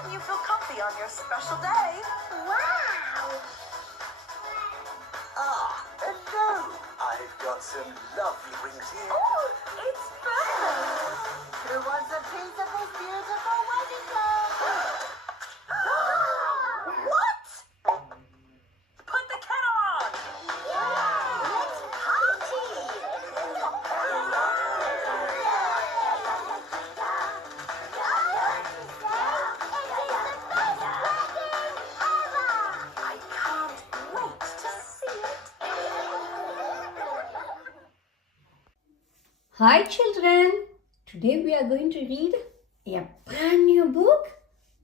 making you feel comfy on your special day. Wow! Hello. I've got some lovely rings here. Oh, it's perfect! Who wants a piece of this beautiful wedding cake? What? Put the kettle on! Let's party! I can't wait to see it. Hi children, today we are going to read a brand new book,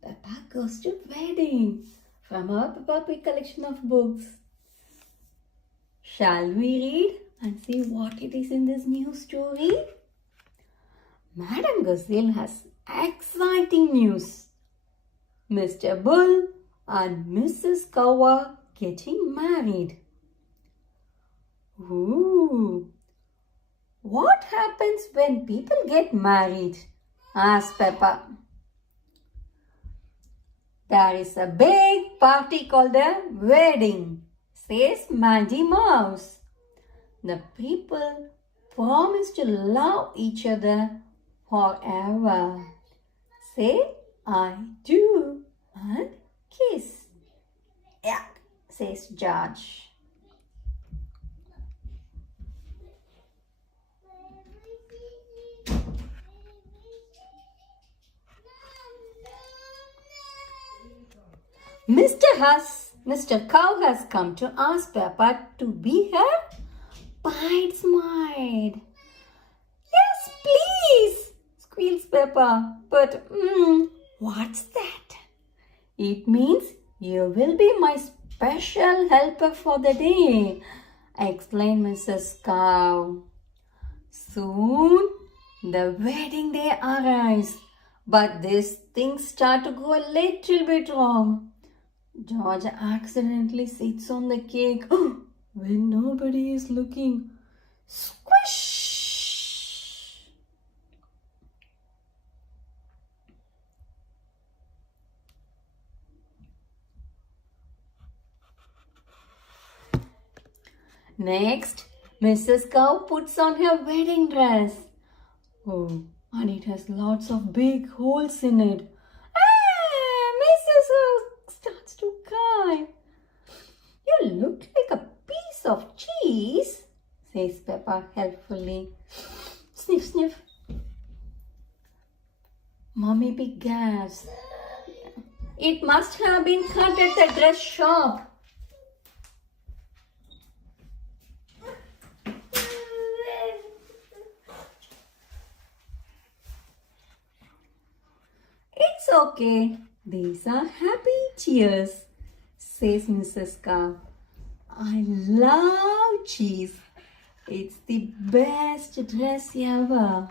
Peppa Goes to Wedding, from our Peppa Pig collection of books. Shall we read and see what it is in this new story? Madam Gazelle has exciting news. Mr. Bull and Mrs. Cow are getting married. Ooh! What happens when people get married? Asked Peppa. There is a big party called a wedding, says Maggie Mouse. The people promise to love each other forever. Say, I do, and kiss. Yuck, says George. Mr. Cow has come to ask Peppa to be her bridesmaid. Yes, please, squeals Peppa. But, what's that? It means you will be my special helper for the day, explained Mrs. Cow. Soon, the wedding day arrives, but these things start to go a little bit wrong. George accidentally sits on the cake when nobody is looking. Squish! Next, Mrs. Cow puts on her wedding dress. Oh, and it has lots of big holes in it. Mrs. Cow starts to cry. You look like a piece of cheese, says Peppa helpfully. Sniff, sniff. Mummy Pig gasps. It must have been cut at the dress shop. It's okay. These are happy tears, says Mrs. Cow. I love cheese. It's the best dress ever.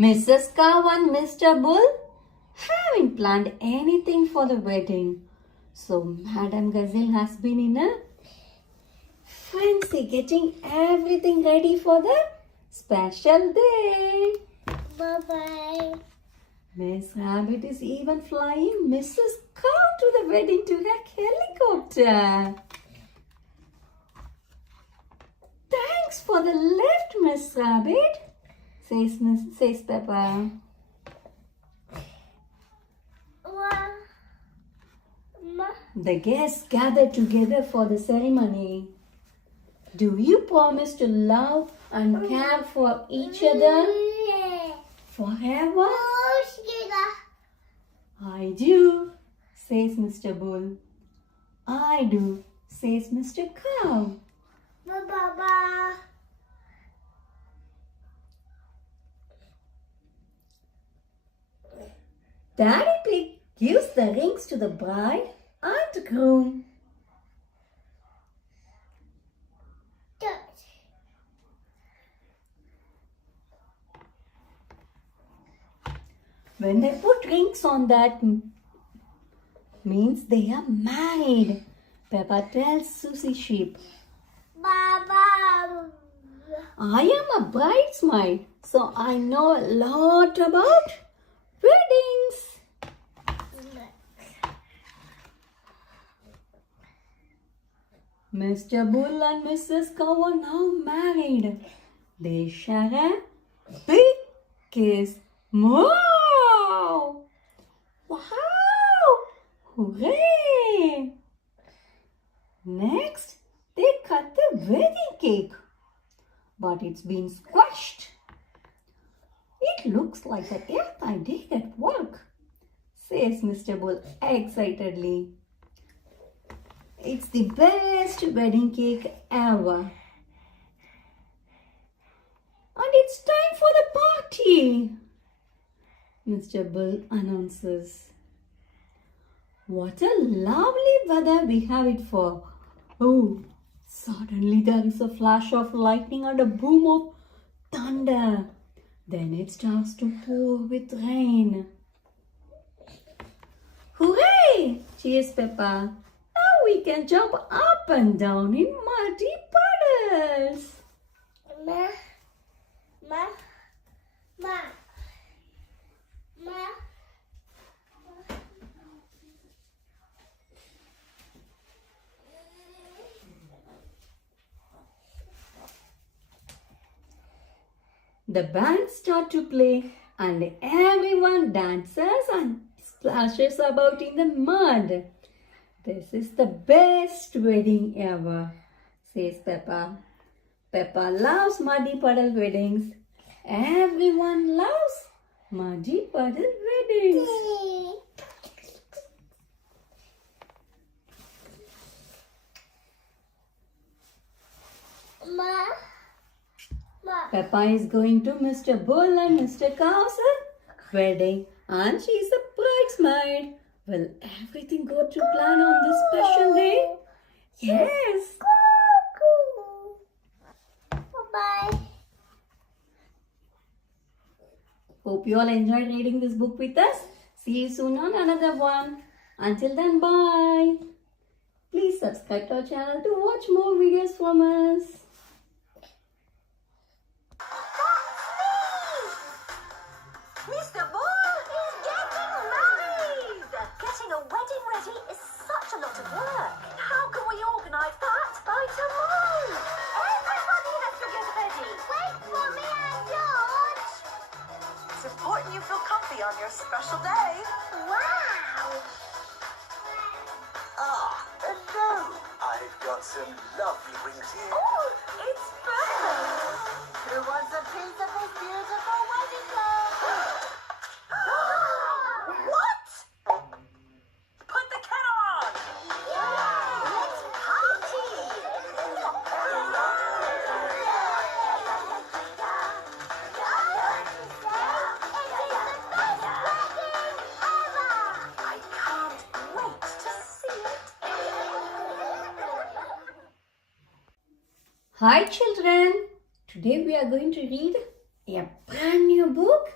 Mrs. Cow and Mr. Bull haven't planned anything for the wedding. So Madam Gazelle has been in a frenzy getting everything ready for the special day. Bye-bye. Miss Rabbit is even flying Mrs. Cow to the wedding to her helicopter. Thanks for the lift, Miss Rabbit, says Peppa. The guests gather together for the ceremony. Do you promise to love and care for each other forever? I do, says Mr. Bull. I do, says Mr. Cow. Bye-bye. Daddy Pig gives the rings to the bride and groom. When they put rings on that, means they are married. Peppa tells Susie Sheep, Baba. I am a bridesmaid, so I know a lot about weddings. Mr. Bull and Mrs. Cow are now married. They share a big kiss. Wow! Wow! Hooray! Next, they cut the wedding cake. But it's been squashed. It looks like an airtight day at work, says Mr. Bull excitedly. It's the best wedding cake ever. And it's time for the party, Mr. Bull announces. What a lovely weather we have it for. Oh, suddenly there is a flash of lightning and a boom of thunder. Then it starts to pour with rain. Hooray! Cheers, Peppa. Now we can jump up and down in muddy puddles. Ma. Ma. Ma. Ma. The band start to play and everyone dances and splashes about in the mud. This is the best wedding ever, says Peppa. Peppa loves muddy puddle weddings. Everyone loves muddy puddle weddings. Ma. Ma. Peppa is going to Mr. Bull and Mr. Cow's wedding and she's a bridesmaid. Will everything go to plan on this special day? Yes. Bye-bye. Hope you all enjoyed reading this book with us. See you soon on another one. Until then, bye. Please subscribe to our channel to watch more videos from us. Mr. Bull is getting married! Getting a wedding ready is such a lot of work. How can we organise that by tomorrow? Everybody has to get ready. Wait for me and George. It's important you feel comfy on your special day. Wow. Hello. I've got some lovely rings here. Oh, it's perfect. Who wants a piece of this beautiful wedding cake? What? Put the kettle on. Let's party. I can't wait to see it. Hi children. Today we are going to read a brand new book,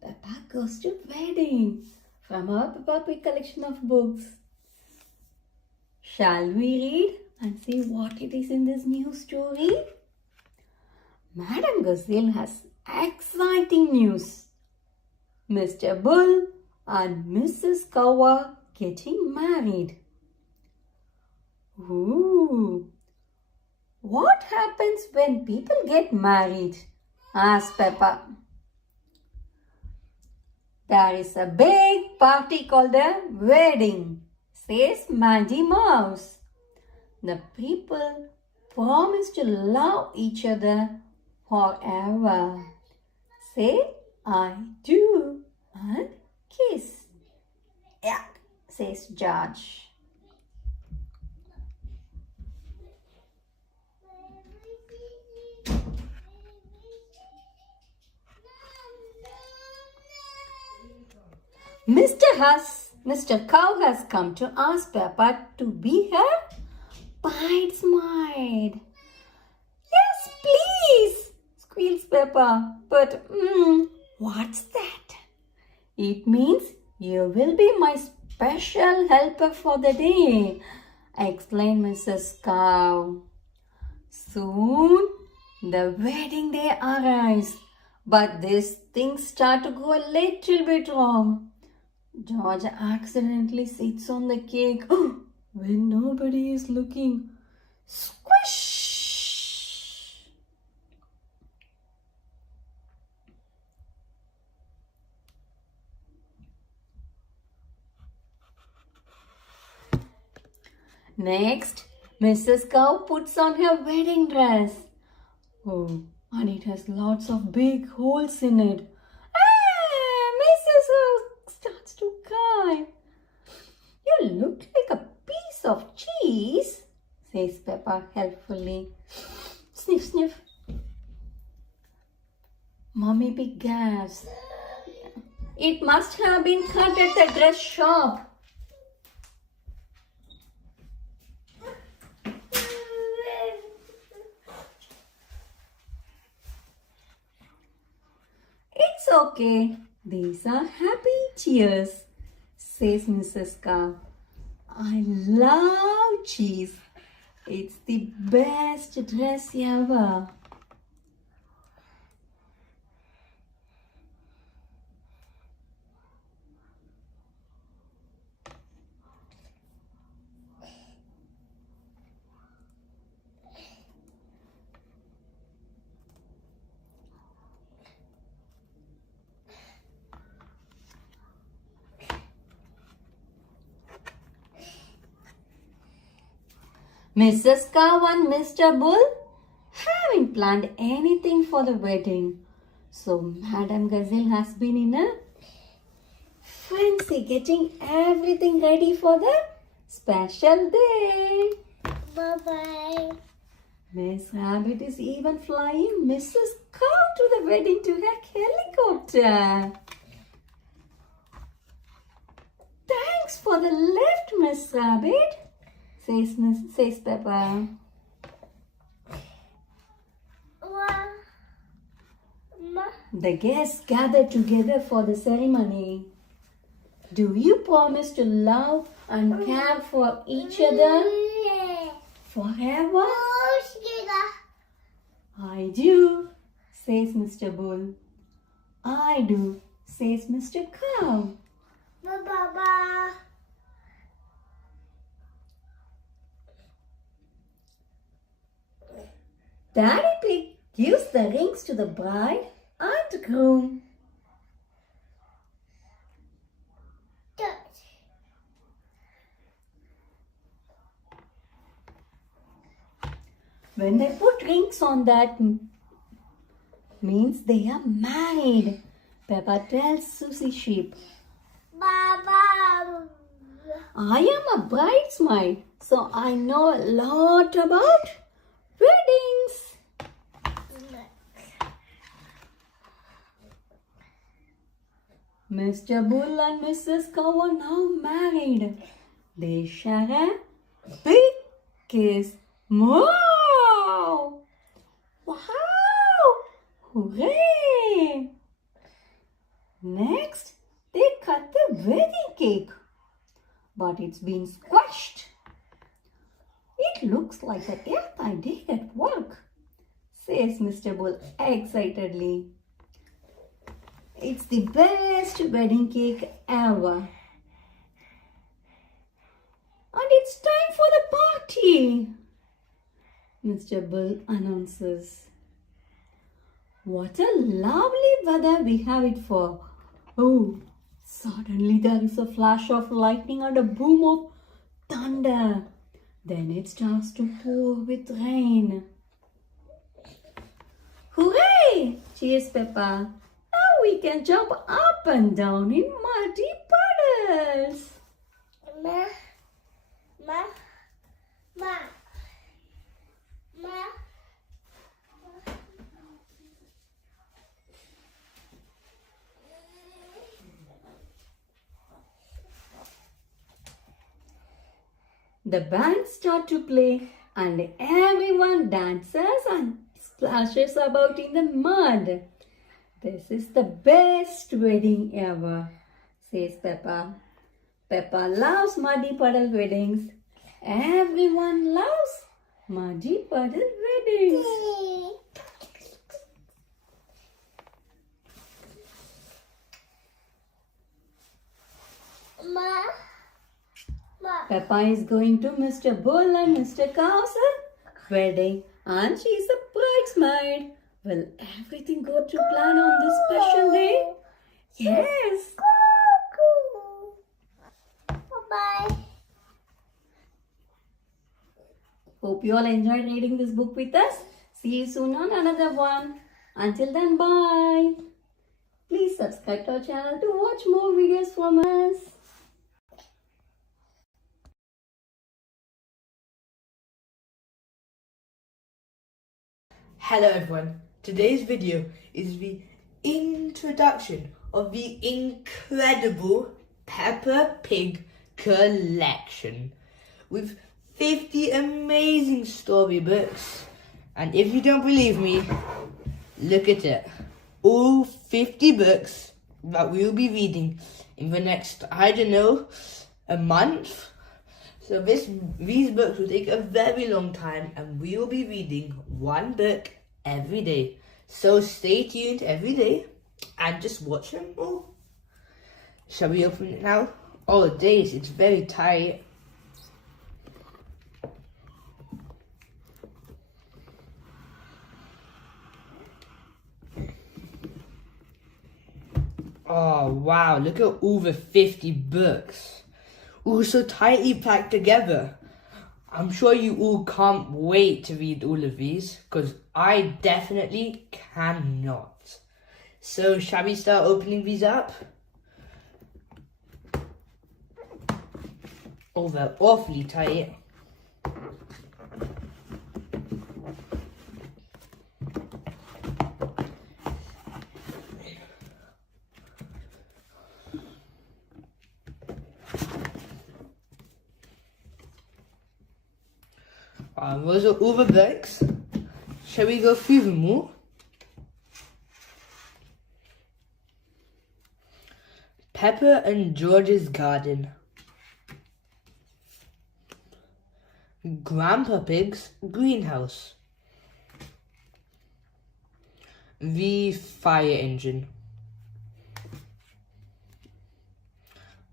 Peppa Goes to Wedding, from our Peppa Pig collection of books. Shall we read and see what it is in this new story? Madam Gazelle has exciting news. Mr. Bull and Mrs. Cow are getting married. Ooh! What happens when people get married? Asked Peppa. There is a big party called a wedding, says Mandy Mouse. The people promise to love each other forever. Say, I do, and kiss. Yeah, says George. Mr. Cow has come to ask Peppa to be her bridesmaid. Yes, please, squeals Peppa. But, what's that? It means you will be my special helper for the day, explained Mrs. Cow. Soon the wedding day arrives, but these things start to go a little bit wrong. George accidentally sits on the cake when nobody is looking. Squish! Next, Mrs. Cow puts on her wedding dress. Oh, and it has lots of big holes in it. Mrs. Cow starts to cry. You look like a piece of cheese, says Peppa helpfully. Sniff, sniff. Mummy Pig gasps. It must have been cut at the dress shop. It's okay. These are happy tears, says Mrs. Cow. I love cheese. It's the best dress ever. Mrs. Cow and Mr. Bull haven't planned anything for the wedding. So Madam Gazelle has been in a frenzy getting everything ready for the special day. Bye-bye. Miss Rabbit is even flying Mrs. Cow to the wedding to her helicopter. Thanks for the lift, Miss Rabbit, says Peppa. The guests gather together for the ceremony. Do you promise to love and care for each other forever? I do, says Mr. Bull. I do, says Mr. Cow. Bye-bye. Daddy Pig gives the rings to the bride and groom. When they put rings on that, means they are married. Peppa tells Susie Sheep. Bye-bye. I am a bridesmaid, so I know a lot about weddings. Mr. Bull and Mrs. Cow are now married. They share a big kiss. Wow! Wow! Hooray! Next, they cut the wedding cake. But it's been squashed. It looks like an airtight day at work, says Mr. Bull excitedly. It's the best wedding cake ever. And it's time for the party, Mr. Bull announces. What a lovely weather we have it for. Oh, suddenly there is a flash of lightning and a boom of thunder. Then it starts to pour with rain. Hooray! Cheers, Peppa. Now we can jump up and down in muddy puddles. Ma. The band start to play and everyone dances and splashes about in the mud. This is the best wedding ever. says Peppa. Peppa loves muddy puddle weddings. Everyone loves muddy puddle weddings. Peppa is going to Mr. Bull and Mr. Cow's wedding, and she's a bridesmaid. Will everything go to plan on this special day? Yes. Bye-bye. Hope you all enjoyed reading this book with us. See you soon on another one. Until then, bye. Please subscribe to our channel to watch more videos from us. Hello everyone, today's video is the introduction of the incredible Peppa Pig collection with 50 amazing storybooks, and if you don't believe me, look at it. All 50 books that we will be reading in the next, I don't know, a month. So these books will take a very long time, and we will be reading one book every day. So stay tuned every day and just watch them all. Shall we open it now? Oh days, it's very tight. Oh wow, look at all the 50 books. All so tightly packed together. I'm sure you all can't wait to read all of these, because I definitely cannot. So shall we start opening these up? Oh, they're awfully tight. Those are all the books. Shall we go through them all? Peppa and George's Garden. Grandpa Pig's Greenhouse. The Fire Engine.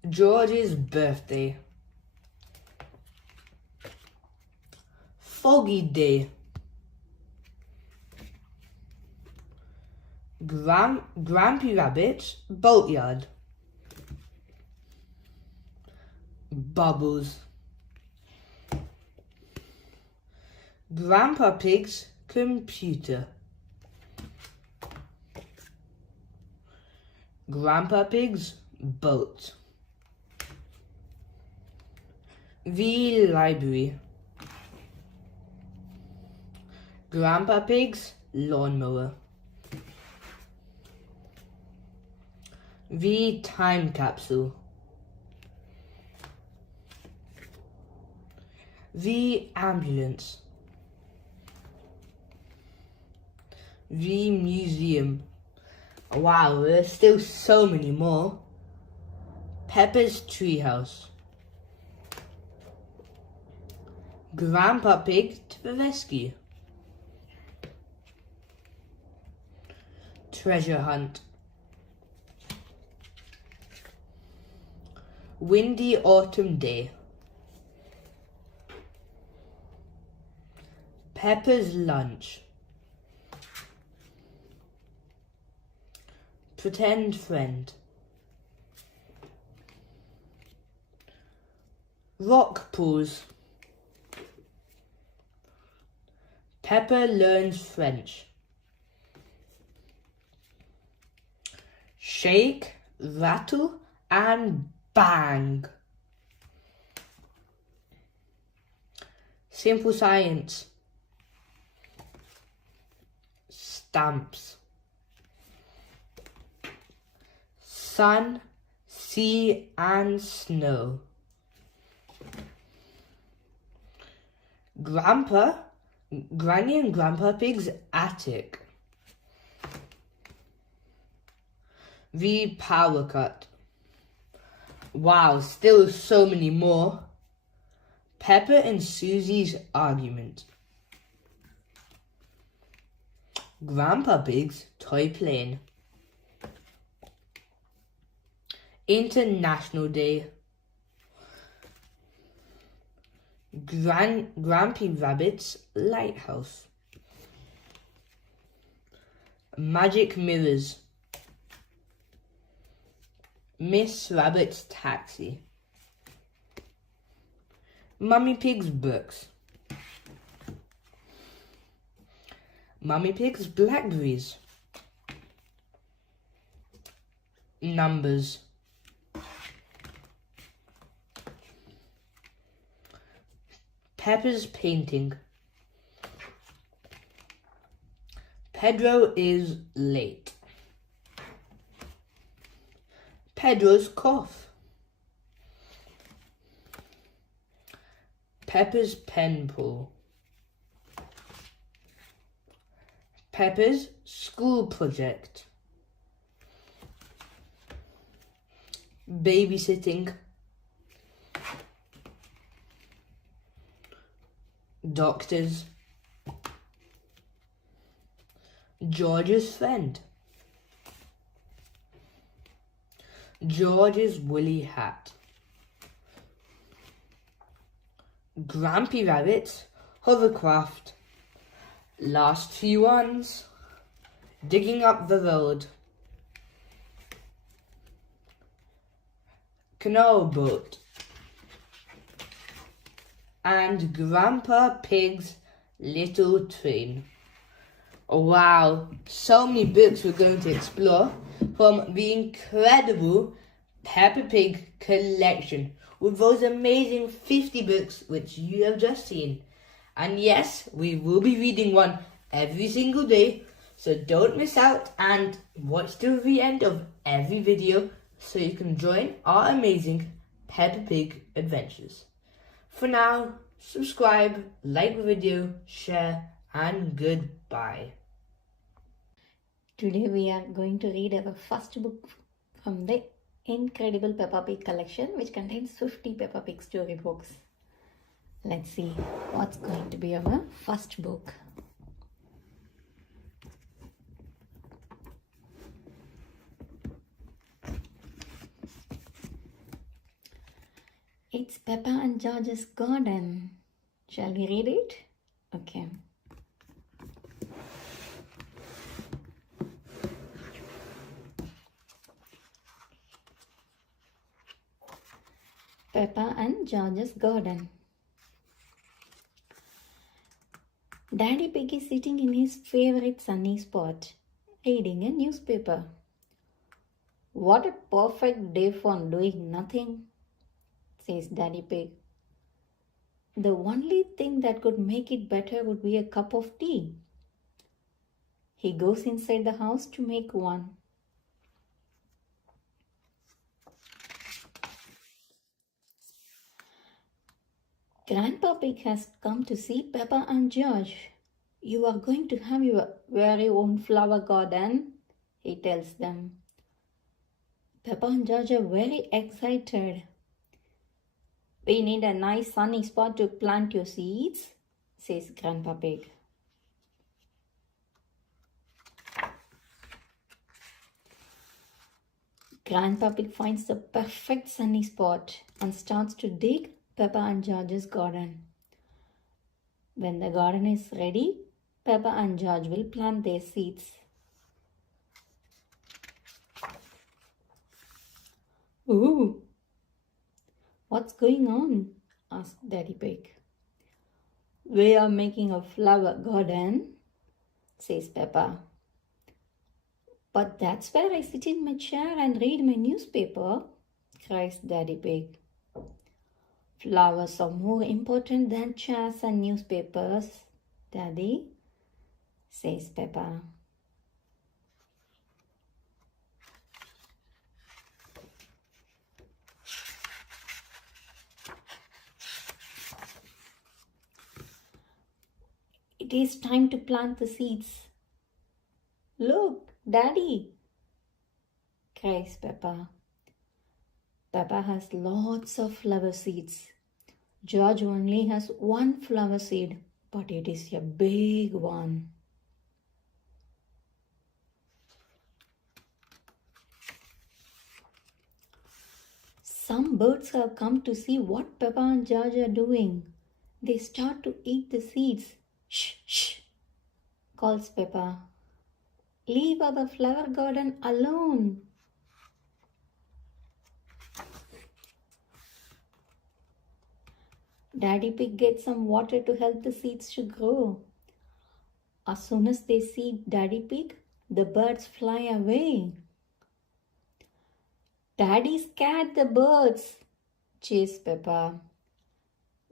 George's Birthday. Foggy Day. Grampy Rabbit's Boatyard. Bubbles. Grandpa Pig's Computer. Grandpa Pig's Boat. The Library. Grandpa Pig's Lawnmower. The Time Capsule. The Ambulance. The Museum. Wow, there's still so many more. Peppa's Treehouse. Grandpa Pig to the Rescue. Treasure Hunt. Windy Autumn Day. Peppa's Lunch. Pretend Friend. Rock Pools. Peppa Learns French. Shake, Rattle and Bang. Simple Science. Stamps. Sun, Sea and Snow. Granny and Grandpa Pig's Attic. The Power Cut. Wow, still so many more. Peppa and Susie's argument. Grandpa Pig's toy plane. International Day. Grampy Rabbit's lighthouse. Magic mirrors. Miss Rabbit's taxi. Mummy Pig's books. Mummy Pig's blackberries. Numbers. Peppa's painting. Pedro is late. Pedro's cough. Peppa's pen pull. Peppa's school project. Babysitting. Doctors. George's friend. George's woolly hat. Grampy Rabbit's hovercraft. Last few ones. Digging up the road. Canal boat. And Grandpa Pig's little train. Wow, so many books we're going to explore from the incredible Peppa Pig collection with those amazing 50 books which you have just seen. And yes, we will be reading one every single day, so don't miss out and watch till the end of every video so you can join our amazing Peppa Pig adventures. For now, subscribe, like the video, share, and goodbye. Today we are going to read our first book from the incredible Peppa Pig collection, which contains 50 Peppa Pig storybooks. Let's see what's going to be our first book. It's Peppa and George's garden. Shall we read it? Okay. Peppa and George's garden. Daddy Pig is sitting in his favorite sunny spot, reading a newspaper. What a perfect day for doing nothing, says Daddy Pig. The only thing that could make it better would be a cup of tea. He goes inside the house to make one. Grandpa Pig has come to see Peppa and George. You are going to have your very own flower garden, he tells them. Peppa and George are very excited. We need a nice sunny spot to plant your seeds, says Grandpa Pig. Grandpa Pig finds the perfect sunny spot and starts to dig Peppa and George's garden. When the garden is ready, Peppa and George will plant their seeds. Ooh! What's going on? Asked Daddy Pig. We are making a flower garden, says Peppa. But that's where I sit in my chair and read my newspaper, cries Daddy Pig. Flowers are more important than chairs and newspapers, Daddy, says Peppa. It is time to plant the seeds. Look, Daddy, cries Peppa. Peppa has lots of flower seeds. George only has one flower seed, but it is a big one. Some birds have come to see what Peppa and George are doing. They start to eat the seeds. Shh, shh, calls Peppa. Leave our flower garden alone. Daddy Pig gets some water to help the seeds to grow. As soon as they see Daddy Pig, the birds fly away. Daddy scared the birds, says Peppa.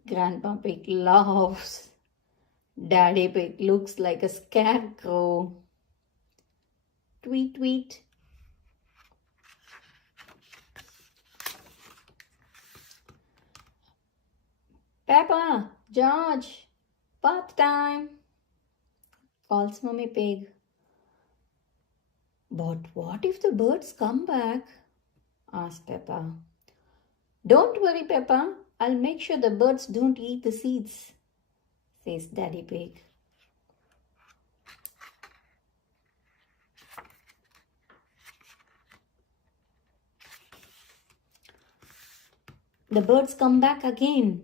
Grandpa Pig laughs. Daddy Pig looks like a scarecrow. Tweet, tweet. Peppa, George, bath time, calls Mummy Pig. But what if the birds come back? Asks Peppa. Don't worry, Peppa. I'll make sure the birds don't eat the seeds, says Daddy Pig. The birds come back again.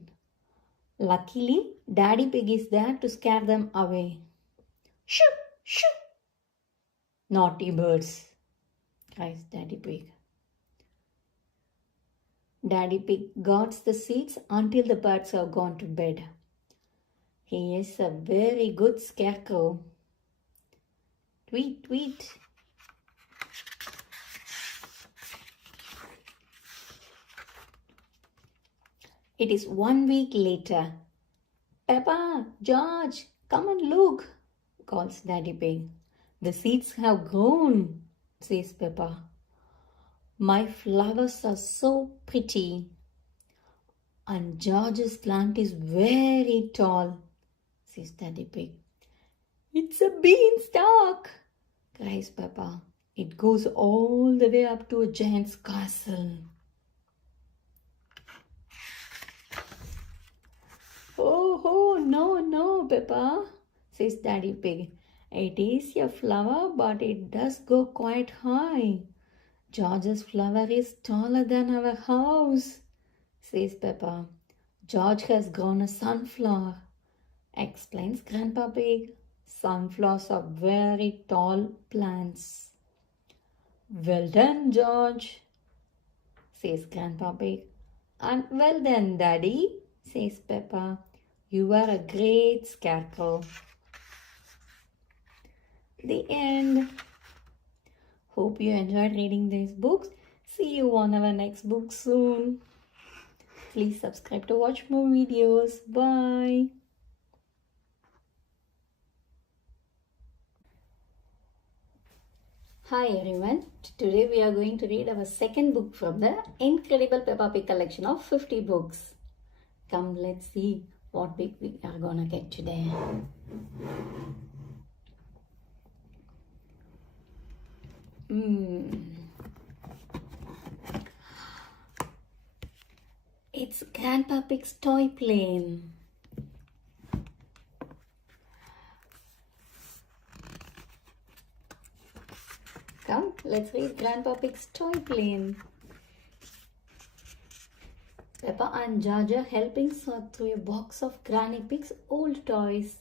Luckily, Daddy Pig is there to scare them away. Shoo! Shoo! Naughty birds, cries Daddy Pig. Daddy Pig guards the seeds until the birds have gone to bed. He is a very good scarecrow. Tweet, tweet. It is 1 week later. Peppa, George, come and look, calls Daddy Pig. The seeds have grown, says Peppa. My flowers are so pretty. And George's plant is very tall, says Daddy Pig. It's a beanstalk, cries Peppa. It goes all the way up to a giant's castle. Oh, no, Peppa, says Daddy Pig. It is a flower, but it does go quite high. George's flower is taller than our house, says Peppa. George has grown a sunflower, explains Grandpa Pig. Sunflowers are very tall plants. Well done, George, says Grandpa Pig. And well done, Daddy, says Peppa. You are a great scarecrow. The end. Hope you enjoyed reading these books. See you on our next book soon. Please subscribe to watch more videos. Bye. Hi everyone. Today we are going to read our second book from the incredible Peppa Pig collection of 50 books. Come, let's see what book we are gonna get today. It's Grandpa Pig's toy plane. Come, let's read Grandpa Pig's toy plane. Peppa and George are helping sort through a box of Granny Pig's old toys.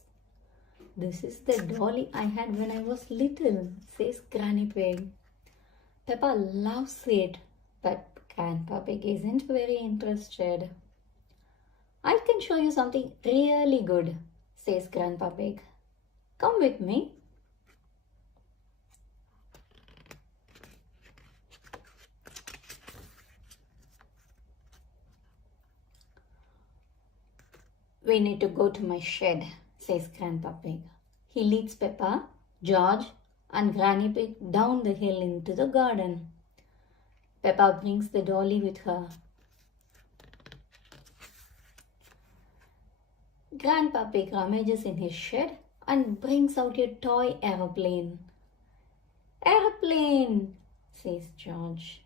This is the dolly I had when I was little, says Granny Pig. Peppa loves it, but Grandpa Pig isn't very interested. I can show you something really good, says Grandpa Pig. Come with me. We need to go to my shed, says Grandpa Pig. He leads Peppa, George, and Granny Pig down the hill into the garden. Peppa brings the dolly with her. Grandpa Pig rummages in his shed and brings out a toy aeroplane. Aeroplane, says George.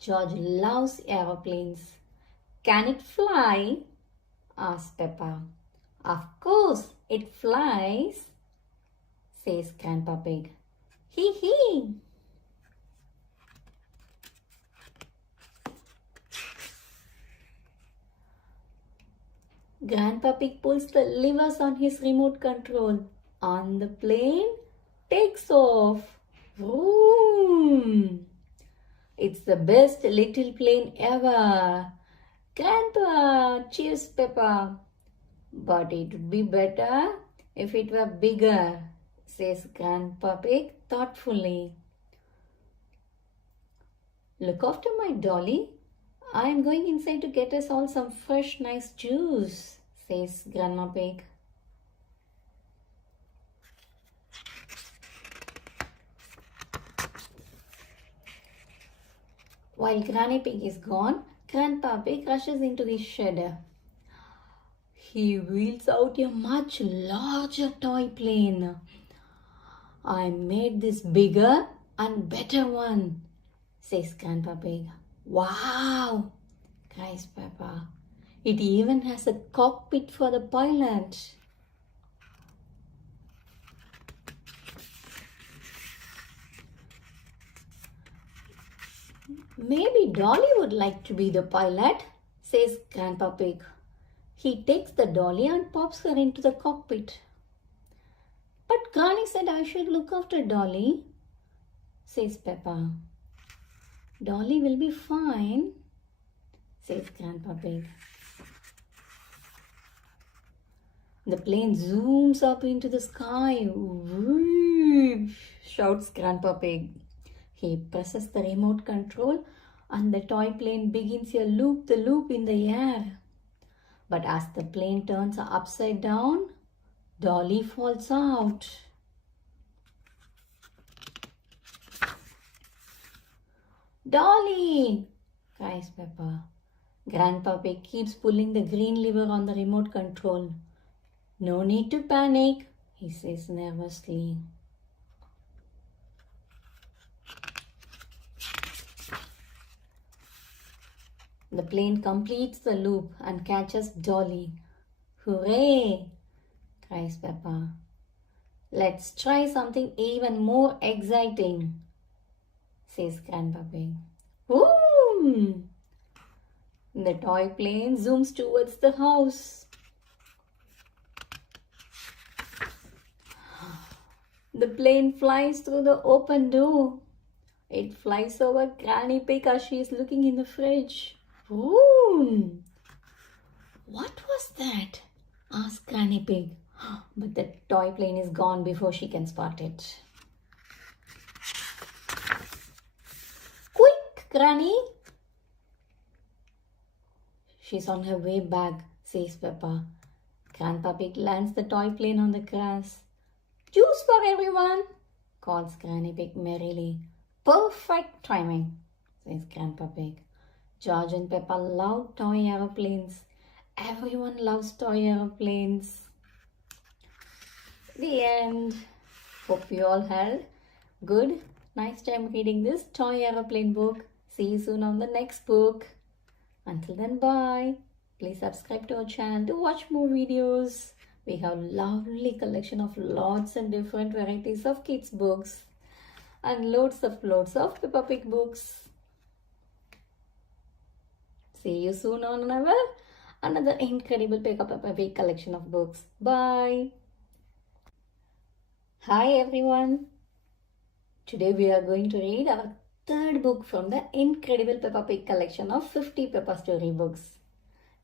George loves aeroplanes. Can it fly? Asked Peppa. Of course, it flies, says Grandpa Pig. Hee hee. Grandpa Pig pulls the levers on his remote control. And the plane takes off. Vroom! It's the best little plane ever. Grandpa, cheers Peppa. But it would be better if it were bigger, says Grandpa Pig thoughtfully. Look after my dolly. I am going inside to get us all some fresh, nice juice, says Grandma Pig. While Granny Pig is gone, Grandpa Pig rushes into his shed. He wheels out a much larger toy plane. I made this bigger and better one, says Grandpa Pig. Wow, cries Peppa. It even has a cockpit for the pilot. Maybe Dolly would like to be the pilot, says Grandpa Pig. He takes the dolly and pops her into the cockpit. But Granny said I should look after Dolly, says Peppa. Dolly will be fine, says Grandpa Pig. The plane zooms up into the sky. Whoosh, shouts Grandpa Pig. He presses the remote control and the toy plane begins a loop-the-loop in the air. But as the plane turns upside down, Dolly falls out. Dolly, cries Peppa. Grandpa Pig keeps pulling the green lever on the remote control. No need to panic, he says nervously. The plane completes the loop and catches Dolly. Hooray! Cries Peppa. Let's try something even more exciting, says Grandpa Pig. Boom! The toy plane zooms towards the house. The plane flies through the open door. It flies over Granny Pig as she is looking in the fridge. Boom! What was that? Asked Granny Pig. But the toy plane is gone before she can spot it. Quick, Granny! She's on her way back, says Peppa. Grandpa Pig lands the toy plane on the grass. Juice for everyone, calls Granny Pig merrily. Perfect timing, says Grandpa Pig. George and Peppa love toy aeroplanes. Everyone loves toy aeroplanes. The end. Hope you all had good, nice time reading this toy aeroplane book. See you soon on the next book. Until then, bye. Please subscribe to our channel to watch more videos. We have lovely collection of lots and different varieties of kids books and loads of Peppa Pig books. See you soon on another incredible Peppa Pig collection of books. Bye. Hi everyone. Today we are going to read our third book from the incredible Peppa Pig collection of 50 Peppa story books.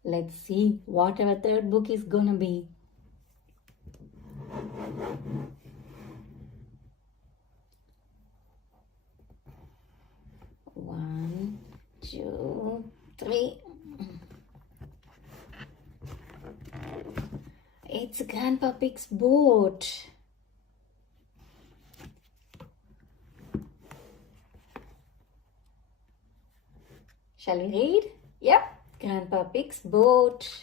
Let's see what our third book is gonna be. One, two, three. It's Grandpa Pig's boat. Shall we read? Yep, Grandpa Pig's boat.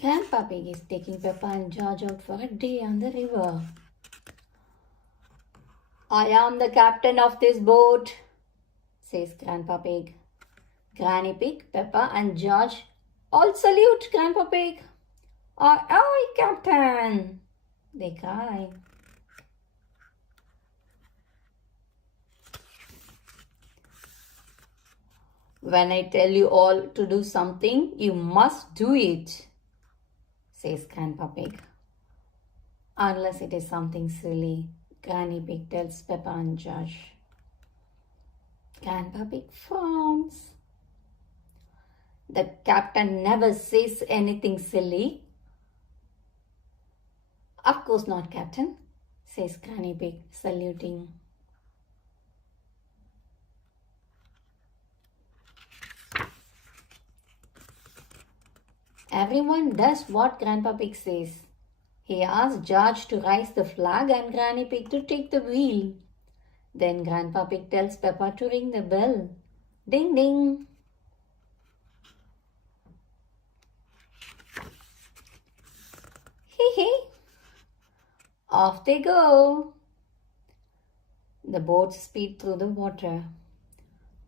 Grandpa Pig is taking Peppa and George out for a day on the river. I am the captain of this boat, says Grandpa Pig. Granny Pig, Peppa and George all salute Grandpa Pig. Aye, aye, Captain, they cry. When I tell you all to do something, you must do it, says Grandpa Pig. Unless it is something silly, Granny Pig tells Peppa and George. Grandpa Pig frowns. The captain never says anything silly. Of course not, Captain, says Granny Pig, saluting. Everyone does what Grandpa Pig says. He asks George to raise the flag and Granny Pig to take the wheel. Then Grandpa Pig tells Peppa to ring the bell. Ding ding. Hee hee. Off they go. The boats speed through the water.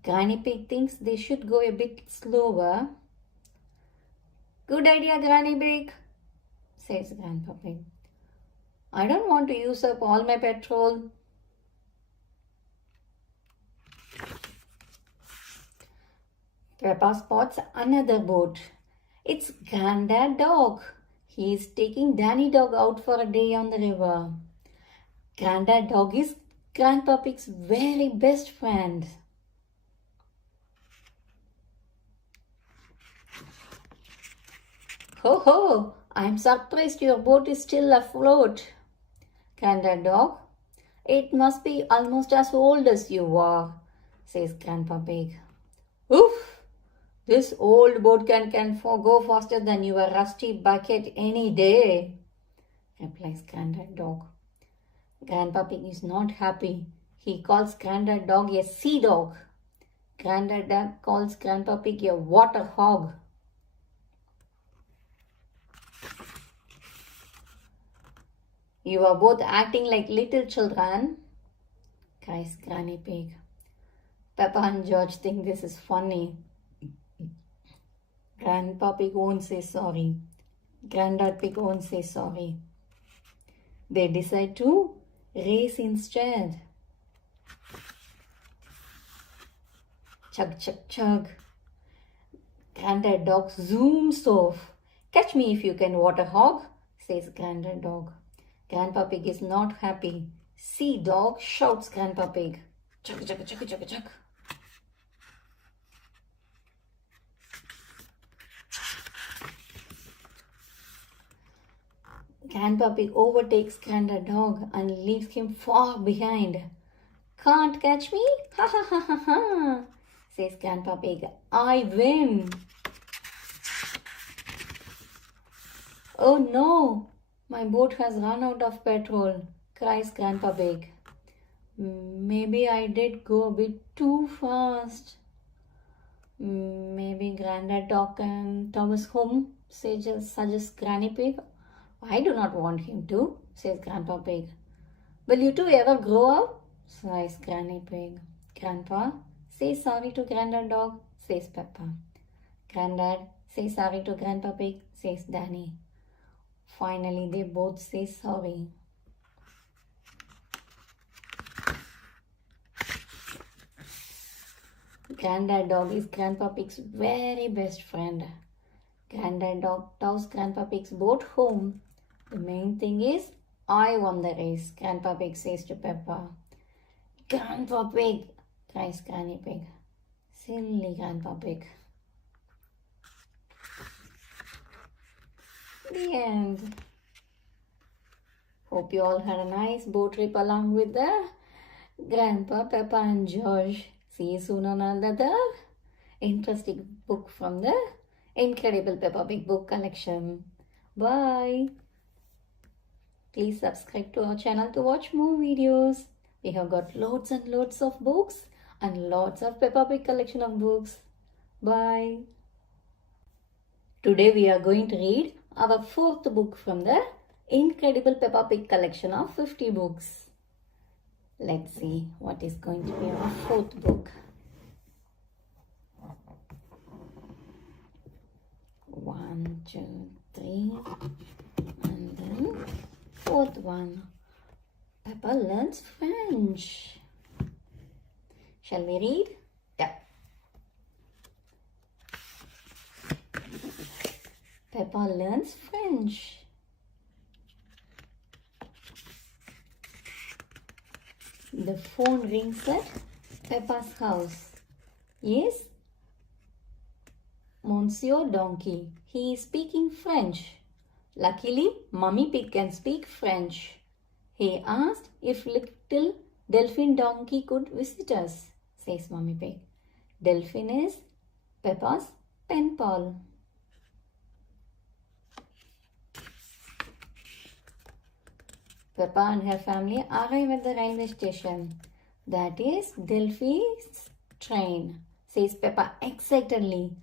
Granny Pig thinks they should go a bit slower. Good idea, Granny Pig, says Grandpa Pig. I don't want to use up all my petrol. Peppa spots another boat. It's Grandad Dog. He is taking Danny Dog out for a day on the river. Grandad Dog is Grandpa Pig's very best friend. Ho ho! I'm surprised your boat is still afloat. Grandad Dog. It must be almost as old as you are, says Grandpa Pig. Oof! This old boat can go faster than your rusty bucket any day, replies Grandad Dog. Grandpa Pig is not happy. He calls Grandad Dog a sea dog. Grandad Dog calls Grandpa Pig a water hog. You are both acting like little children, cries Granny Pig. Peppa and George think this is funny. Grandpa Pig won't say sorry. Grandad Pig won't say sorry. They decide to race instead. Chug, chug, chug. Grandad Dog zooms off. Catch me if you can, water hog, says Grandad Dog. Grandpa Pig is not happy. See, dog, shouts Grandpa Pig. Chug, chug, chug, chug, chug. Grandpa Pig overtakes Grandad Dog and leaves him far behind. Can't catch me? Ha ha ha ha ha, says Grandpa Pig. I win. Oh no! My boat has run out of petrol, cries Grandpa Pig. Maybe I did go a bit too fast. Maybe Grandad Dog can tow us home, suggests Granny Pig. I do not want him to, says Grandpa Pig. Will you two ever grow up? Sighs Granny Pig. Grandpa, say sorry to Grandad Dog, says Peppa. Grandad, say sorry to Grandpa Pig, says Danny. Finally, they both say sorry. Grandad Dog is Grandpa Pig's very best friend. Grandad Dog tows Grandpa Pig's boat home. The main thing is, I won the race, Grandpa Pig says to Peppa. Grandpa Pig, cries Granny Pig. Silly Grandpa Pig. The end. Hope you all had a nice boat trip along with the Grandpa, Peppa and George. See you soon on another interesting book from the incredible Peppa Pig book collection. Bye. Please subscribe to our channel to watch more videos. We have got loads and loads of books and lots of Peppa Pig collection of books. Bye. Today we are going to read our fourth book from the incredible Peppa Pig collection of 50 books. Let's see what is going to be our fourth book. One, two, three, and then fourth one. Peppa learns French. Shall we read? Yeah. Peppa learns French. The phone rings at Peppa's house. Yes? Monsieur Donkey. He is speaking French. Luckily, Mummy Pig can speak French. He asked if little Delphine Donkey could visit us, says Mummy Pig. Delphine is Peppa's pen pal. Peppa and her family arrive at the railway station. That is Delphine's train, says Peppa excitedly.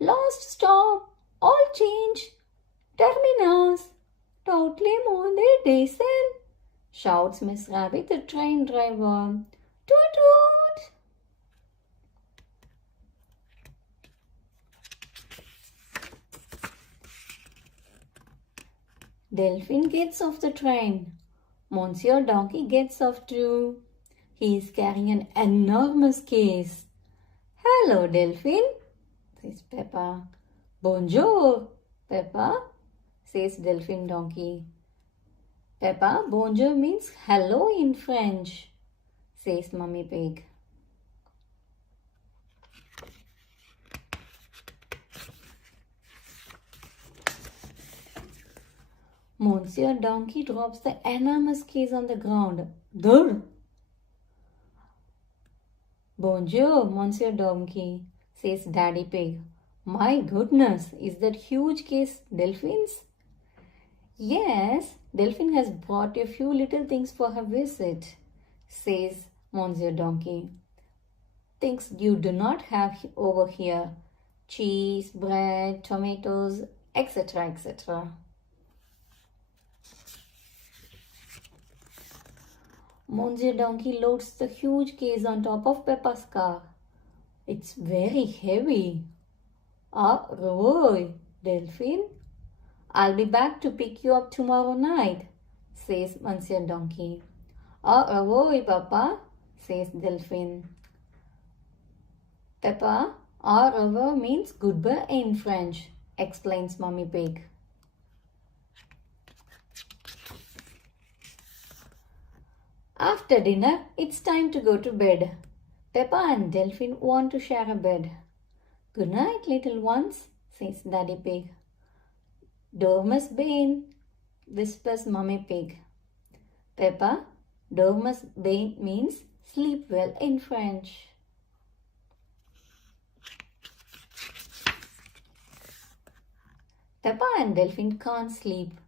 Lost stop, all change, terminus, totally more than diesel, shouts Miss Rabbit, the train driver. Toot toot! Delphine gets off the train. Monsieur Donkey gets off too. He is carrying an enormous case. Hello, Delphine, says Peppa. Bonjour, Peppa, says Delphine Donkey. Peppa, bonjour means hello in French, says Mummy Pig. Monsieur Donkey drops the enormous case on the ground. Durr! Bonjour, Monsieur Donkey, says Daddy Pig. My goodness, is that huge case Delphine's? Yes, Delphine has brought a few little things for her visit, says Monsieur Donkey. Things you do not have over here. Cheese, bread, tomatoes, etc., etc. Monsieur Donkey loads the huge case on top of Peppa's car. It's very heavy. Au revoir, Delphine. I'll be back to pick you up tomorrow night, says Monsieur Donkey. Au revoir, Papa, says Delphine. Peppa, au revoir means goodbye in French, explains Mummy Pig. After dinner, it's time to go to bed. Peppa and Delphine want to share a bed. Good night, little ones, says Daddy Pig. Dormus bien, whispers Mummy Pig. Peppa, Dormus bien means sleep well in French. Peppa and Delphine can't sleep.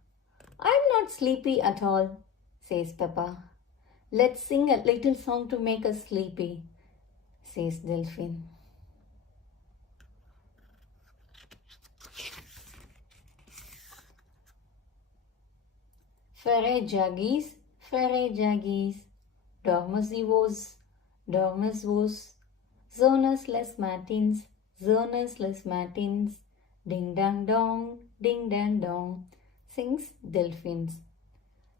I'm not sleepy at all, says Peppa. Let's sing a little song to make us sleepy, says Delphine. Frere jaggies, dormus vos, zonas les matins, ding dang dong, sings Delphine.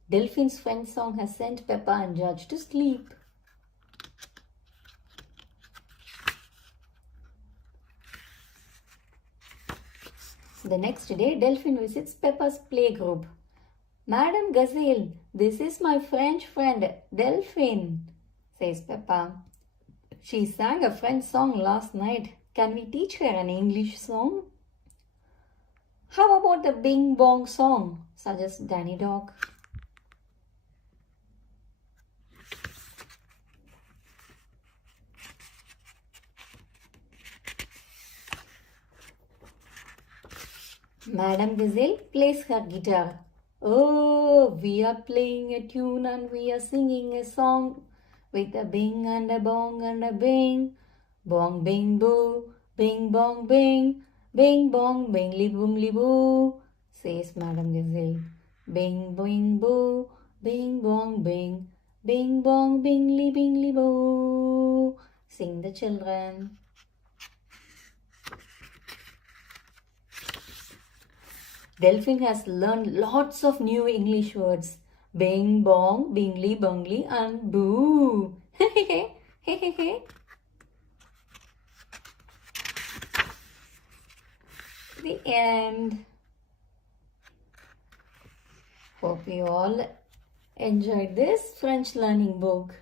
Delphine's friend song has sent Peppa and George to sleep. The next day, Delphine visits Peppa's playgroup. Madame Gazelle, this is my French friend Delphine, says Peppa. She sang a French song last night. Can we teach her an English song? How about the Bing Bong song, suggests Danny Dog. Madame Gazelle plays her guitar. Oh, we are playing a tune and we are singing a song with a bing and a bong and a bing. Bong bing boo, bing bong bing, bing bong bingly boomly boo, says Madam Gazelle. Bing, boing, boo, bing, bong, bing, bing, bong, bingly, boo, sing the children. Delphine has learned lots of new English words. Bing, bong, bingly, bungly, and boo. The end. Hope you all enjoyed this French learning book.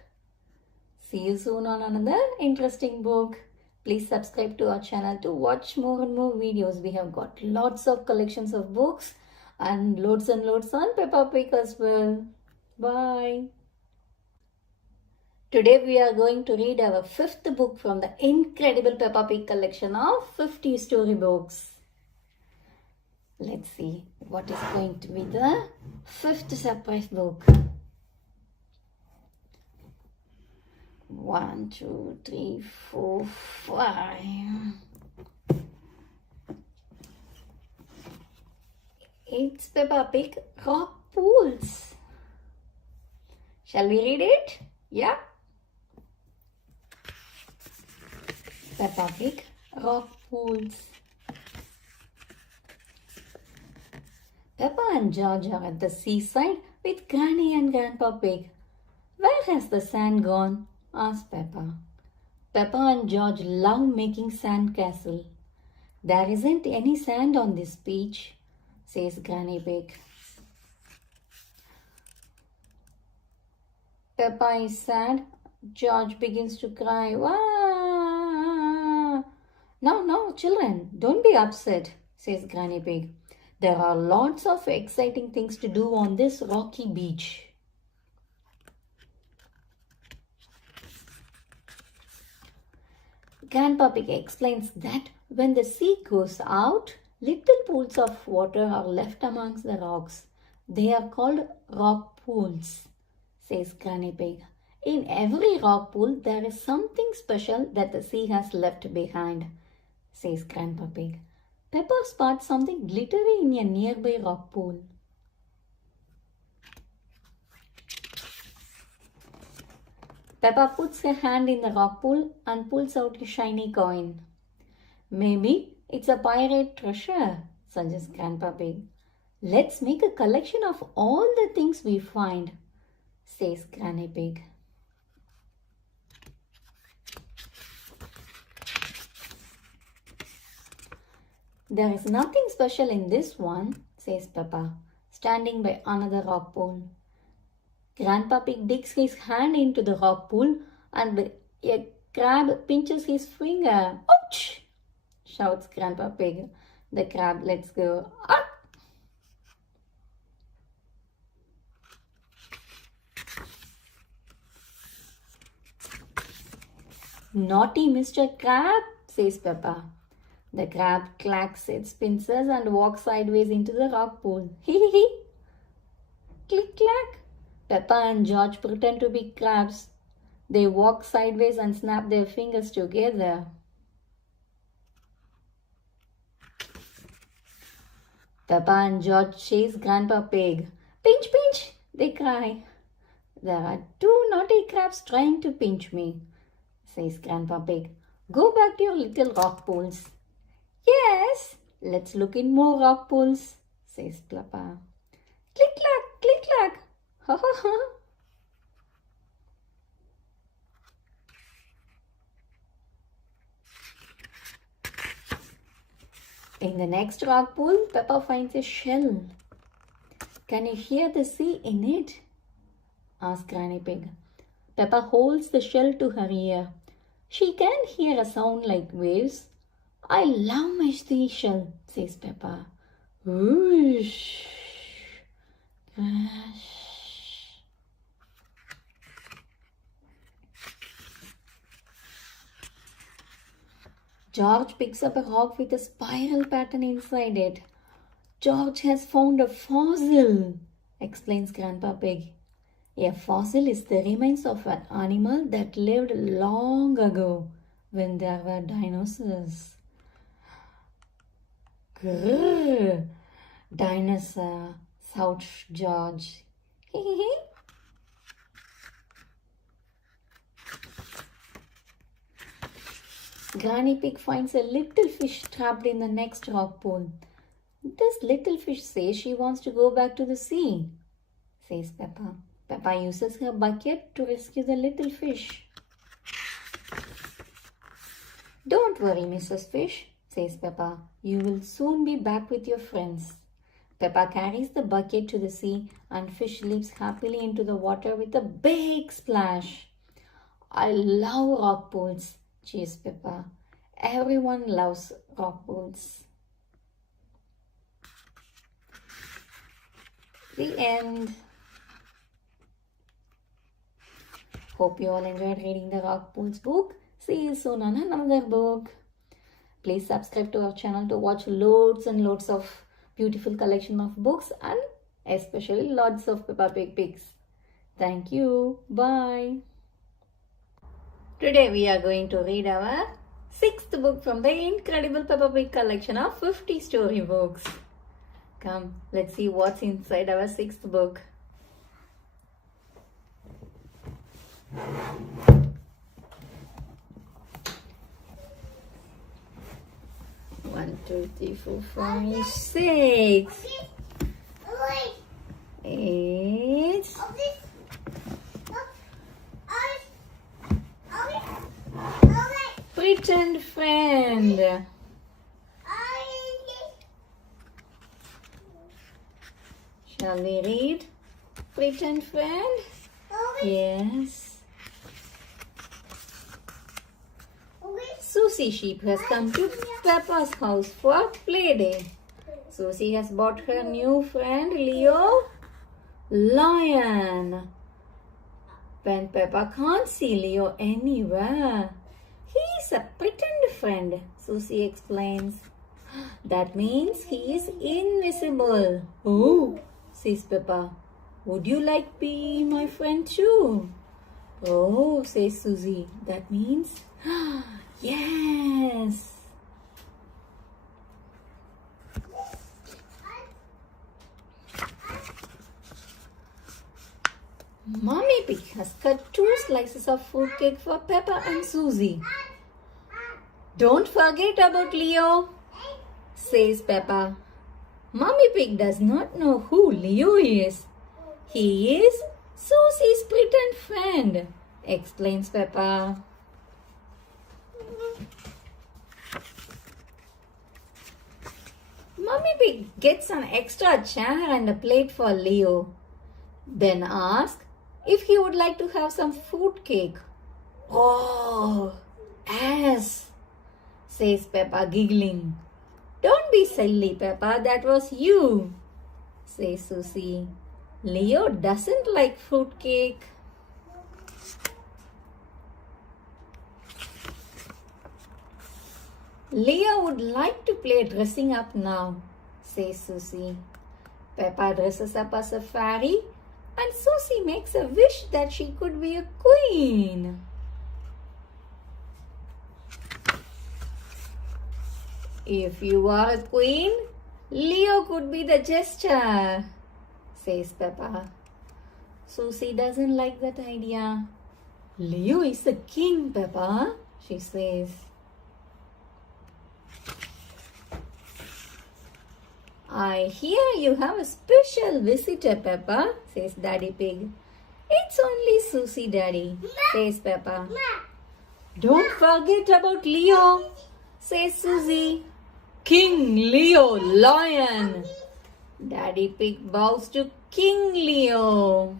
See you soon on another interesting book. Please subscribe to our channel to watch more and more videos. We have got lots of collections of books and loads on Peppa Pig as well. Bye. Today we are going to read our 5th book from the incredible Peppa Pig collection of 50 storybooks. Let's see what is going to be the 5th surprise book. 1, 2, 3, 4, 5. It's Peppa Pig Rock Pools. Shall we read it? Yeah. Peppa Pig Rock Pools. Peppa and George are at the seaside with Granny and Grandpa Pig. Where has the sand gone? Asked Peppa. Peppa and George love making sand castle. There isn't any sand on this beach, says Granny Pig. Peppa is sad. George begins to cry. Wah! No, children, don't be upset, says Granny Pig. There are lots of exciting things to do on this rocky beach. Grandpa Pig explains that when the sea goes out, little pools of water are left amongst the rocks. They are called rock pools, says Granny Pig. In every rock pool, there is something special that the sea has left behind, says Grandpa Pig. Peppa spots something glittery in a nearby rock pool. Peppa puts her hand in the rock pool and pulls out a shiny coin. Maybe it's a pirate treasure, suggests Grandpa Pig. Let's make a collection of all the things we find, says Granny Pig. There is nothing special in this one, says Peppa, standing by another rock pool. Grandpa Pig digs his hand into the rock pool and a crab pinches his finger. Ouch! Shouts Grandpa Pig. The crab lets go. Ah! Naughty Mr. Crab, says Peppa. The crab clacks its pincers and walks sideways into the rock pool. Hee hee hee. Click clack. Peppa and George pretend to be crabs. They walk sideways and snap their fingers together. Peppa and George chase Grandpa Pig. Pinch, pinch, they cry. There are 2 naughty crabs trying to pinch me, says Grandpa Pig. Go back to your little rock pools. Yes, let's look in more rock pools, says Peppa. Click clack, click clack. Ha ha ha. In the next rock pool, Peppa finds a shell. Can you hear the sea in it? Asks Granny Pig. Peppa holds the shell to her ear. She can hear a sound like waves. I love my seashell, says Peppa. Whoosh. Crash. George picks up a rock with a spiral pattern inside it. George has found a fossil, explains Grandpa Pig. A fossil is the remains of an animal that lived long ago when there were dinosaurs. Grrr. Dinosaur, South George. Granny Pig finds a little fish trapped in the next rock pool. This little fish says she wants to go back to the sea, says Peppa. Peppa uses her bucket to rescue the little fish. Don't worry, Mrs. Fish, says Peppa. You will soon be back with your friends. Peppa carries the bucket to the sea and Fish leaps happily into the water with a big splash. I love rock pools, cheers Peppa. Everyone loves rock pools. The end. Hope you all enjoyed reading the Rock Pools book. See you soon on another book. Please subscribe to our channel to watch loads and loads of beautiful collection of books and especially lots of Peppa Pig pics. Thank you. Bye. Today we are going to read our 6th book from the incredible Peppa Pig collection of 50 storybooks. Come, let's see what's inside our 6th book. One, two, three, 4, 5, 6. 8. Pretend friend. Shall we read Pretend friend? Yes. Susie Sheep has come to Peppa's house for play day. Susie has bought her new friend Leo Lion. When Peppa can't see Leo anywhere, he's a pretend friend, Susie explains. That means he is invisible. Oh, says Peppa. Would you like be my friend too? Oh, says Susie. That means yes. Mommy Pig has cut 2 slices of fruitcake for Peppa and Susie. Don't forget about Leo, says Peppa. Mommy Pig does not know who Leo is. He is Susie's pretend friend, explains Peppa. Mommy Pig gets an extra chair and a plate for Leo. Then asks if he would like to have some fruit cake. Oh, yes, says Peppa giggling. Don't be silly, Peppa, that was you, says Susie. Leo doesn't like fruit cake. Leo would like to play dressing up now, says Susie. Peppa dresses up as a fairy and Susie makes a wish that she could be a queen. If you are a queen, Leo could be the jester, says Peppa. Susie doesn't like that idea. Leo is the king, Peppa, she says. I hear you have a special visitor, Peppa, says Daddy Pig. It's only Susie, Daddy, says Peppa. Don't forget about Leo, says Susie. King Leo Lion. Daddy Pig bows to King Leo.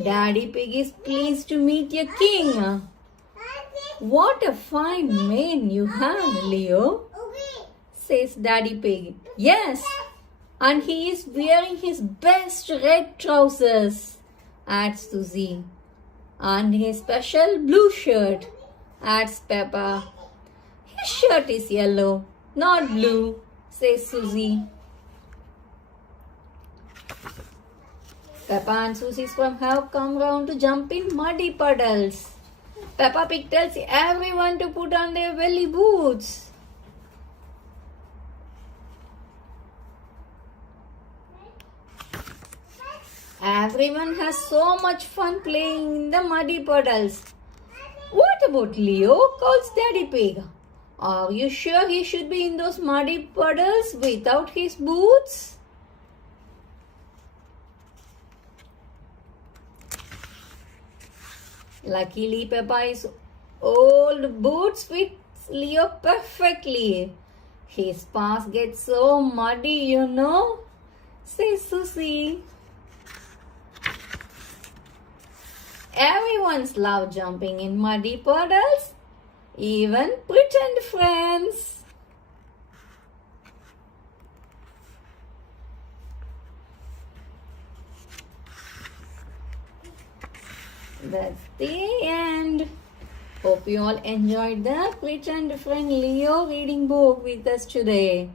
Daddy Pig is pleased to meet your king. What a fine mane you have, Leo, says Daddy Pig. Yes, and he is wearing his best red trousers, adds Susie. And his special blue shirt, adds Peppa. His shirt is yellow, not blue, says Susie. Peppa and Susie's friends have come round to jump in muddy puddles. Peppa Pig tells everyone to put on their belly boots. Everyone has so much fun playing in the muddy puddles. What about Leo? Calls Daddy Pig. Are you sure he should be in those muddy puddles without his boots? Luckily, Peppa's old boots fit Leo perfectly. His paws get so muddy, says Susie. Everyone's love jumping in muddy puddles, even pretend friends. That's the end. Hope you all enjoyed the Pretend Friend Leo reading book with us today.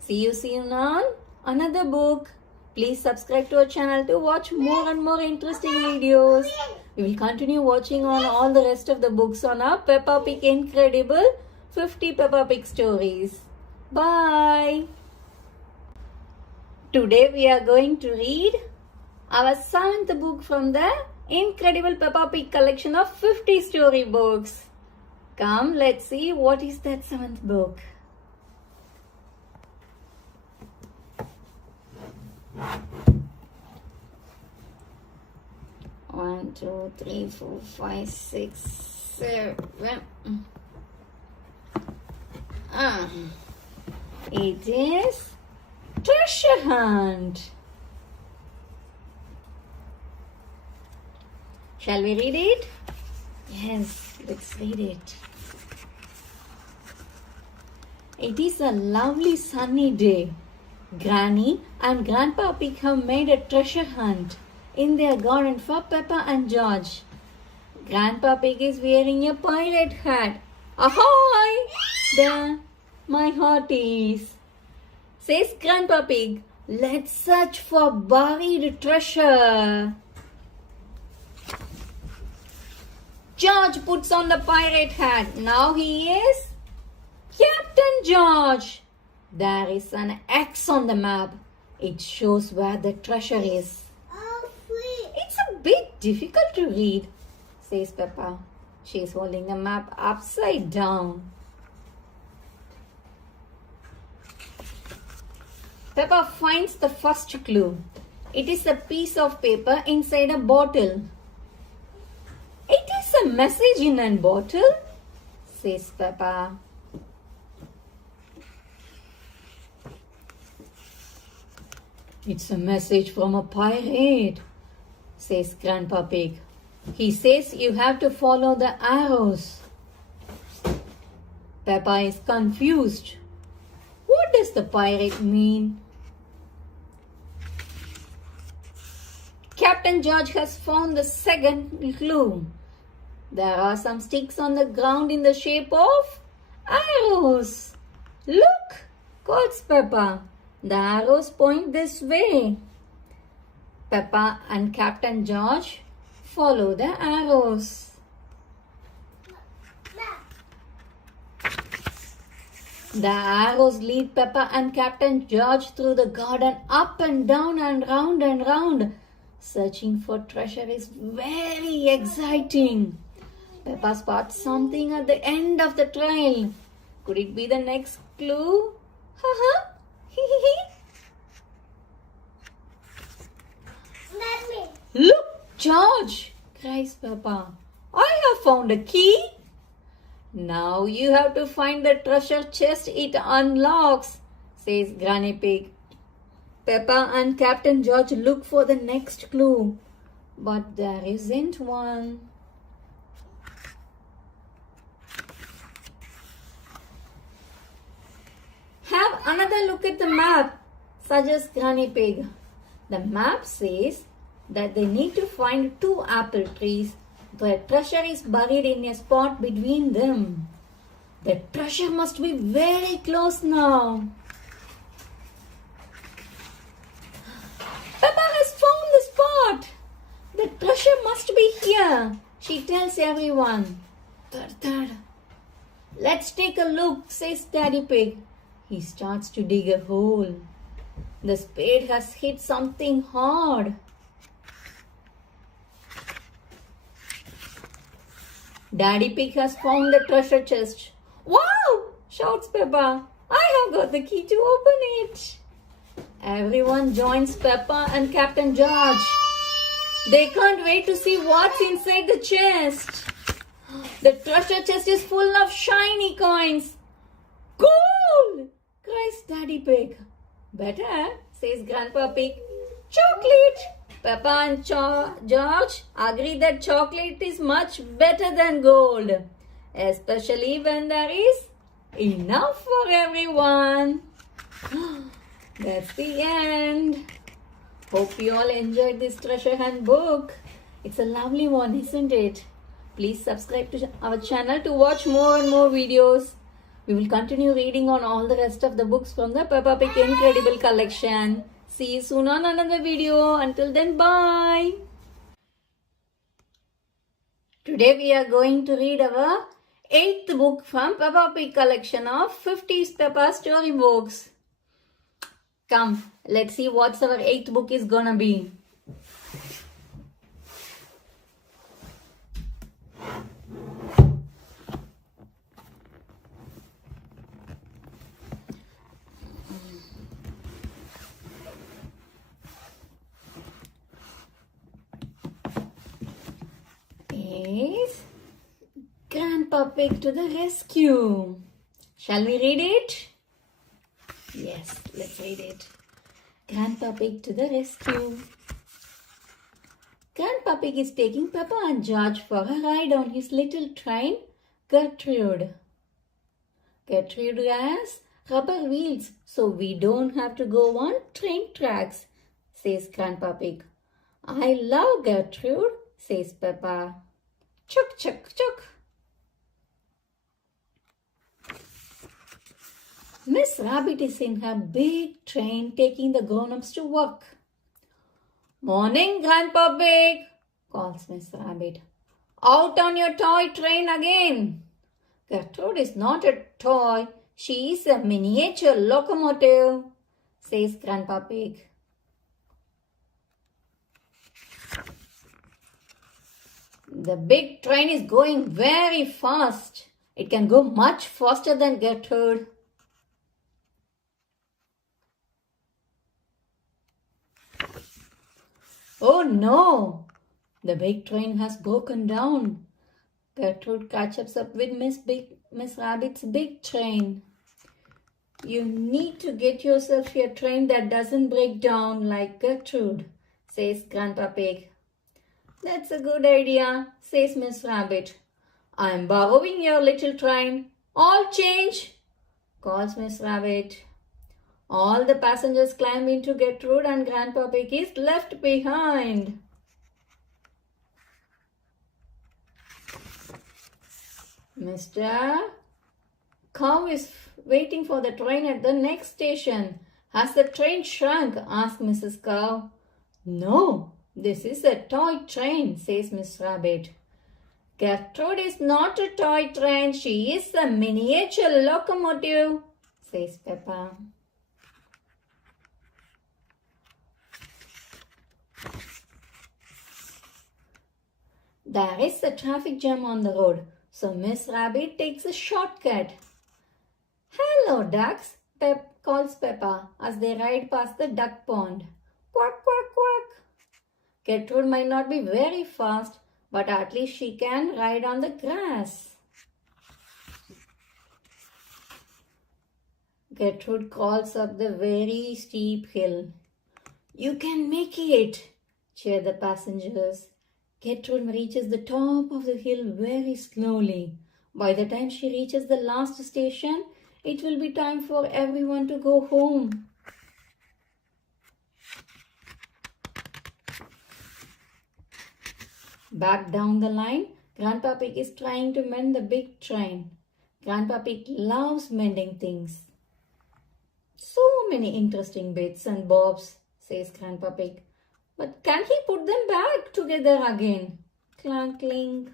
See you soon on another book. Please subscribe to our channel to watch more and more interesting videos. We will continue watching on all the rest of the books on our Peppa Pig Incredible 50 Peppa Pig stories. Bye. Today we are going to read our 7th book from the Incredible Peppa Pig collection of 50 storybooks. Come, let's see what is that 7th book. One, two, three, 4, 5, 6, 7. It is Treasure Hunt. Shall we read it? Yes, let's read it. It is a lovely sunny day. Granny and Grandpa Pig have made a treasure hunt in their garden for Peppa and George. Grandpa Pig is wearing a pirate hat. Ahoy! There, my hearties, says Grandpa Pig. Let's search for buried treasure. George puts on the pirate hat. Now he is Captain George. There is an X on the map. It shows where the treasure is. It's a bit difficult to read, says Peppa. She is holding the map upside down. Peppa finds the first clue. It is a piece of paper inside a bottle. It is a message in a bottle, says Peppa. It's a message from a pirate, says Grandpa Pig. He says you have to follow the arrows. Peppa is confused. What does the pirate mean? Captain George has found the second clue. There are some sticks on the ground in the shape of arrows. Look, calls Peppa. The arrows point this way. Peppa and Captain George follow the arrows. The arrows lead Peppa and Captain George through the garden, up and down and round and round. Searching for treasure is very exciting. Peppa spots something at the end of the trail. Could it be the next clue? Haha. Look, George, cries Peppa. I have found a key. Now you have to find the treasure chest it unlocks, says Granny Pig. Peppa and Captain George look for the next clue, but there isn't one. Have another look at the map, suggests Granny Pig. The map says that they need to find 2 apple trees. The treasure is buried in a spot between them. The treasure must be very close now. Peppa has found the spot. The treasure must be here, she tells everyone. Thud. Let's take a look, says Daddy Pig. He starts to dig a hole. The spade has hit something hard. Daddy Pig has found the treasure chest. Wow! Shouts Peppa. I have got the key to open it. Everyone joins Peppa and Captain George. They can't wait to see what's inside the chest. The treasure chest is full of shiny coins. Gold! Cries Daddy Pig. Better, says Grandpa Pig. Chocolate! Peppa and George agree that chocolate is much better than gold, especially when there is enough for everyone. That's the end. Hope you all enjoyed this treasure hunt book. It's a lovely one, isn't it? Please subscribe to our channel to watch more and more videos. We will continue reading on all the rest of the books from the Peppa Pig Incredible collection. See you soon on another video. Until then, bye. Today we are going to read our 8th book from Peppa Pig collection of 50 Peppa storybooks. Come, let's see what's our 8th book is gonna be. Is Grandpa Pig to the rescue. Shall we read it? Yes, let's read it. Grandpa Pig to the rescue. Grandpa Pig is taking Peppa and George for a ride on his little train, Gertrude. Gertrude has rubber wheels, so we don't have to go on train tracks, says Grandpa Pig. I love Gertrude, says Peppa. Chuk, chuk, chuk. Miss Rabbit is in her big train taking the grown-ups to work. Morning, Grandpa Pig, calls Miss Rabbit. Out on your toy train again. Gertrude is not a toy. She is a miniature locomotive, says Grandpa Pig. The big train is going very fast. It can go much faster than Gertrude. Oh no! The big train has broken down. Gertrude catches up with Miss Rabbit's big train. You need to get yourself a train that doesn't break down like Gertrude, says Grandpa Pig. That's a good idea, says Miss Rabbit. I'm borrowing your little train. All change, calls Miss Rabbit. All the passengers climb into Gertrude and Grandpa Pig is left behind. Mr. Cow is waiting for the train at the next station. Has the train shrunk? Asks Mrs. Cow. No, this is a toy train, says Miss Rabbit. Gertrude is not a toy train. She is a miniature locomotive, says Peppa. There is a traffic jam on the road, so Miss Rabbit takes a shortcut. Hello, ducks, calls Peppa as they ride past the duck pond. Quack, quack, quack. Gertrude might not be very fast, but at least she can ride on the grass. Gertrude crawls up the very steep hill. You can make it, cheer the passengers. Gertrude reaches the top of the hill very slowly. By the time she reaches the last station, it will be time for everyone to go home. Back down the line, Grandpa Pig is trying to mend the big train. Grandpa Pig loves mending things. So many interesting bits and bobs, says Grandpa Pig. But can he put them back together again? Clank, clink.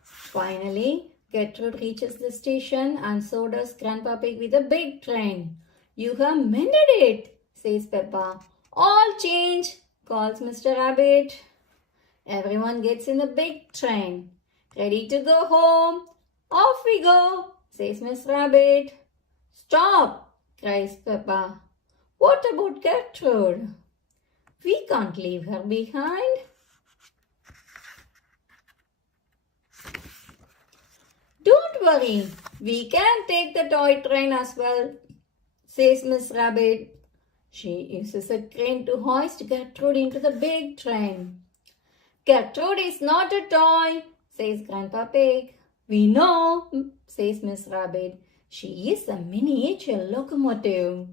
Finally, Gertrude reaches the station and so does Grandpa Pig with a big train. You have mended it, says Peppa. All change, calls Mr. Rabbit. Everyone gets in the big train. Ready to go home. Off we go, says Miss Rabbit. Stop, cries Peppa. What about Gertrude? We can't leave her behind. Don't worry, we can take the toy train as well, says Miss Rabbit. She uses a crane to hoist Gertrude into the big train. Gertrude is not a toy, says Grandpa Pig. We know, says Miss Rabbit. She is a miniature locomotive.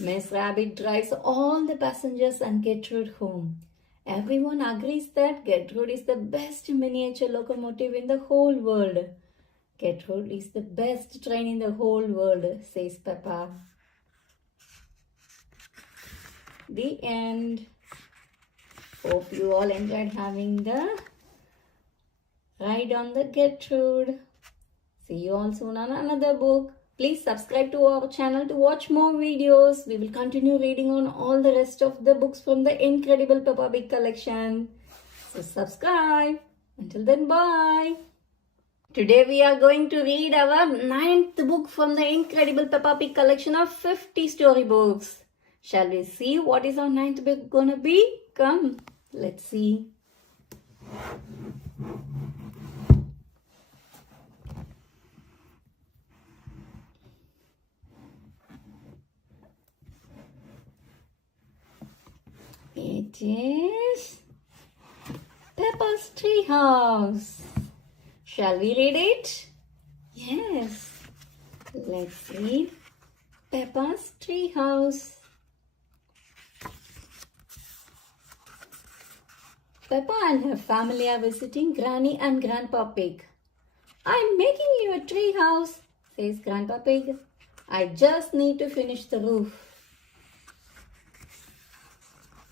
Miss Rabbit drives all the passengers and Gertrude home. Everyone agrees that Gertrude is the best miniature locomotive in the whole world. Gertrude is the best train in the whole world, says Peppa. The end. Hope you all enjoyed having the ride on the Gertrude. See you all soon on another book. Please subscribe to our channel to watch more videos. We will continue reading on all the rest of the books from the incredible Peppa Pig collection. So subscribe. Until then, bye. Today we are going to read our 9th book from the incredible Peppa Pig collection of 50 storybooks. Shall we see what is our 9th book gonna be? Come, let's see. It is Peppa's Treehouse. Shall we read it? Yes. Let's read Peppa's Treehouse. Peppa and her family are visiting Granny and Grandpa Pig. I'm making you a tree house, says Grandpa Pig. I just need to finish the roof.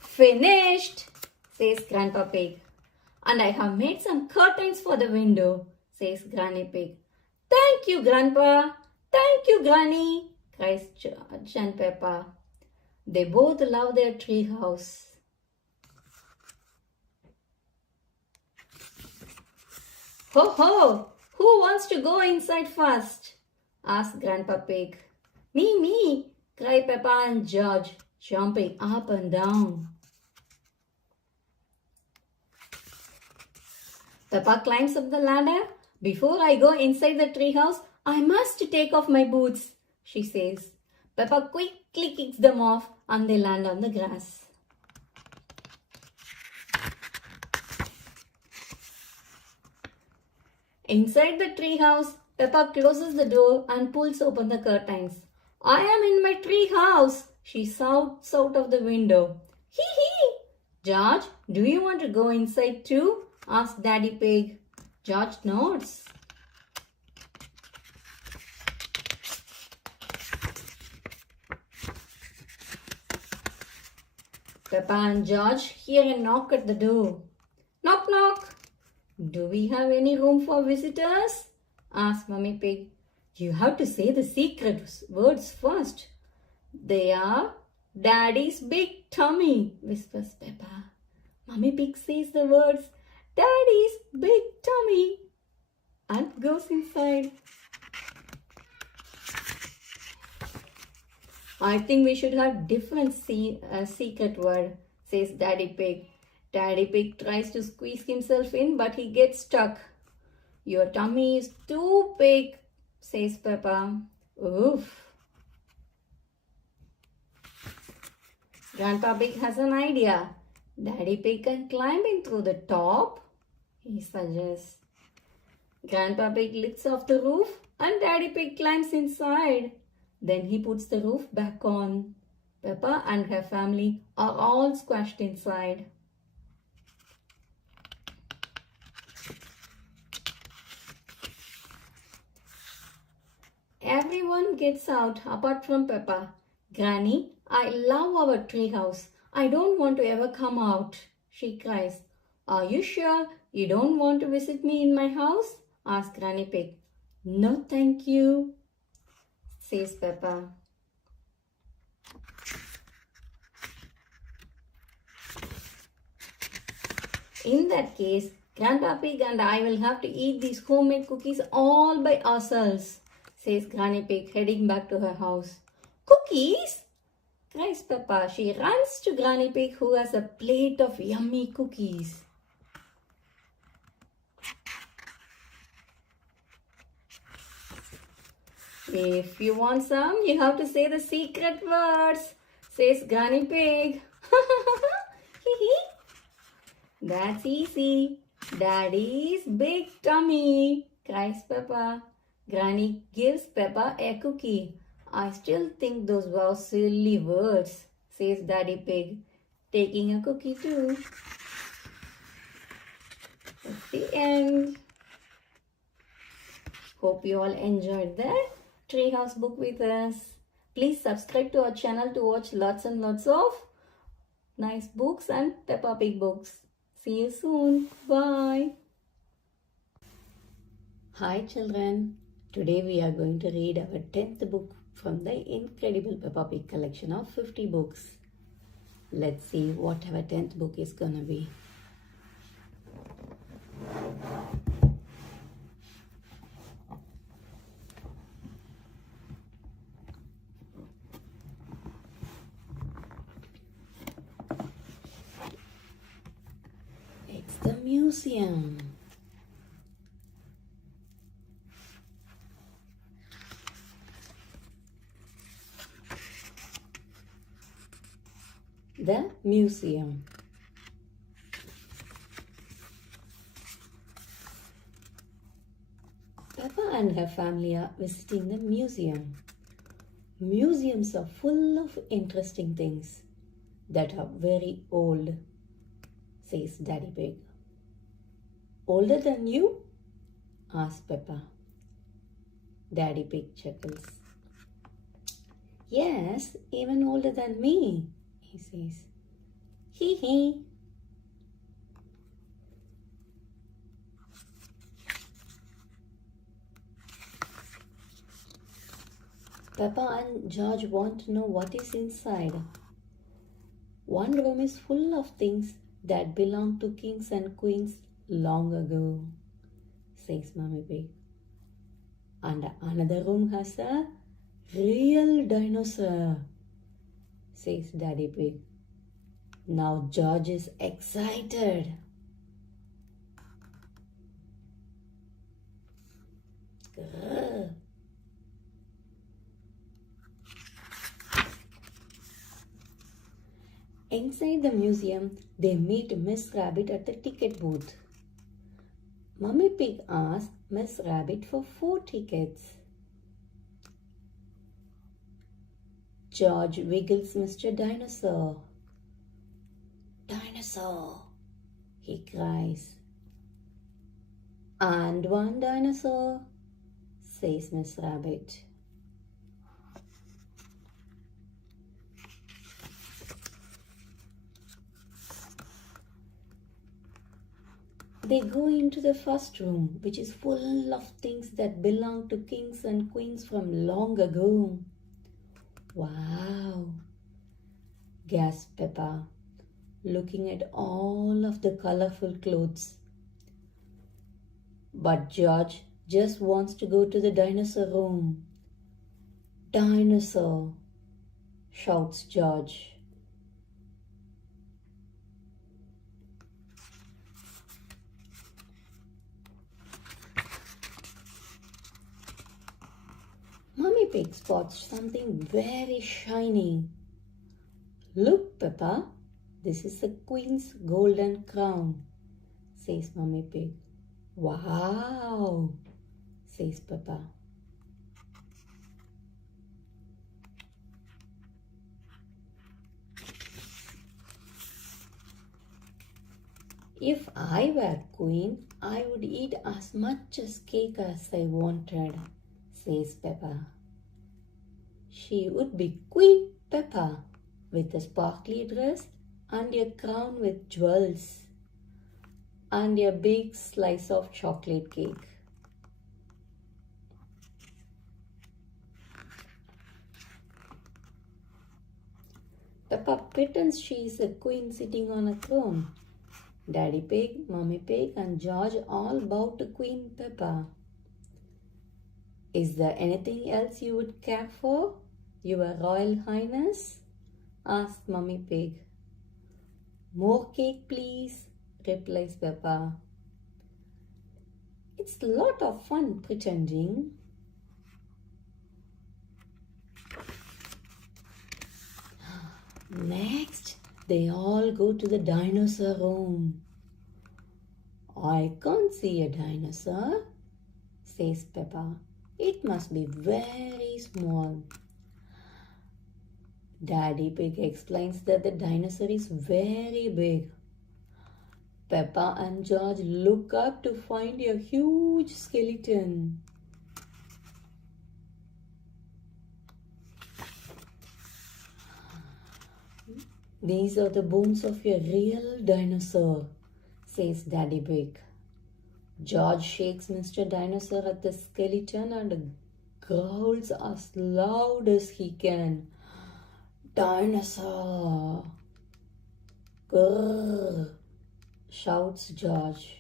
Finished, says Grandpa Pig. And I have made some curtains for the window, says Granny Pig. Thank you, Grandpa. Thank you, Granny, cries George and Peppa. They both love their tree house. Ho ho! Who wants to go inside first? Asked Grandpa Pig. Me, cried Peppa and George, jumping up and down. Peppa climbs up the ladder. Before I go inside the treehouse, I must take off my boots, she says. Peppa quickly kicks them off and they land on the grass. Inside the treehouse, Peppa closes the door and pulls open the curtains. I am in my treehouse, she shouts out of the window. Hee hee! George, do you want to go inside too? Asked Daddy Pig. George nods. Peppa and George hear a knock at the door. Knock, knock. Do we have any room for visitors? Asked Mummy Pig. You have to say the secret words first. They are Daddy's big tummy, whispers Peppa. Mummy Pig says the words Daddy's big tummy and goes inside. I think we should have different secret word, says Daddy Pig. Daddy Pig tries to squeeze himself in, but he gets stuck. Your tummy is too big, says Peppa. Oof. Grandpa Pig has an idea. Daddy Pig can climb in through the top, he suggests. Grandpa Pig lifts off the roof and Daddy Pig climbs inside. Then he puts the roof back on. Peppa and her family are all squashed inside. Everyone gets out apart from Peppa. Granny, I love our treehouse. I don't want to ever come out, she cries. Are you sure you don't want to visit me in my house? Asked Granny Pig. No, thank you, says Peppa. In that case, Grandpa Pig and I will have to eat these homemade cookies all by ourselves, says Granny Pig, heading back to her house. Cookies? Cries Peppa. She runs to Granny Pig, who has a plate of yummy cookies. If you want some, you have to say the secret words, says Granny Pig. That's easy. Daddy's big tummy, cries Peppa. Granny gives Peppa a cookie. I still think those were silly words, says Daddy Pig, taking a cookie too. That's the end. Hope you all enjoyed that Treehouse book with us. Please subscribe to our channel to watch lots and lots of nice books and Peppa Pig books. See you soon. Bye. Hi children. Today we are going to read our 10th book from the incredible Peppa Pig collection of 50 books. Let's see what our 10th book is gonna be. It's the museum. The museum. Peppa and her family are visiting the museum. Museums are full of interesting things that are very old, says Daddy Pig. Older than you? asks Peppa. Daddy Pig chuckles. Yes, even older than me, he says. Hee hee. Peppa and George want to know what is inside. One room is full of things that belonged to kings and queens long ago, says Mommy Pig. And another room has a real dinosaur, says Daddy Pig. Now George is excited. Grrr. Inside the museum, they meet Miss Rabbit at the ticket booth. Mummy Pig asks Miss Rabbit for 4 tickets. George wiggles Mr. Dinosaur. Dinosaur, he cries. And 1 dinosaur, says Miss Rabbit. They go into the first room, which is full of things that belong to kings and queens from long ago. Wow, gasped Peppa, looking at all of the colorful clothes. But George just wants to go to the dinosaur room. Dinosaur, shouts George. Mummy Pig spots something very shiny. Look, Peppa, this is the Queen's golden crown, says Mummy Pig. Wow, says Peppa. If I were queen, I would eat as much as cake as I wanted, says Peppa. She would be Queen Peppa with a sparkly dress and a crown with jewels and a big slice of chocolate cake. Peppa pretends she is a queen sitting on a throne. Daddy Pig, Mummy Pig, and George all bow to Queen Peppa. Is there anything else you would care for, Your Royal Highness? Asked Mummy Pig. More cake, please, replies Peppa. It's a lot of fun pretending. Next, they all go to the dinosaur room. I can't see a dinosaur, says Peppa. It must be very small. Daddy Pig explains that the dinosaur is very big. Peppa and George look up to find a huge skeleton. These are the bones of a real dinosaur, says Daddy Pig. George shakes Mr. Dinosaur at the skeleton and growls as loud as he can. Dinosaur! Grrr! Shouts George.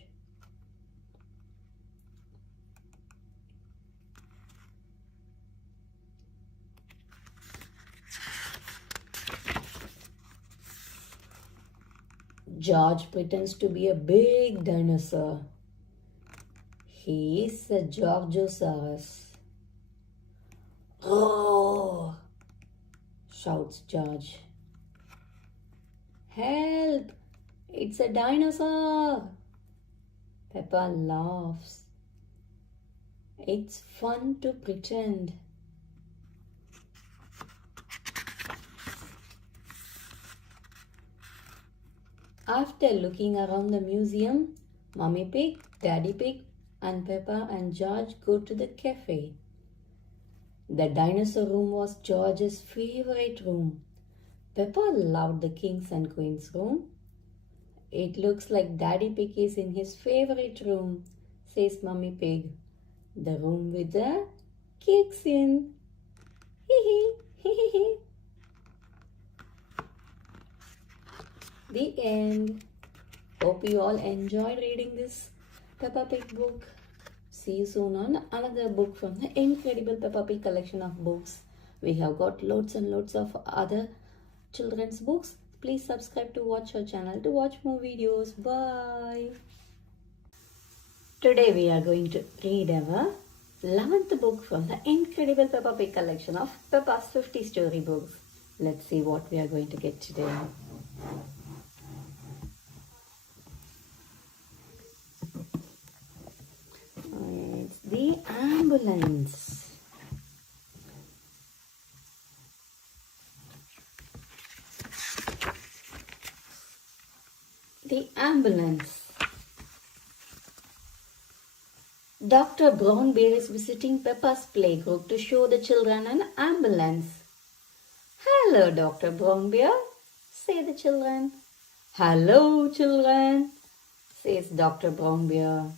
George pretends to be a big dinosaur. He is a Georgosaurus. Roar! Shouts George. Help! It's a dinosaur! Peppa laughs. It's fun to pretend. After looking around the museum, Mummy Pig, Daddy Pig, and Peppa and George go to the cafe. The dinosaur room was George's favorite room. Peppa loved the king's and queen's room. It looks like Daddy Pig is in his favorite room, says Mummy Pig. The room with the cakes in. Hee hee hee. The end. Hope you all enjoyed reading this Peppa Pig book. See you soon on another book from the incredible Peppa Pig collection of books. We have got loads and loads of other children's books. Please subscribe to watch our channel to watch more videos. Bye. Today we are going to read our 11th book from the incredible Peppa Pig collection of Peppa's 50 storybooks. Let's see what we are going to get today. It's the ambulance. The ambulance. Dr. Brownbear is visiting Peppa's playgroup to show the children an ambulance. Hello, Dr. Brownbear, say the children. Hello, children, says Dr. Brownbear.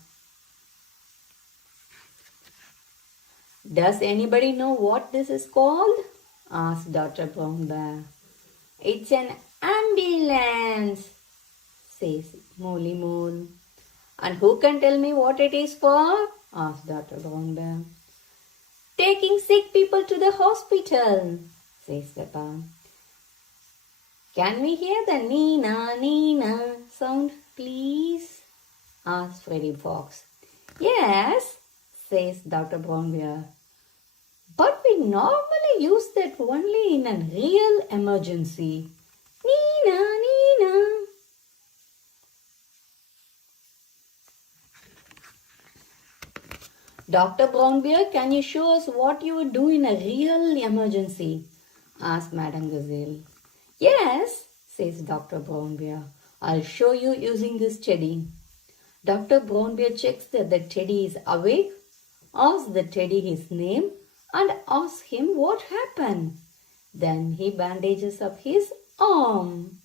Does anybody know what this is called? Asked Dr. Brownbear. It's an ambulance, says Molly Mole. And who can tell me what it is for? Asked Dr. Brownbear. Taking sick people to the hospital, says Peppa. Can we hear the Nina, Nina sound, please? Asked Freddy Fox. Yes, says Dr. Brownbear. But we normally use that only in a real emergency. Nina, Nina. Dr. Brownbear, can you show us what you would do in a real emergency? Asked Madame Gazelle. Yes, says Dr. Brownbear. I'll show you using this teddy. Dr. Brownbear checks that the teddy is awake, asks the teddy his name, and asks him what happened. Then he bandages up his arm.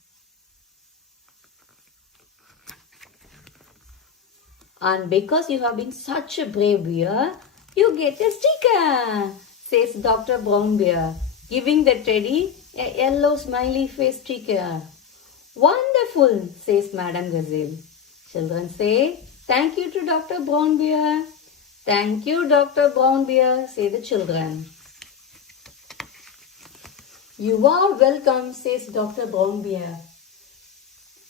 And because you have been such a brave bear, you get a sticker, says Dr. Brown Bear, giving the teddy a yellow smiley face sticker. Wonderful, says Madame Gazelle. Children say, thank you to Dr. Brown Bear. Thank you, Dr. Brown Bear, say the children. You are welcome, says Dr. Brown Bear.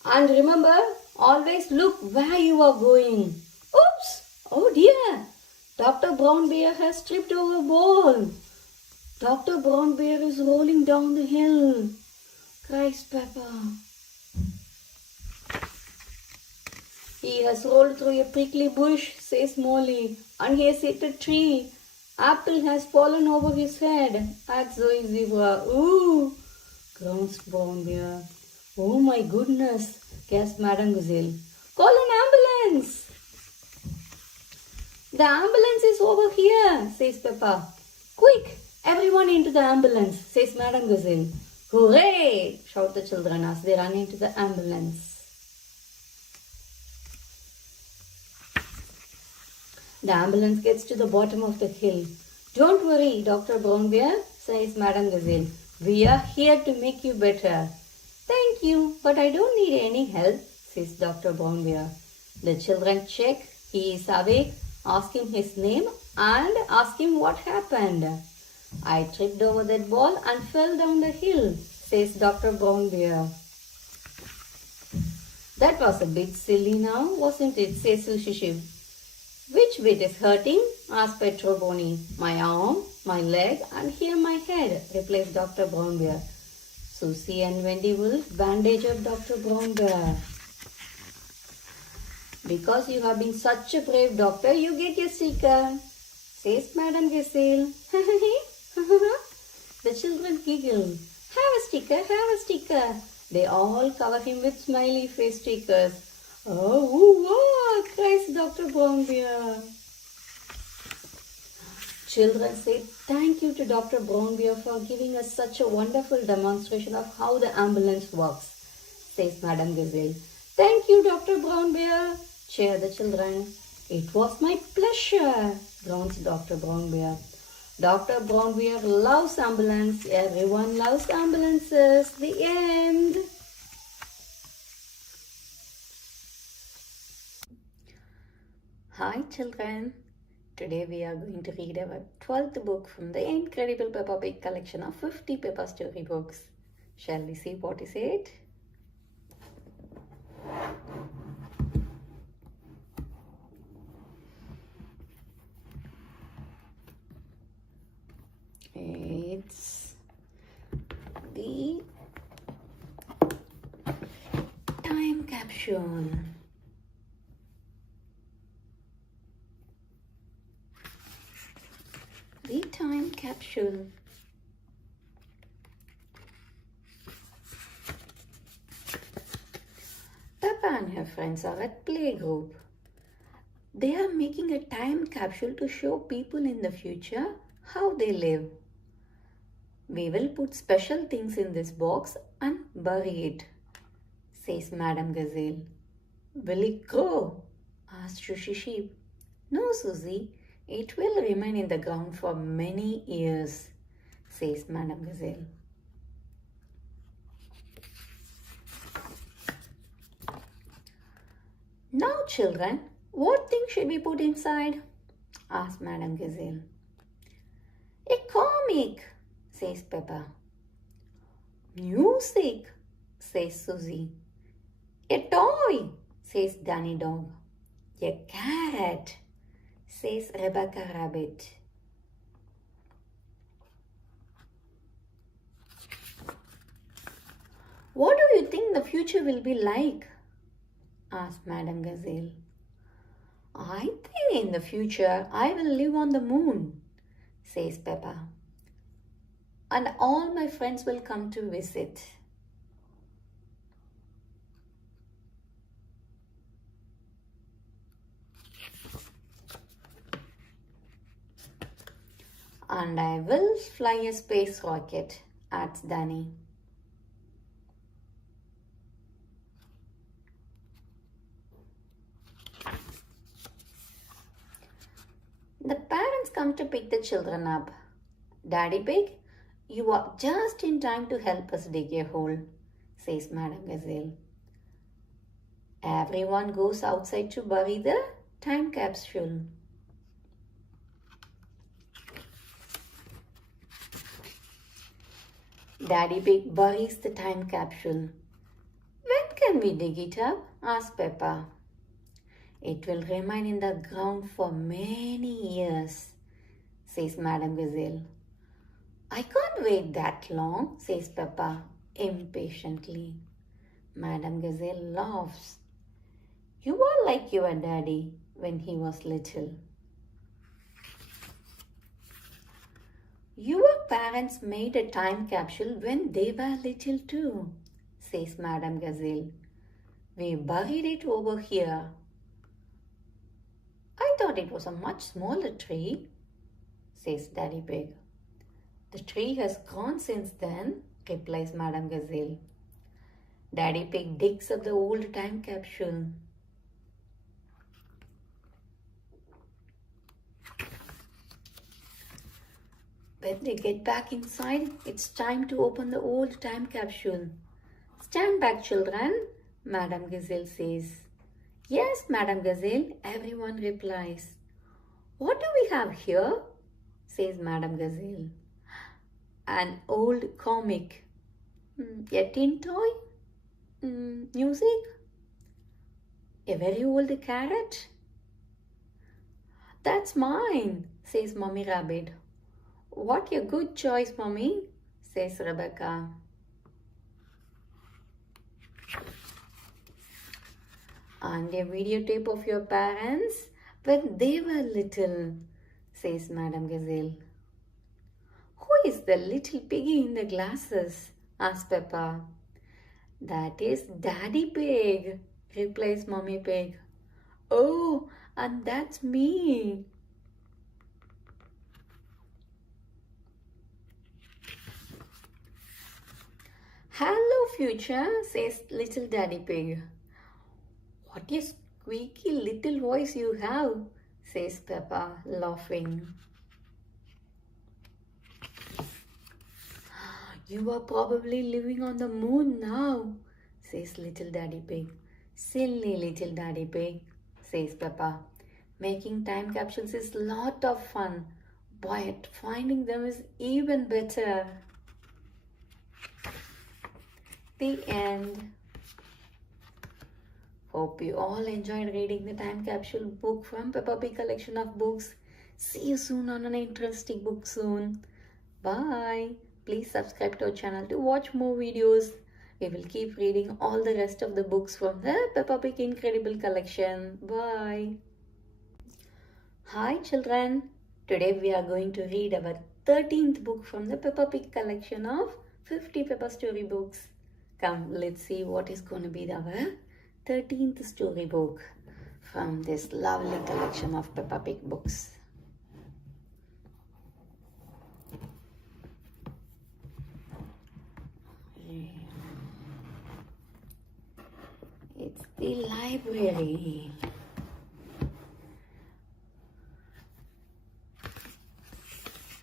And remember, always look where you are going. Oops! Oh dear! Dr. Brown Bear has tripped over a ball. Dr. Brown Bear is rolling down the hill, cries Peppa. He has rolled through a prickly bush, says Molly, and he has hit a tree. Apple has fallen over his head, adds Zoe Zebra. Ooh, groans Brown Bear. Oh my goodness, gasped Madame Gazelle. Call an ambulance! The ambulance is over here, says Peppa. Quick, everyone into the ambulance, says Madame Gazelle. Hooray! Shout the children as they run into the ambulance. The ambulance gets to the bottom of the hill. Don't worry, Dr. Brown Bear, says Madame Gazelle. We are here to make you better. Thank you, but I don't need any help, says Dr. Brown Bear. The children check. He is awake, ask him his name and ask him what happened. I tripped over that ball and fell down the hill, says Dr. Brown Bear. That was a bit silly now, wasn't it, says Sushi Shiv. Which bit is hurting? asked Petro Bonnie. My arm, my leg and here my head, replies Dr. Brown Bear. Susie and Wendy will bandage up Dr. Brown Bear. Because you have been such a brave doctor, you get your sticker, says Madame Gazelle. The children giggle. Have a sticker, have a sticker. They all cover him with smiley face stickers. Oh, wow, cries Dr. Brown Bear. Children say thank you to Dr. Brown Bear for giving us such a wonderful demonstration of how the ambulance works, says Madame Gazelle. Thank you, Dr. Brown Bear, cheer the children. It was my pleasure, groans Dr. Brown Bear. Dr. Brown Bear loves ambulance. Everyone loves ambulances. The end. Hi children. Today we are going to read our 12th book from the incredible Peppa Pig collection of 50 Peppa storybooks. Shall we see what is it? It's the time capsule. The time capsule. Peppa and her friends are at playgroup. They are making a time capsule to show people in the future how they live. We will put special things in this box and bury it, says Madame Gazelle. Will it grow? asked Sushi Sheep. No, Susie. It will remain in the ground for many years, says Madame Gazelle. Now, children, what thing should we put inside? asked Madame Gazelle. A comic, says Peppa. Music, says Susie. A toy, says Danny Dog. A cat, says Rebecca Rabbit. What do you think the future will be like? asked Madame Gazelle. I think in the future I will live on the moon, says Peppa. And all my friends will come to visit. And I will fly a space rocket, adds Danny. The parents come to pick the children up. Daddy Pig, you are just in time to help us dig a hole, says Madame Gazelle. Everyone goes outside to bury the time capsule. Daddy Pig buries the time capsule. When can we dig it up? Asked Peppa. It will remain in the ground for many years, says Madame Gazelle. I can't wait that long, says Peppa impatiently. Madame Gazelle laughs. You are like your daddy when he was little. Your parents made a time capsule when they were little too, says Madame Gazelle. We buried it over here. I thought it was a much smaller tree, says Daddy Pig. The tree has grown since then, replies Madame Gazelle. Daddy Pig digs up the old time capsule. When they get back inside, it's time to open the old time capsule. Stand back, children, Madame Gazelle says. Yes, Madame Gazelle, everyone replies. What do we have here? Says Madame Gazelle. An old comic. A tin toy? Music? A very old carrot? That's mine, says Mommy Rabbit. What a good choice, Mommy, says Rebecca. And a videotape of your parents when they were little, says Madame Gazelle. Who is the little piggy in the glasses? Asks Peppa. That is Daddy Pig, replies Mommy Pig. Oh, and that's me. Hello, future, says little Daddy Pig. What a squeaky little voice you have, says Peppa, laughing. You are probably living on the moon now, says little Daddy Pig. Silly little Daddy Pig, says Peppa. Making time capsules is a lot of fun, but finding them is even better. The end. Hope you all enjoyed reading the time capsule book from Peppa Pig collection of books. See you soon on an interesting book soon. Bye. Please subscribe to our channel to watch more videos. We will keep reading all the rest of the books from the Peppa Pig Incredible collection. Bye. Hi children. Today we are going to read our 13th book from the Peppa Pig collection of 50 Peppa story books. Come, let's see what is going to be our 13th storybook from this lovely collection of Peppa Pig books. It's the library.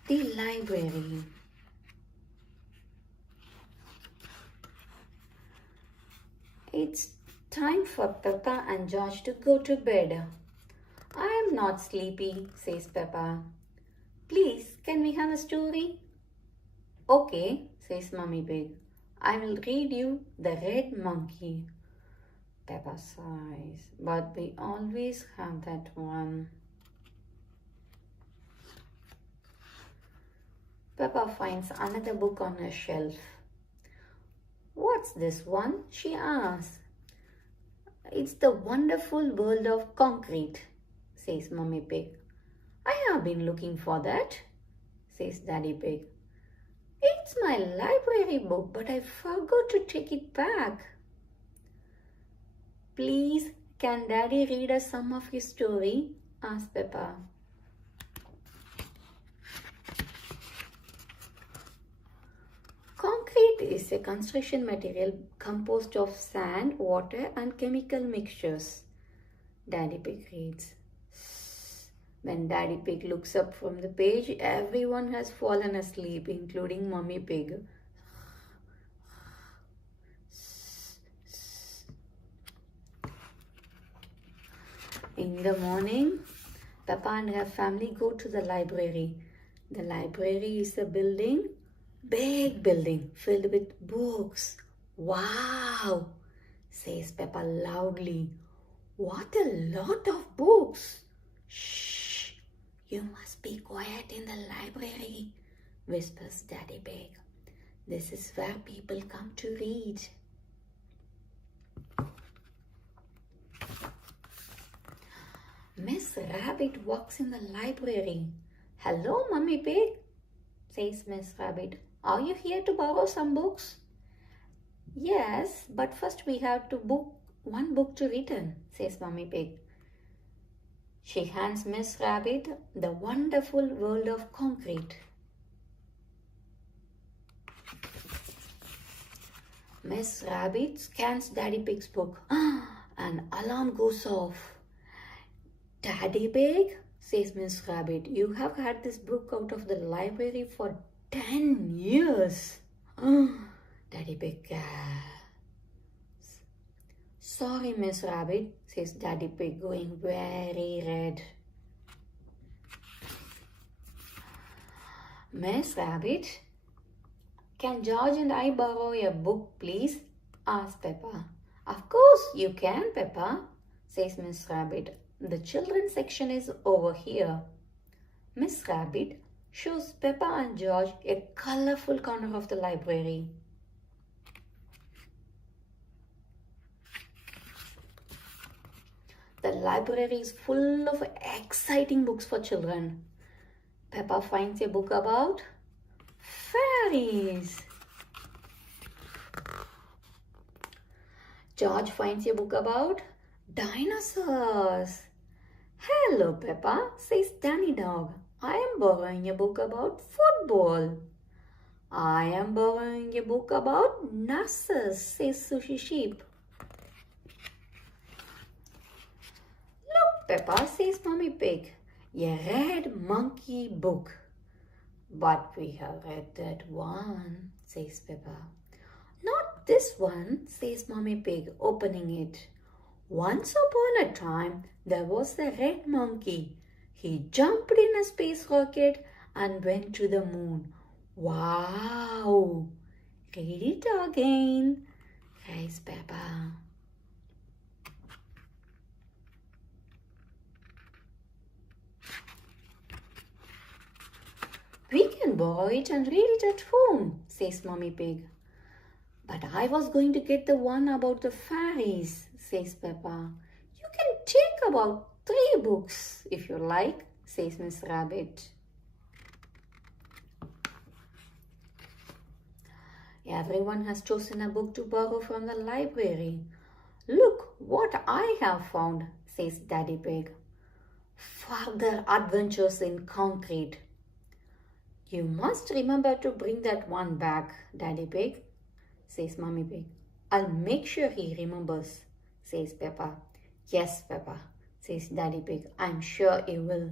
The library. It's time for Peppa and George to go to bed. I am not sleepy, says Peppa. Please, can we have a story? Okay, says Mummy Pig. I will read you The Red Monkey. Peppa sighs, but we always have that one. Peppa finds another book on her shelf. What's this one? She asks. It's The Wonderful World of Concrete, says Mummy Pig. I have been looking for that, says Daddy Pig. It's my library book, but I forgot to take it back. Please, can Daddy read us some of his story? Asked Peppa. Concrete is a construction material composed of sand, water and chemical mixtures. Daddy Pig reads. When Daddy Pig looks up from the page, everyone has fallen asleep, including Mummy Pig. In the morning, Peppa and her family go to the library. The library is a building, big building filled with books. Wow, says Peppa loudly. What a lot of books. Shh, you must be quiet in the library, whispers Daddy Pig. This is where people come to read. Miss Rabbit walks in the library. Hello, Mummy Pig, says Miss Rabbit. Are you here to borrow some books? Yes, but first we have to book one book to return, says Mummy Pig. She hands Miss Rabbit The Wonderful World of Concrete. Miss Rabbit scans Daddy Pig's book. An alarm goes off. Daddy Pig, says Miss Rabbit, you have had this book out of the library for 10 years. Daddy Pig gasps. Sorry, Miss Rabbit, says Daddy Pig, going very red. Miss Rabbit, can George and I borrow a book, please? asks Peppa. Of course you can, Peppa, says Miss Rabbit. The children's section is over here. Miss Rabbit shows Peppa and George a colorful corner of the library. The library is full of exciting books for children. Peppa finds a book about fairies. George finds a book about dinosaurs. Hello, Peppa, says Danny Dog. I am borrowing a book about football. I am borrowing a book about nurses, says Sushi Sheep. Look, Peppa, says Mummy Pig, a red monkey book. But we have read that one, says Peppa. Not this one, says Mummy Pig, opening it. Once upon a time, there was a red monkey. He jumped in a space rocket and went to the moon. Wow! Read it again, cries Peppa. We can borrow it and read it at home, says Mummy Pig. But I was going to get the one about the fairies, says Peppa. You can take about 3 books if you like, says Miss Rabbit. Everyone has chosen a book to borrow from the library. Look what I have found, says Daddy Pig. Further Adventures in Concrete. You must remember to bring that one back, Daddy Pig, says Mummy Pig. I'll make sure he remembers, says Peppa. Yes, Peppa, says Daddy Pig. I'm sure he will.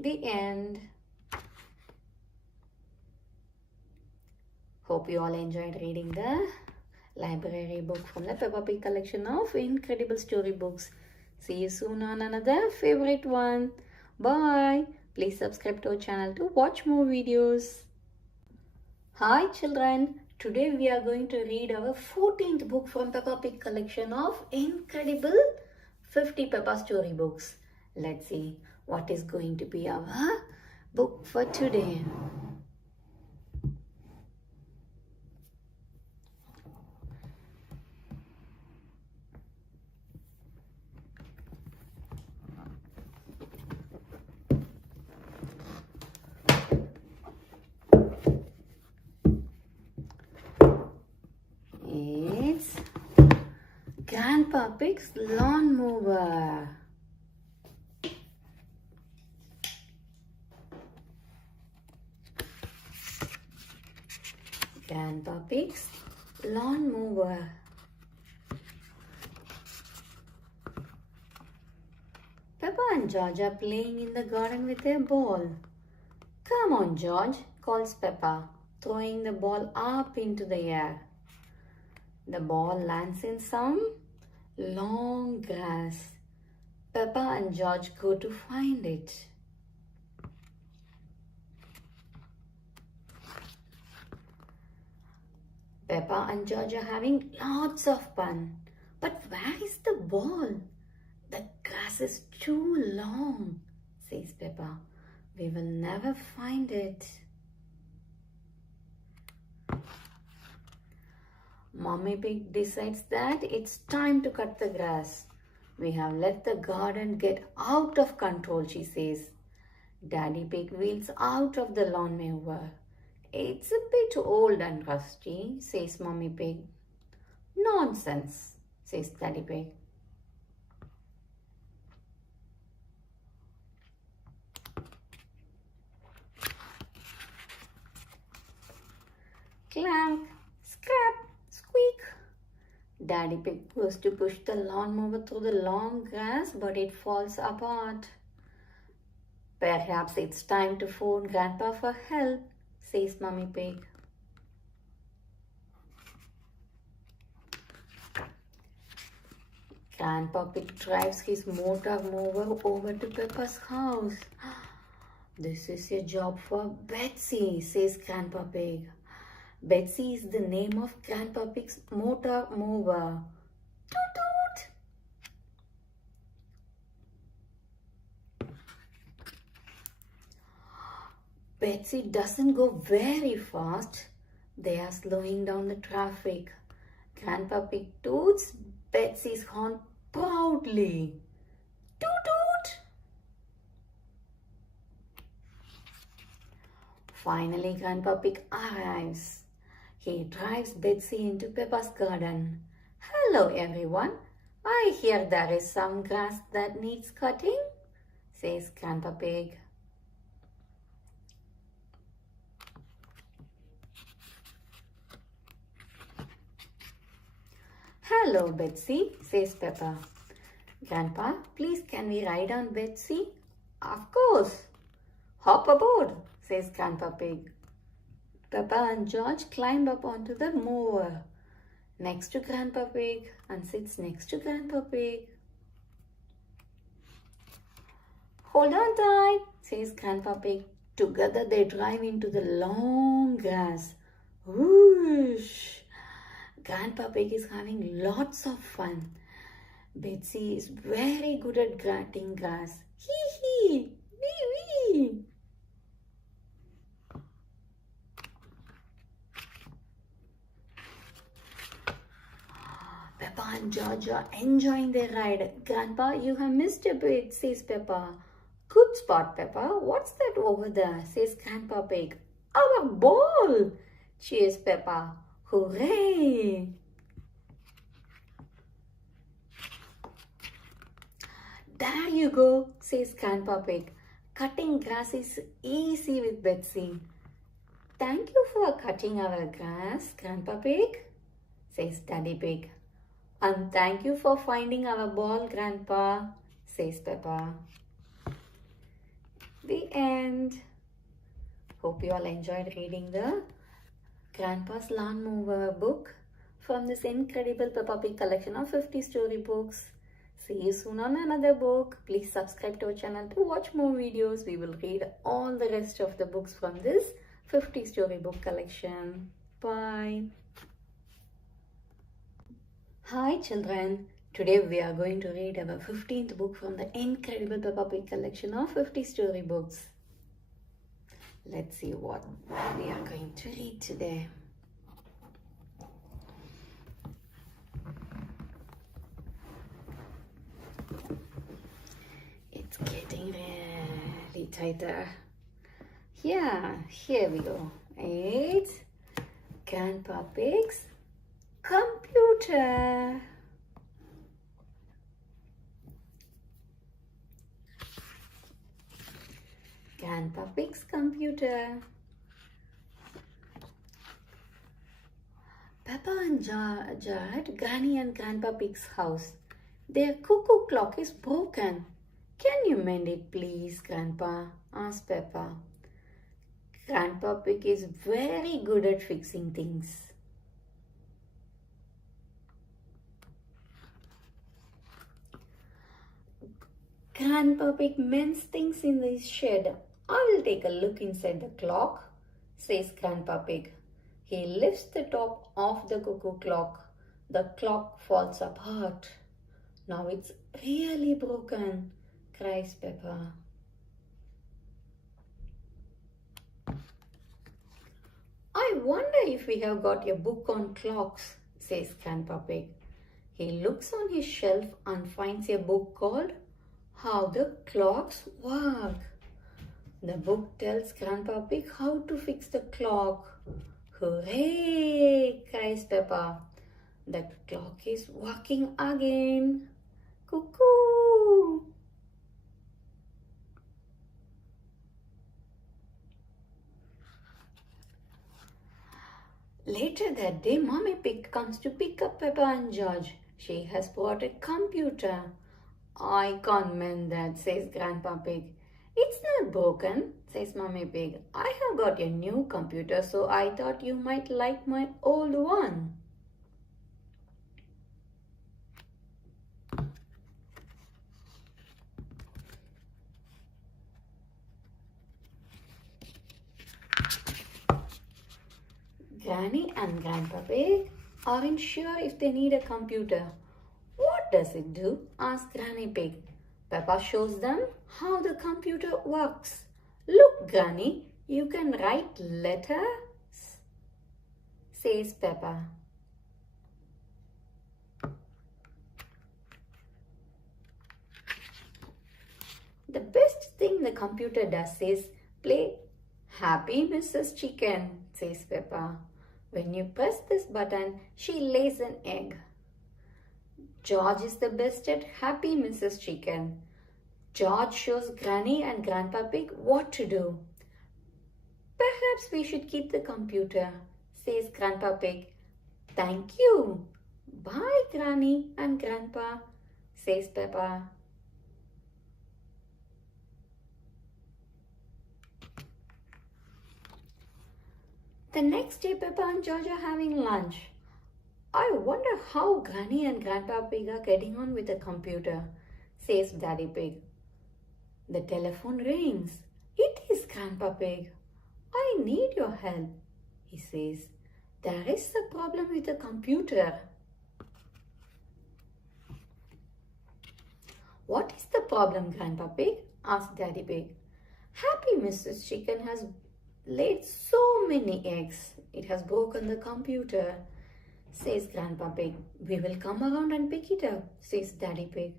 The end. Hope you all enjoyed reading the library book from the Peppa Pig collection of incredible storybooks. See you soon on another favorite one. Bye. Please subscribe to our channel to watch more videos. Hi children. Today we are going to read our 14th book from Peppa Pig collection of incredible 50 Peppa storybooks. Let's see what is going to be our book for today. It's Grandpa Pig's Lawnmower. Grandpa Pig's Lawnmower. Peppa and George are playing in the garden with their ball. Come on, George, calls Peppa. throwing the ball up into the air. The ball lands in some long grass. Peppa and George go to find it. Peppa and George are having lots of fun. But where is the ball? The grass is too long, says Peppa. We will never find it. Mommy Pig decides that it's time to cut the grass. We have let the garden get out of control, she says. Daddy Pig wheels out of the lawnmower. It's a bit old and rusty, says Mommy Pig. Nonsense, says Daddy Pig. Clank, scrap, squeak. Daddy Pig goes to push the lawnmower through the long grass, but it falls apart. Perhaps it's time to phone Grandpa for help, says Mummy Pig. Grandpa Pig drives his motor mower over to Peppa's house. This is a job for Betsy, says Grandpa Pig. Betsy is the name of Grandpa Pig's motor mower. Toot toot! Betsy doesn't go very fast. They are slowing down the traffic. Grandpa Pig toots Betsy's horn proudly. Toot toot! Finally, Grandpa Pig arrives. He drives Betsy into Peppa's garden. Hello, everyone. I hear there is some grass that needs cutting, says Grandpa Pig. Hello, Betsy, says Peppa. Grandpa, please can we ride on Betsy? Of course. Hop aboard, says Grandpa Pig. Peppa and George climb up onto the mower next to Grandpa Pig and sits next to Grandpa Pig. Hold on tight, says Grandpa Pig. Together they drive into the long grass. Whoosh! Grandpa Pig is having lots of fun. Betsy is very good at cutting grass. Hee hee! Wee wee! Peppa and George are enjoying their ride. Grandpa, you have missed a bit, says Peppa. Good spot, Peppa. What's that over there, says Grandpa Pig. Our ball, cheers Peppa. Hooray! There you go, says Grandpa Pig. Cutting grass is easy with Betsy. Thank you for cutting our grass, Grandpa Pig, says Daddy Pig. And thank you for finding our ball, Grandpa, says Peppa. The end. Hope you all enjoyed reading the Grandpa's Lawnmower book from this incredible Peppa Pig collection of 50 storybooks. See you soon on another book. Please subscribe to our channel to watch more videos. We will read all the rest of the books from this 50 storybook collection. Bye. Hi children. Today we are going to read our 15th book from the incredible Peppa Pig collection of 50 storybooks. Let's see what we are going to read today. It's getting really tighter. Yeah, here we go. It's Grandpa Pig's computer. Grandpa Pig's computer. Peppa and George are at Granny and Grandpa Pig's house. Their cuckoo clock is broken. Can you mend it please, Grandpa? Asked Peppa. Grandpa Grandpa Pig is very good at fixing things. Grandpa Pig mends things in his shed. I will take a look inside the clock, says Grandpa Pig. He lifts the top of the cuckoo clock. The clock falls apart. Now it's really broken, cries Peppa. I wonder if we have got a book on clocks, says Grandpa Pig. He looks on his shelf and finds a book called How the Clocks Work. The book tells Grandpa Pig how to fix the clock. Hooray! Cries Peppa. The clock is working again. Cuckoo! Later that day, Mommy Pig comes to pick up Peppa and George. She has brought a computer. I can't mend that, says Grandpa Pig. It's not broken, says Mommy Pig. I have got a new computer, so I thought you might like my old one. Granny and Grandpa Pig aren't sure if they need a computer. What does it do? Asks Granny Pig. Peppa shows them how the computer works. Look, Granny, you can write letters, says Peppa. The best thing the computer does is play Happy Mrs. Chicken, says Peppa. When you press this button, she lays an egg. George is the best at Happy Mrs. Chicken. George shows Granny and Grandpa Pig what to do. Perhaps we should keep the computer, says Grandpa Pig. Thank you. Bye, Granny and Grandpa, says Peppa. The next day, Peppa and George are having lunch. I wonder how Granny and Grandpa Pig are getting on with the computer, says Daddy Pig. The telephone rings. It is Grandpa Pig. I need your help, he says. There is a problem with the computer. What is the problem, Grandpa Pig? Asked Daddy Pig. Happy Mrs. Chicken has laid so many eggs. It has broken the computer, says Grandpa Pig. We will come around and pick it up, says Daddy Pig.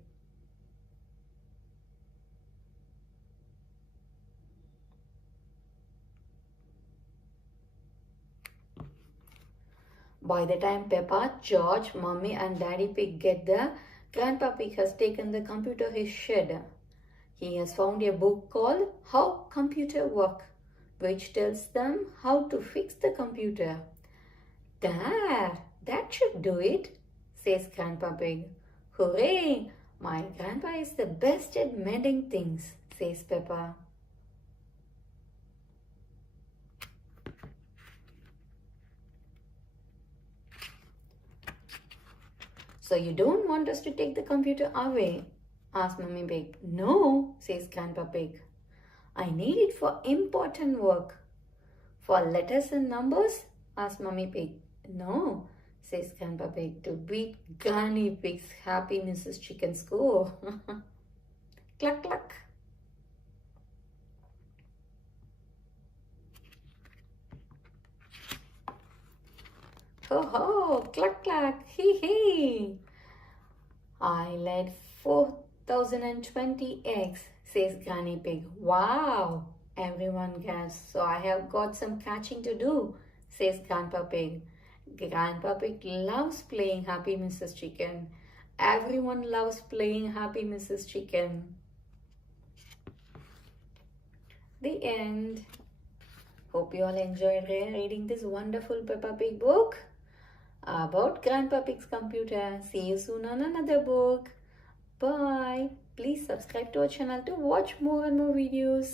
By the time Peppa, George, Mommy and Daddy Pig get there, Grandpa Pig has taken the computer to his shed. He has found a book called How Computer Work, which tells them how to fix the computer. There, that should do it, says Grandpa Pig. Hooray! My grandpa is the best at mending things, says Peppa. So you don't want us to take the computer away? Asked Mummy Pig. No, says Grandpa Pig. I need it for important work. For letters and numbers? Asked Mummy Pig. No, says Grandpa Pig, to beat Granny Pig's Happy Mrs. Chicken score. Cluck cluck. Ho ho, cluck cluck, hee hee. I laid 4,020 eggs, says Granny Pig. Wow, everyone gasps. So I have got some catching to do, says Grandpa Pig. Grandpa Pig loves playing Happy Mrs. Chicken. Everyone loves playing Happy Mrs. Chicken. The end. Hope you all enjoyed reading this wonderful Peppa Pig book about Grandpa Pig's computer. See you soon on another book. Bye. Please subscribe to our channel to watch more and more videos.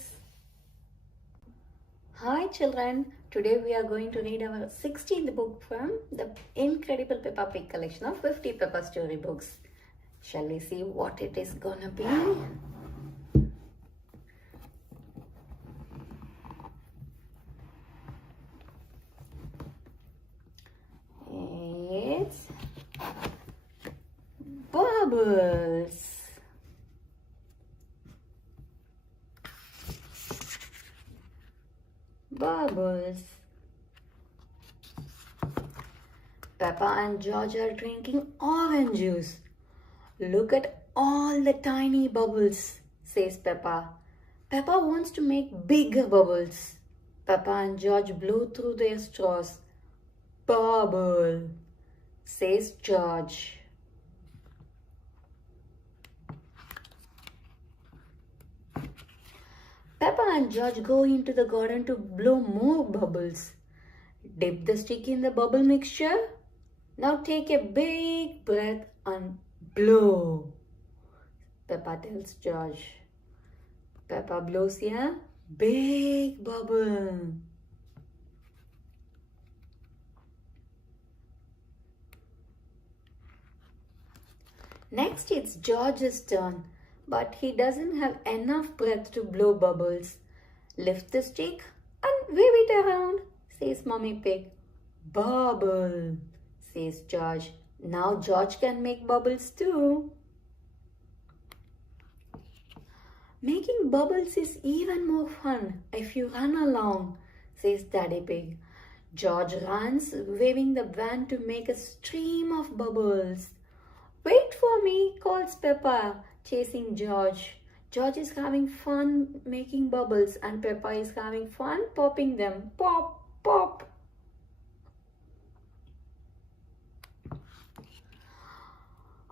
Hi children, today we are going to read our 16th book from the incredible Peppa Pig collection of 50 Peppa storybooks. Shall we see what it is gonna be? It's Bubbles. Bubbles. Peppa and George are drinking orange juice. Look at all the tiny bubbles, says Peppa. Peppa wants to make bigger bubbles. Peppa and George blow through their straws. Bubble, says George. Peppa and George go into the garden to blow more bubbles. Dip the stick in the bubble mixture. Now take a big breath and blow, Peppa tells George. Peppa blows a big bubble. Next it's George's turn, but he doesn't have enough breath to blow bubbles. Lift the stick and wave it around, says Mummy Pig. Bubble, says George. Now George can make bubbles too. Making bubbles is even more fun if you run along, says Daddy Pig. George runs, waving the wand to make a stream of bubbles. Wait for me, calls Peppa, chasing George. George is having fun making bubbles and Peppa is having fun popping them. Pop, pop.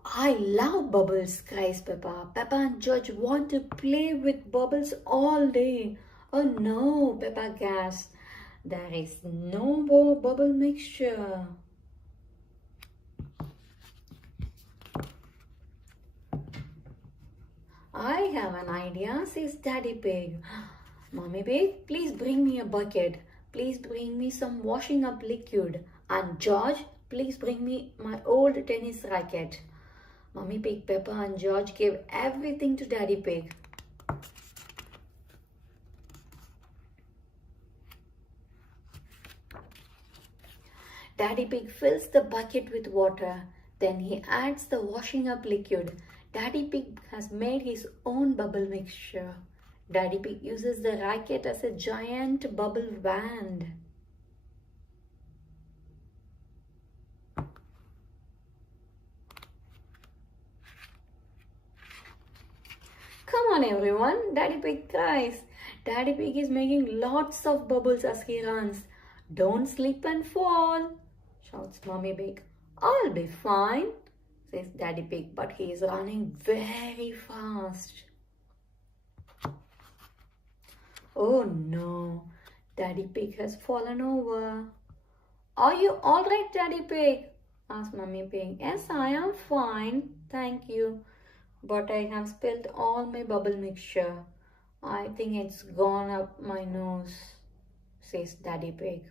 I love bubbles, cries Peppa. Peppa and George want to play with bubbles all day. Oh no, Peppa gasps. There is no more bubble mixture. I have an idea, says Daddy Pig. Mommy Pig, please bring me a bucket. Please bring me some washing up liquid. And George, please bring me my old tennis racket. Mommy Pig, Peppa and George gave everything to Daddy Pig. Daddy Pig fills the bucket with water. Then he adds the washing up liquid. Daddy Pig has made his own bubble mixture. Daddy Pig uses the racket as a giant bubble wand. Come on everyone, Daddy Pig cries. Daddy Pig is making lots of bubbles as he runs. Don't slip and fall, shouts Mommy Pig. I'll be fine, says Daddy Pig, but he is running very fast. Oh no, Daddy Pig has fallen over. Are you alright, Daddy Pig? Asked Mummy Pig. Yes, I am fine, thank you. But I have spilled all my bubble mixture. I think it's gone up my nose, says Daddy Pig.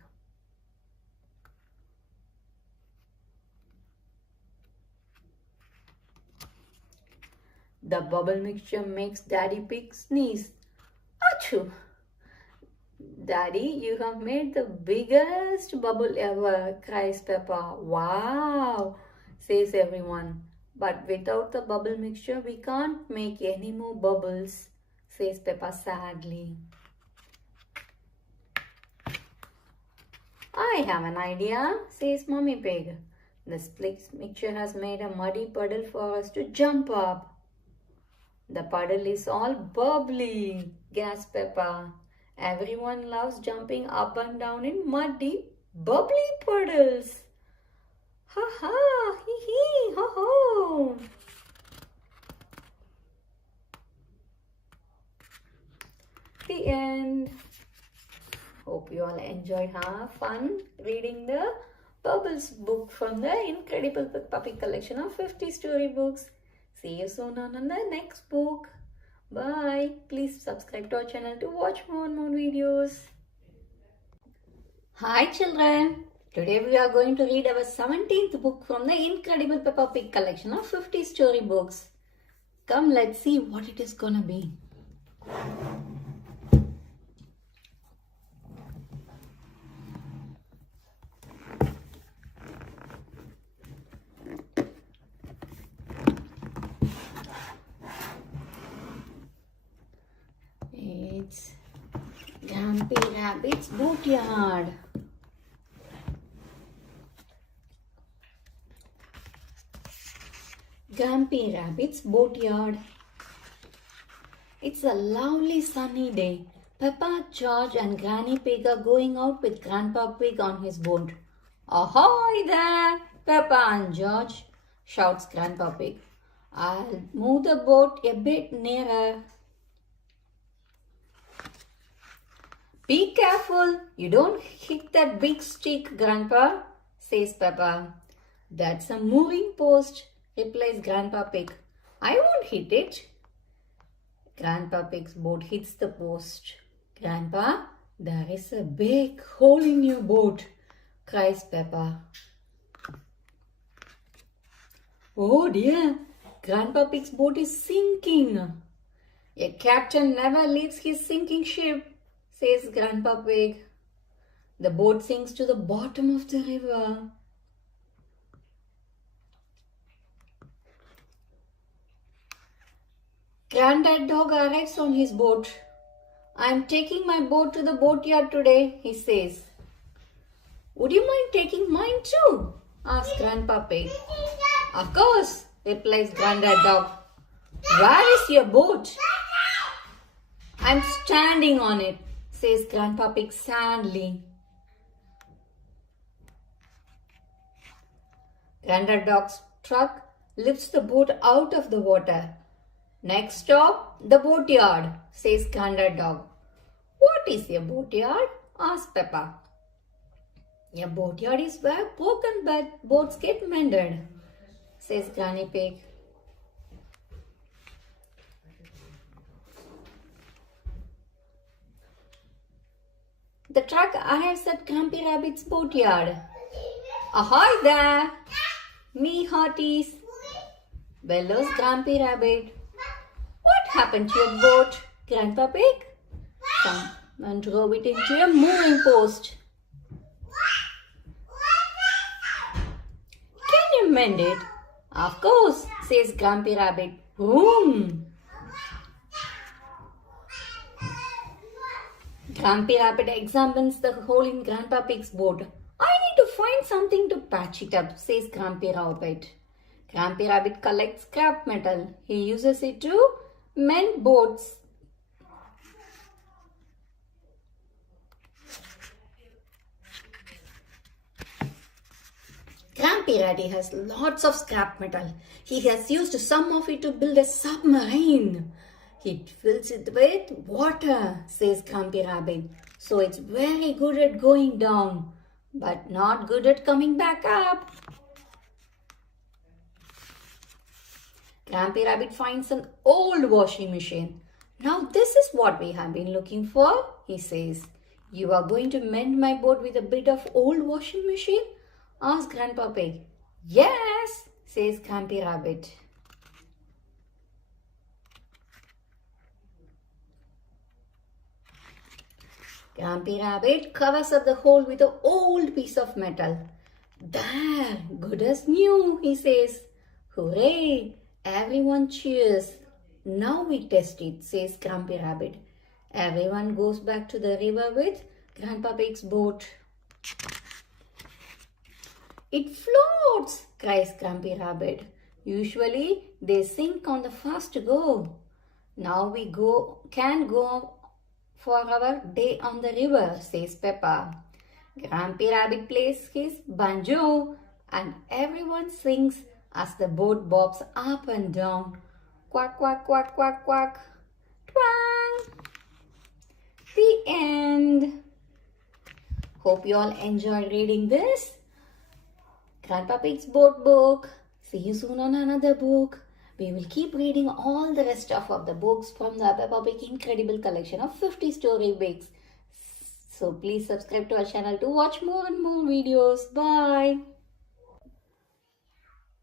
The bubble mixture makes Daddy Pig sneeze. Achoo! Daddy, you have made the biggest bubble ever, cries Peppa. Wow, says everyone. But without the bubble mixture, we can't make any more bubbles, says Peppa sadly. I have an idea, says Mummy Pig. The split mixture has made a muddy puddle for us to jump up. The puddle is all bubbly, gasps Peppa. Everyone loves jumping up and down in muddy, bubbly puddles. Ha ha, hee hee, ho ho. The end. Hope you all enjoyed fun reading the Bubbles book from the incredible Peppa Pig collection of 50 storybooks. See you soon on the next book. Bye. Please subscribe to our channel to watch more videos. Hi children, today we are going to read our 17th book from the incredible Peppa Pig collection of 50 storybooks. Come, let's see what it is gonna be. It's Grumpy Rabbit's Boatyard. Grumpy Rabbit's Boatyard. It's a lovely sunny day. Peppa, George and Granny Pig are going out with Grandpa Pig on his boat. Ahoy there, Peppa and George, shouts Grandpa Pig. I'll move the boat a bit nearer. Be careful, you don't hit that big stick, Grandpa, says Peppa. That's a moving post, replies Grandpa Pig. I won't hit it. Grandpa Pig's boat hits the post. Grandpa, there is a big hole in your boat, cries Peppa. Oh dear, Grandpa Pig's boat is sinking. A captain never leaves his sinking ship, says Grandpa Pig. The boat sinks to the bottom of the river. Granddad Dog arrives on his boat. I'm taking my boat to the boatyard today, he says. Would you mind taking mine too? asks Grandpa Pig. Of course, replies Granddad Dog. Where is your boat? I'm standing on it, says Grandpa Pig sadly. Granddad Dog's truck lifts the boat out of the water. Next stop, the boatyard, says Granddad Dog. What is a boatyard? asks Peppa. A boatyard is where broken boats get mended, says Granny Pig. The truck arrives at Grumpy Rabbit's boatyard. Ahoy there! Me hearties! Bellows Grumpy Rabbit. What happened to your boat, Grandpa Pig? Someone drove it into a moving post. Can you mend it? Of course, says Grumpy Rabbit. Boom! Grumpy Rabbit examines the hole in Grandpa Pig's boat. I need to find something to patch it up, says Grumpy Rabbit. Grumpy Rabbit collects scrap metal. He uses it to mend boats. Grumpy Rabbit has lots of scrap metal. He has used some of it to build a submarine. He fills it with water, says Grumpy Rabbit. So it's very good at going down, but not good at coming back up. Grumpy Rabbit finds an old washing machine. Now this is what we have been looking for, he says. You are going to mend my boat with a bit of old washing machine? asks Grandpa Pig. Yes, says Grumpy Rabbit. Grumpy Rabbit covers up the hole with an old piece of metal. There, good as new, he says. Hooray! Everyone cheers. Now we test it, says Grumpy Rabbit. Everyone goes back to the river with Grandpa Pig's boat. It floats, cries Grumpy Rabbit. Usually they sink on the first go. Now we can go for our day on the river, says Peppa. Grumpy Rabbit plays his banjo and everyone sings as the boat bobs up and down. Quack, quack, quack, quack, quack. Twang! The end. Hope you all enjoyed reading this Grandpa Pig's boat book. See you soon on another book. We will keep reading all the rest of the books from the Peppa Pig Incredible collection of 50 story books. So please subscribe to our channel to watch more and more videos. Bye.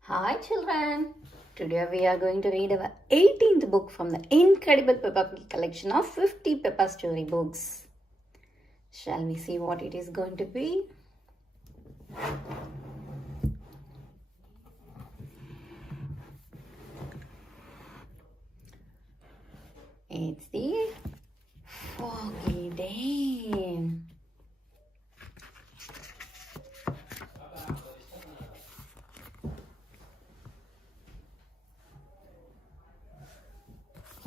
Hi children. Today we are going to read our 18th book from the incredible Peppa Pig collection of 50 Peppa story books. Shall we see what it is going to be? It's the Foggy Day.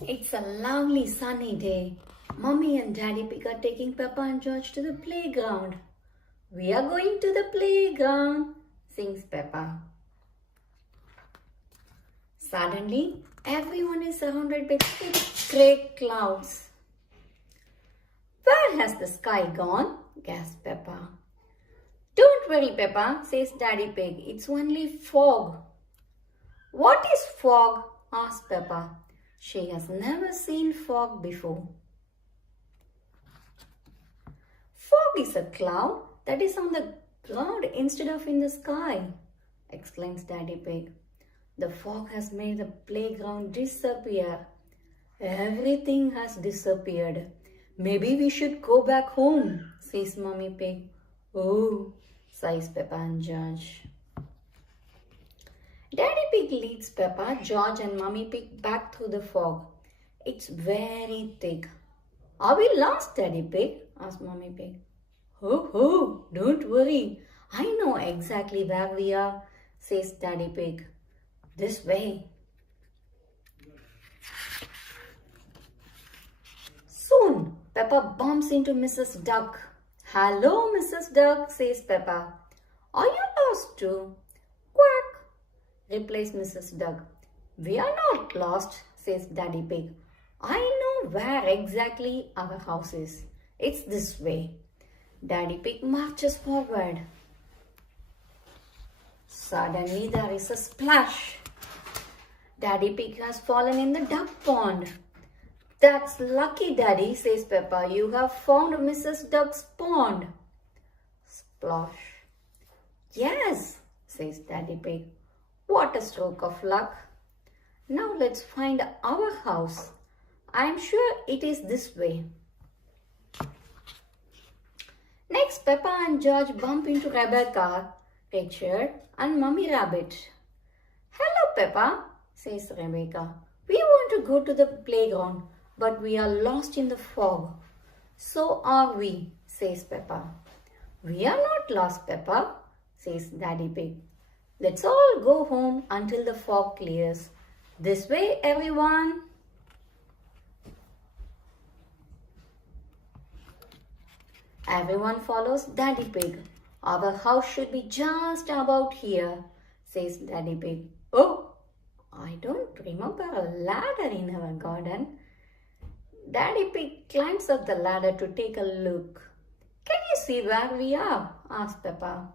It's a lovely sunny day. Mummy and Daddy Pig are taking Peppa and George to the playground. We are going to the playground, sings Peppa. Suddenly, everyone is surrounded by thick grey clouds. Where has the sky gone? Gasps Peppa. Don't worry, Peppa, says Daddy Pig. It's only fog. What is fog? Asks Peppa. She has never seen fog before. Fog is a cloud that is on the ground instead of in the sky, exclaims Daddy Pig. The fog has made the playground disappear. Everything has disappeared. Maybe we should go back home, says Mummy Pig. Oh, sighs Peppa and George. Daddy Pig leads Peppa, George and Mummy Pig back through the fog. It's very thick. Are we lost, Daddy Pig? Asks Mummy Pig. Oh, don't worry. I know exactly where we are, says Daddy Pig. This way. Soon, Peppa bumps into Mrs. Duck. Hello, Mrs. Duck, says Peppa. Are you lost too? Quack, replies Mrs. Duck. We are not lost, says Daddy Pig. I know where exactly our house is. It's this way. Daddy Pig marches forward. Suddenly there is a splash. Daddy Pig has fallen in the duck pond. That's lucky, Daddy, says Peppa. You have found Mrs. Duck's pond. Splash. Yes, says Daddy Pig. What a stroke of luck. Now let's find our house. I am sure it is this way. Next, Peppa and George bump into Rebecca, Richard and Mummy Rabbit. Hello, Peppa, says Rebecca. We want to go to the playground, but we are lost in the fog. So are we, says Peppa. We are not lost, Peppa, says Daddy Pig. Let's all go home until the fog clears. This way, everyone. Everyone follows Daddy Pig. Our house should be just about here, says Daddy Pig. Oh, I don't remember a ladder in our garden. Daddy Pig climbs up the ladder to take a look. Can you see where we are? Asks Peppa.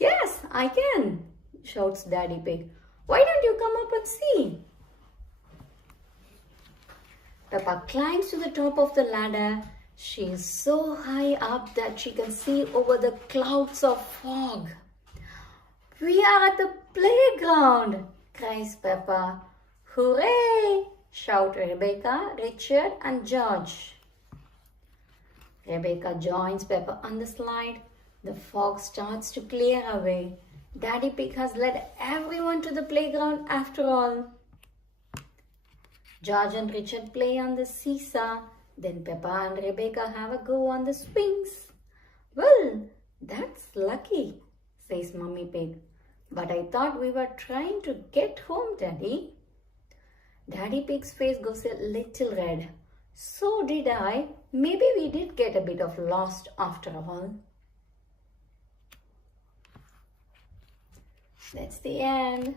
Yes, I can, shouts Daddy Pig. Why don't you come up and see? Peppa climbs to the top of the ladder. She is so high up that she can see over the clouds of fog. We are at the playground, cries Peppa. Hooray! Shout Rebecca, Richard and George. Rebecca joins Peppa on the slide. The fog starts to clear away. Daddy Pig has led everyone to the playground after all. George and Richard play on the seesaw. Then Peppa and Rebecca have a go on the swings. Well, that's lucky, says Mummy Pig. But I thought we were trying to get home, Daddy. Daddy Pig's face goes a little red. So did I. Maybe we did get a bit of lost after all. That's the end.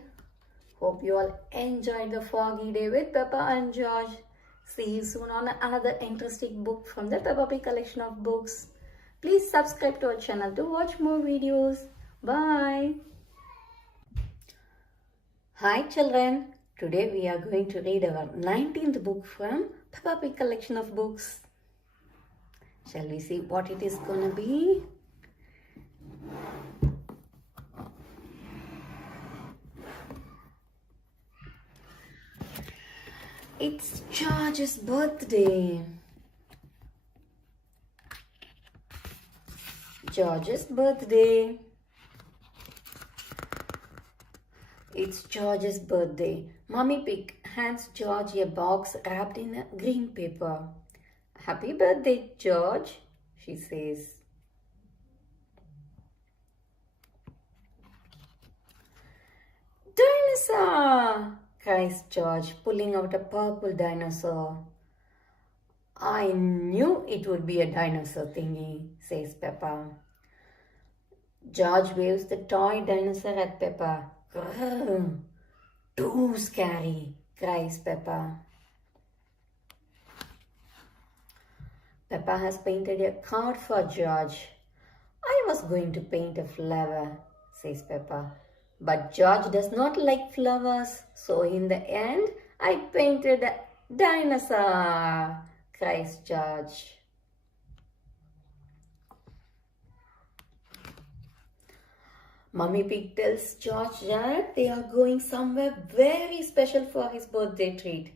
Hope you all enjoyed the foggy day with Peppa and George. See you soon on another interesting book from the Peppa Pig collection of books. Please subscribe to our channel to watch more videos. Bye. Hi children. Today we are going to read our 19th book from Peppa Pig collection of books. Shall we see what it is gonna be? It's George's birthday. George's birthday. It's George's birthday. Mummy Pig hands George a box wrapped in a green paper. Happy birthday, George, she says. Dinosaur! Cries George, pulling out a purple dinosaur. I knew it would be a dinosaur thingy, says Peppa. George waves the toy dinosaur at Peppa. Grrr, too scary, cries Peppa. Peppa has painted a card for George. I was going to paint a flower, says Peppa. But George does not like flowers, so in the end, I painted a dinosaur, cries George. Mummy Pig tells George that they are going somewhere very special for his birthday treat.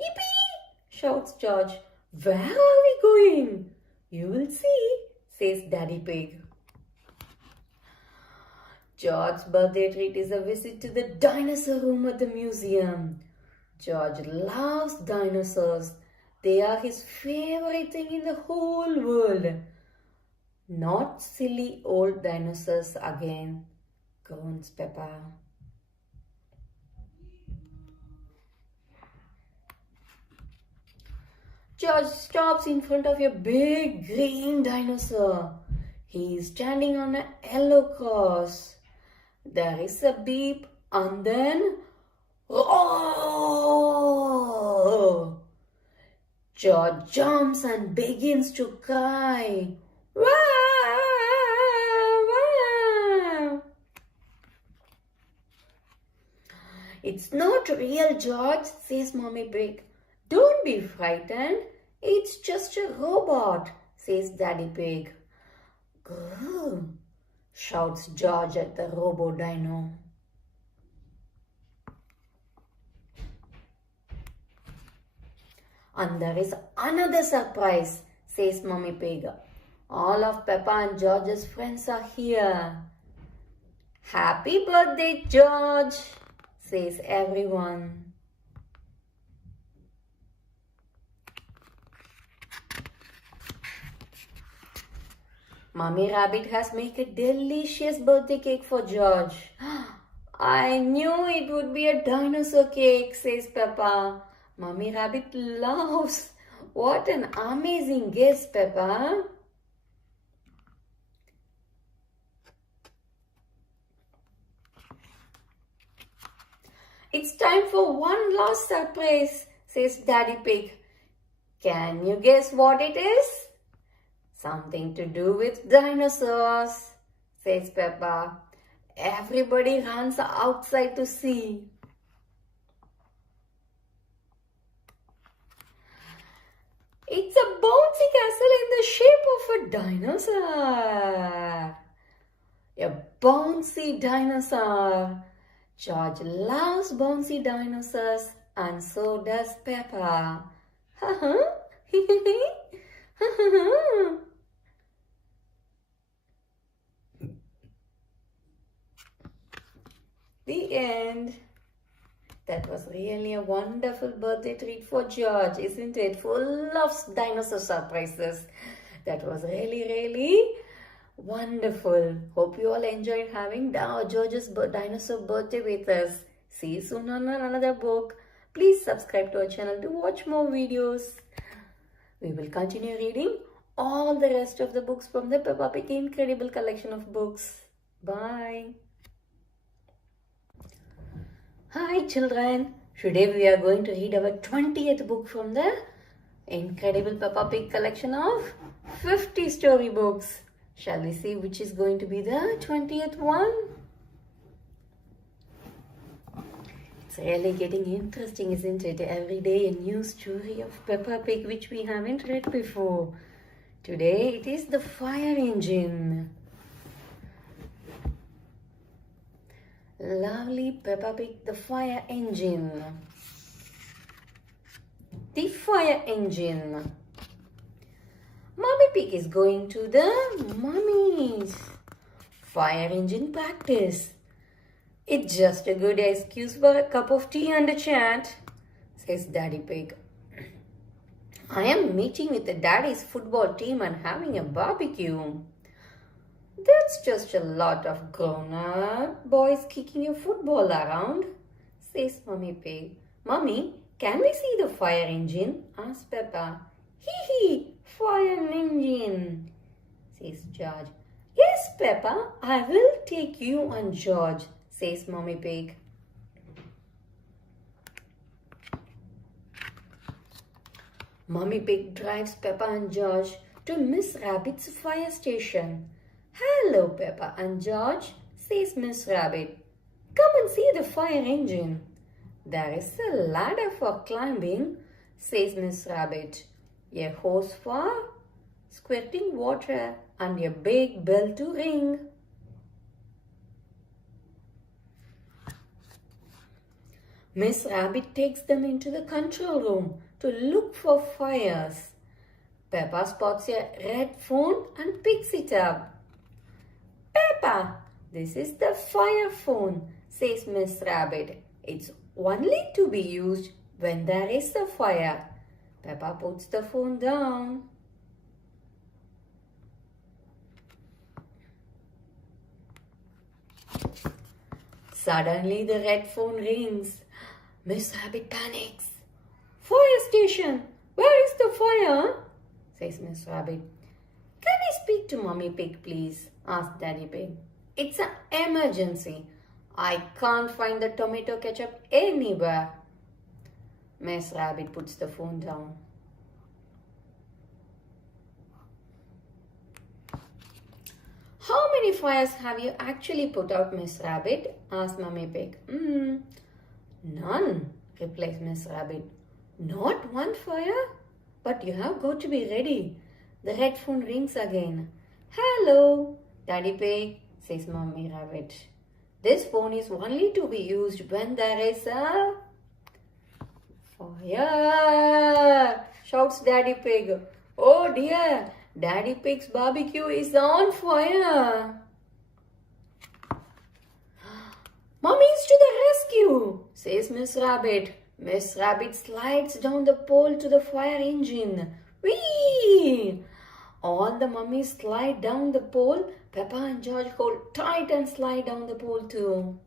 Yippee! Shouts George. Where are we going? You will see, says Daddy Pig. George's birthday treat is a visit to the dinosaur room at the museum. George loves dinosaurs. They are his favorite thing in the whole world. Not silly old dinosaurs again, groans Peppa. George stops in front of a big green dinosaur. He is standing on a yellow cross. There is a beep and then roar! George jumps and begins to cry. Wah! Wah! It's not real, George, says Mommy Pig. Don't be frightened. It's just a robot, says Daddy Pig. Grrr, shouts George at the Robo Dino. And there is another surprise, says Mummy Pig. All of Peppa and George's friends are here. Happy birthday, George, says everyone. Mummy Rabbit has made a delicious birthday cake for George. I knew it would be a dinosaur cake, says Peppa. Mummy Rabbit laughs. What an amazing guess, Peppa. It's time for one last surprise, says Daddy Pig. Can you guess what it is? Something to do with dinosaurs, says Peppa. Everybody runs outside to see. It's a bouncy castle in the shape of a dinosaur. A bouncy dinosaur. George loves bouncy dinosaurs and so does Peppa. The end. That was really a wonderful birthday treat for George, isn't it? Full of dinosaur surprises. That was really wonderful. Hope you all enjoyed having George's dinosaur birthday with us. See you soon on another book. Please subscribe to our channel to watch more videos. We will continue reading all the rest of the books from the Peppa Pig incredible collection of books. Bye. Hi children. Today we are going to read our 20th book from the incredible Peppa Pig collection of 50 storybooks. Shall we see which is going to be the 20th one? It's really getting interesting, isn't it? Every day a new story of Peppa Pig which we haven't read before. Today it is the fire engine. Lovely Peppa Pig, the fire engine. The fire engine. Mommy Pig is going to the mummy's fire engine practice. It's just a good excuse for a cup of tea and a chat, says Daddy Pig. I am meeting with the daddy's football team and having a barbecue. That's just a lot of grown-up boys kicking a football around, says Mummy Pig. Mummy, can we see the fire engine? Asks Peppa. Hee, fire engine, says George. Yes, Peppa, I will take you and George, says Mummy Pig. Mummy Pig drives Peppa and George to Miss Rabbit's fire station. Hello, Peppa and George, says Miss Rabbit. Come and see the fire engine. There is a ladder for climbing, says Miss Rabbit. A hose for squirting water and a big bell to ring. Miss Rabbit takes them into the control room to look for fires. Peppa spots a red phone and picks it up. Peppa, this is the fire phone, says Miss Rabbit. It's only to be used when there is a fire. Peppa puts the phone down. Suddenly the red phone rings. Miss Rabbit panics. Fire station! Where is the fire? Says Miss Rabbit. Can I speak to Mummy Pig, please? Asked Daddy Pig. It's an emergency. I can't find the tomato ketchup anywhere. Miss Rabbit puts the phone down. How many fires have you actually put out, Miss Rabbit? Asked Mummy Pig. None, replies Miss Rabbit. Not one fire? But you have got to be ready. The red phone rings again. Hello, Daddy Pig, says Mummy Rabbit. This phone is only to be used when there is a fire, shouts Daddy Pig. Oh dear, Daddy Pig's barbecue is on fire. Mummy is to the rescue, says Miss Rabbit. Miss Rabbit slides down the pole to the fire engine. Whee! All the mummies slide down the pole. Peppa and George hold tight and slide down the pole too.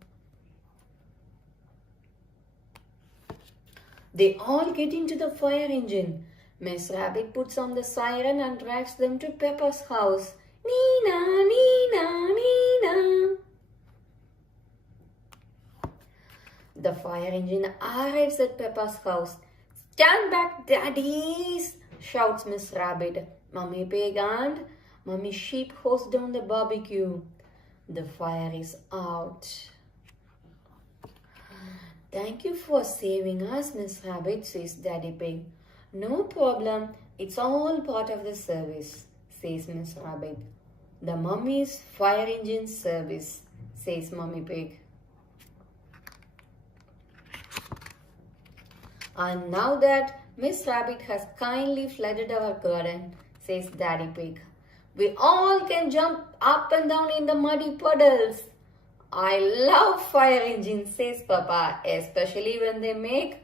They all get into the fire engine. Miss Rabbit puts on the siren and drives them to Peppa's house. Nina, Nina, Nina. The fire engine arrives at Peppa's house. Stand back, daddies, shouts Miss Rabbit. Mummy Pig and Mummy Sheep hose down the barbecue. The fire is out. Thank you for saving us, Miss Rabbit, says Daddy Pig. No problem, it's all part of the service, says Miss Rabbit. The mummy's fire engine service, says Mummy Pig. And now that Miss Rabbit has kindly flooded our garden, says Daddy Pig, we all can jump up and down in the muddy puddles. I love fire engines, says Papa, especially when they make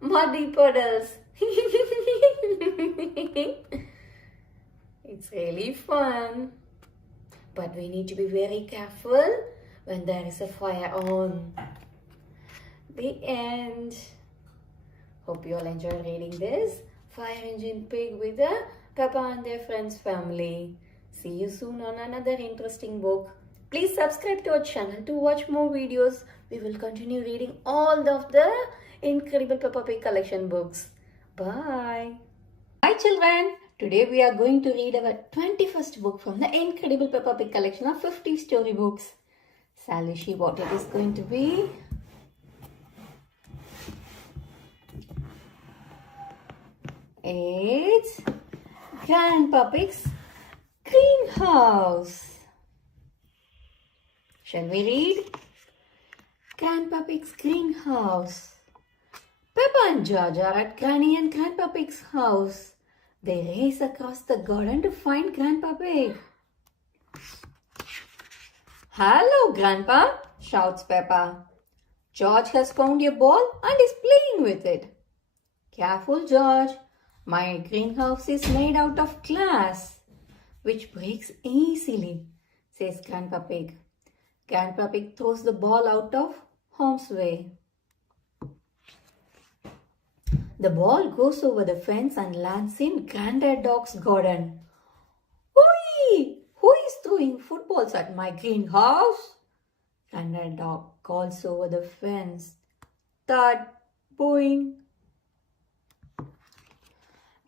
muddy puddles. It's really fun. But we need to be very careful when there is a fire on. The end. Hope you all enjoyed reading this Fire Engine Pig with the Peppa and their friends family. See you soon on another interesting book. Please subscribe to our channel to watch more videos. We will continue reading all of the incredible Peppa Pig collection books. Bye. Hi children. Today we are going to read our 21st book from the incredible Peppa Pig collection of 50 storybooks. Shall we see what it is going to be? It's Grandpa Pig's greenhouse. Shall we read? Grandpa Pig's greenhouse. Peppa and George are at Granny and Grandpa Pig's house. They race across the garden to find Grandpa Pig. Hello, Grandpa, shouts Peppa. George has found your ball and is playing with it. Careful, George. My greenhouse is made out of glass, which breaks easily, says Grandpa Pig. Grandpa Pig throws the ball out of harm's way. The ball goes over the fence and lands in Granddad Dog's garden. Oi! Who is throwing footballs at my greenhouse? Granddad Dog calls over the fence. Thud, boing.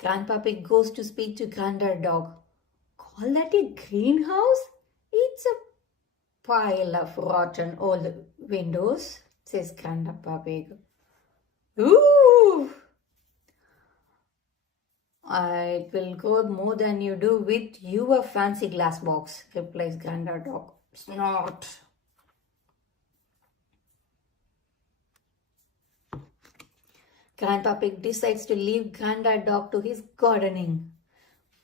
Grandpa Pig goes to speak to Granddad Dog. Call that a greenhouse? It's a pile of rotten old windows, says Grandpa Pig. Ooh! It will grow more than you do with your fancy glass box, replies Granddad Dog. Snort. Grandpa Pig decides to leave Granddad Dog to his gardening.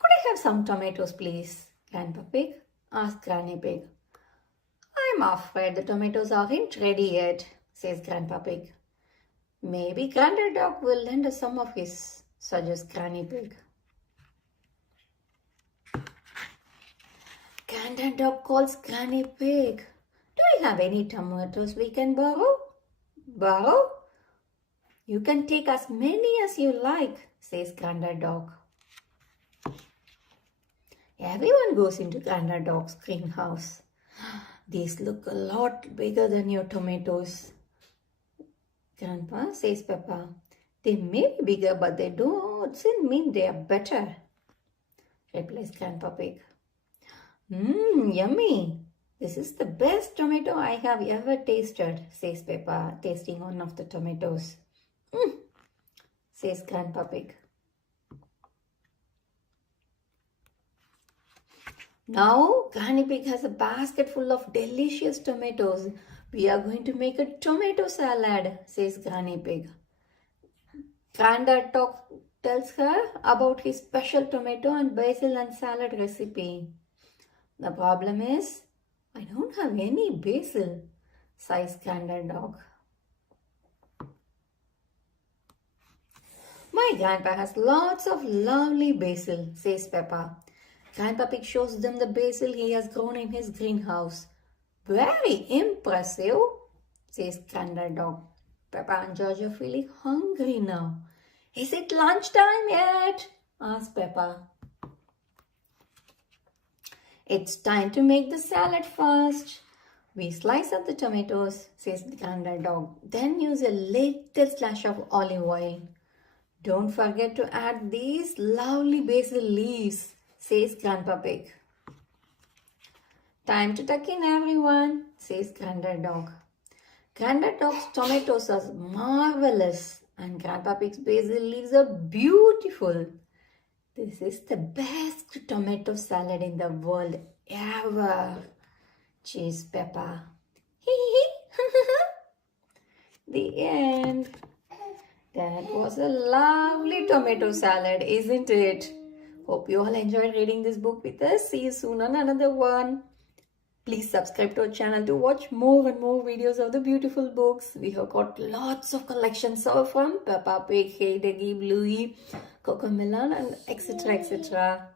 Could I have some tomatoes, please? Grandpa Pig asks Granny Pig. I'm afraid the tomatoes aren't ready yet, says Grandpa Pig. Maybe Granddad Dog will lend us some of his, suggests Granny Pig. Granddad Dog calls Granny Pig. Do you have any tomatoes we can borrow? Borrow? You can take as many as you like, says Granddad Dog. Everyone goes into Granddad Dog's greenhouse. These look a lot bigger than your tomatoes. Grandpa, says Peppa. They may be bigger, but they don't mean they are better, replies Grandpa Pig. Yummy. This is the best tomato I have ever tasted, says Peppa, tasting one of the tomatoes. Says Grandpa Pig. Now, Granny Pig has a basket full of delicious tomatoes. We are going to make a tomato salad, says Granny Pig. Granddad Dog tells her about his special tomato and basil and salad recipe. The problem is, I don't have any basil, sighs Granddad Dog. My grandpa has lots of lovely basil, says Peppa. Grandpa Pig shows them the basil he has grown in his greenhouse. Very impressive, says Granddad Dog. Peppa and George are feeling hungry now. Is it lunchtime yet? asks Peppa. It's time to make the salad first. We slice up the tomatoes, says the Granddad Dog. Then use a little splash of olive oil. Don't forget to add these lovely basil leaves, says Grandpa Pig. Time to tuck in, everyone, says Granddad Dog. Granddad Dog's tomatoes are marvelous and Grandpa Pig's basil leaves are beautiful. This is the best tomato salad in the world ever, cheers Peppa. The end. That was a lovely tomato salad, isn't it? Hope you all enjoyed reading this book with us. See you soon on another one. Please subscribe to our channel to watch more and more videos of the beautiful books. We have got lots of collections from Peppa Pig, Hey Doggy, Bluey, Cocomelon, and etc. etc.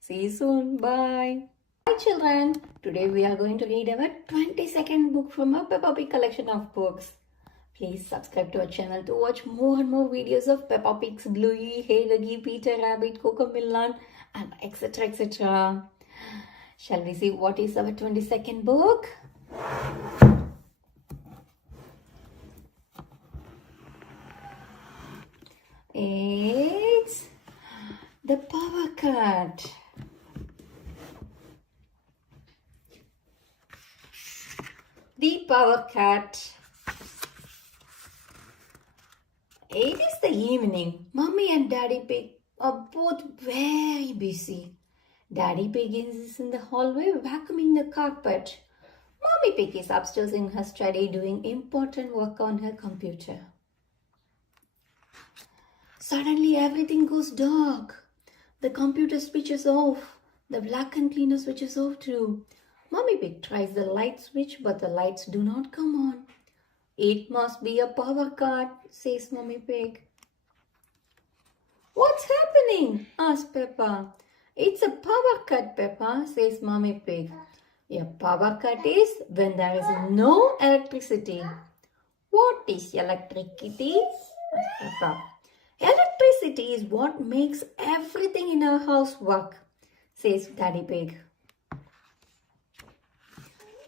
See you soon. Bye. Hi children. Today we are going to read our 22nd book from our Peppa Pig collection of books. Please subscribe to our channel to watch more and more videos of Peppa Pig's Bluey, Hey Doggy, Peter Rabbit, Cocomelon, and etc. etc. Shall we see what is our 22nd book? It's The Power Cut. The Power Cut. It is the evening. Mummy and Daddy Pig are both very busy. Daddy Pig is in the hallway vacuuming the carpet. Mommy Pig is upstairs in her study doing important work on her computer. Suddenly everything goes dark. The computer switches off. The vacuum cleaner switches off too. Mommy Pig tries the light switch, but the lights do not come on. It must be a power cut, says Mommy Pig. What's happening? Asks Peppa. It's a power cut, Peppa, says Mommy Pig. A power cut is when there is no electricity. What is electricity? Asks Peppa. Electricity is what makes everything in our house work, says Daddy Pig.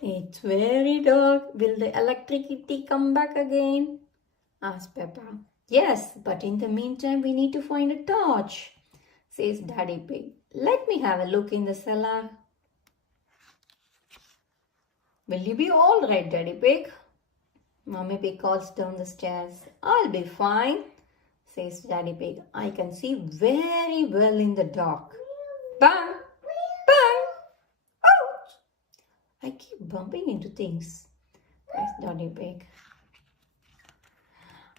It's very dark. Will the electricity come back again? Asked Peppa. Yes, but in the meantime we need to find a torch, says Daddy Pig. Let me have a look in the cellar. Will you be all right, Daddy Pig? Mommy Pig calls down the stairs. I'll be fine, says Daddy Pig. I can see very well in the dark. Bang! Bang! Ouch! I keep bumping into things, cries Daddy Pig.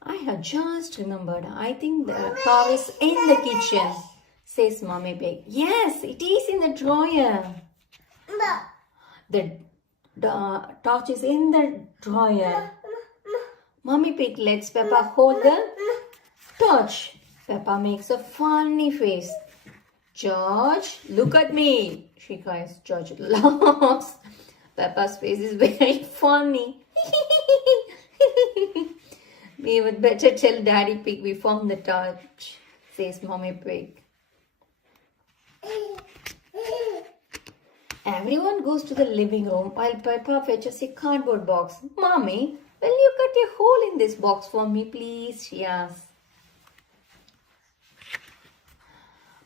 I have just remembered. I think the car is in the kitchen, says Mommy Pig. Yes, it is in the drawer. The torch is in the drawer. Mommy Pig lets Peppa hold the torch. Peppa makes a funny face. George, look at me, she cries. George laughs. Peppa's face is very funny. We would better tell Daddy Pig we found the torch, says Mommy Pig. Everyone goes to the living room while Peppa fetches a cardboard box. Mommy, will you cut a hole in this box for me, please? She asks.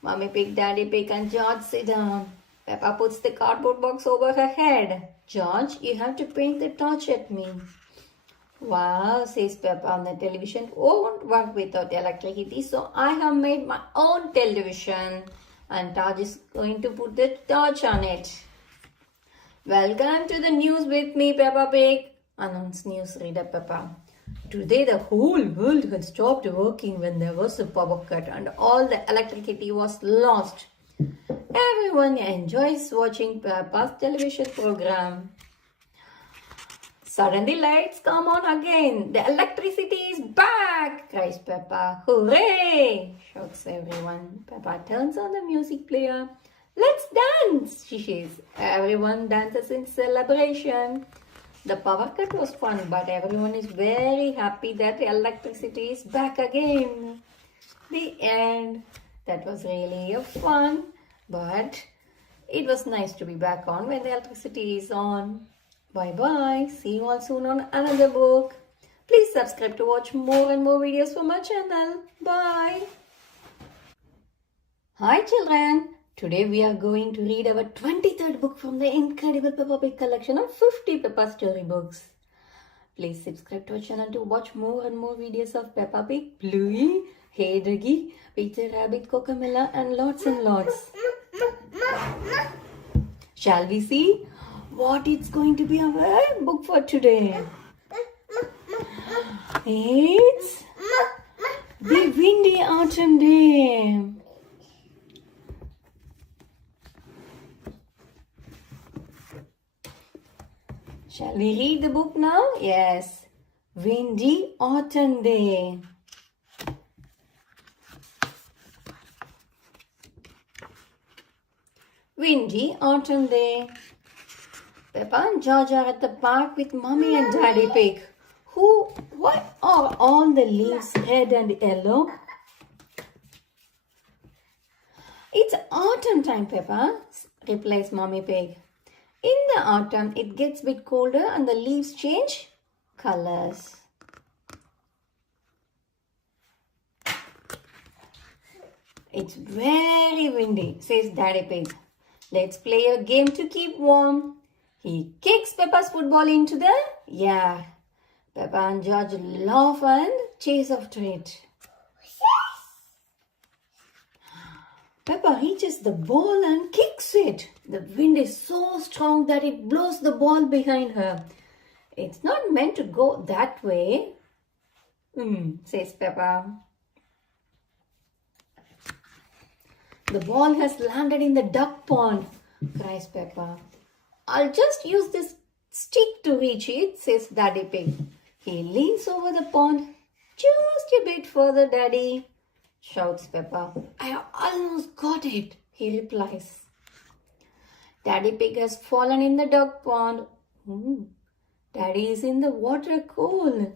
Mommy Pig, Daddy Pig and George sit down. Peppa puts the cardboard box over her head. George, you have to point the torch at me. Wow, says Peppa, the television won't work without electricity, so I have made my own television. And George is going to put the torch on it. Welcome to the news with me, Peppa Pig, announced newsreader Peppa. Today the whole world had stopped working when there was a power cut and all the electricity was lost. Everyone enjoys watching Peppa's television program. Suddenly lights come on again. The electricity is back, cries Peppa. Hooray, shouts everyone. Peppa turns on the music player. Let's dance, she says. Everyone dances in celebration. The power cut was fun, but everyone is very happy that the electricity is back again. The end. That was really fun, but it was nice to be back on when the electricity is on. Bye-bye. See you all soon on another book. Please subscribe to watch more and more videos from our channel. Bye. Hi children. Today we are going to read our 23rd book from the incredible Peppa Pig collection of 50 Peppa storybooks. Please subscribe to our channel to watch more and more videos of Peppa Pig, Bluey, Hey Doggy, Peter Rabbit, Cocamilla and lots. Shall we see what it's going to be our book for today? It's The Windy Autumn Day. Shall we read the book now? Yes. Windy Autumn Day. Windy Autumn Day. Peppa and George are at the park with Mummy and Daddy Pig. Why are all the leaves red and yellow? It's autumn time, Peppa, replies Mummy Pig. In the autumn, it gets a bit colder and the leaves change colors. It's very windy, says Daddy Pig. Let's play a game to keep warm. He kicks Peppa's football into the air. Peppa and George laugh and chase after it. Peppa reaches the ball and kicks it. The wind is so strong that it blows the ball behind her. It's not meant to go that way, says Peppa. The ball has landed in the duck pond, cries Peppa. I'll just use this stick to reach it, says Daddy Pig. He leans over the pond. Just a bit further, Daddy, shouts Peppa. I almost got it, he replies. Daddy Pig has fallen in the duck pond. Daddy is in the water cold.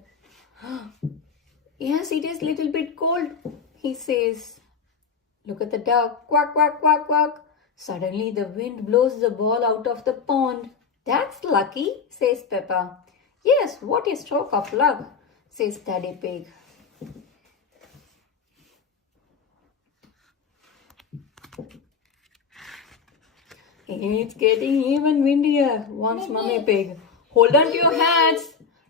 Yes, it is little bit cold, he says. Look at the duck. Quack, quack, quack, quack. Suddenly the wind blows the ball out of the pond. That's lucky, says Peppa. Yes, what a stroke of luck, says Daddy Pig. It's getting even windier, warns Mummy Pig. Hold on to your hats.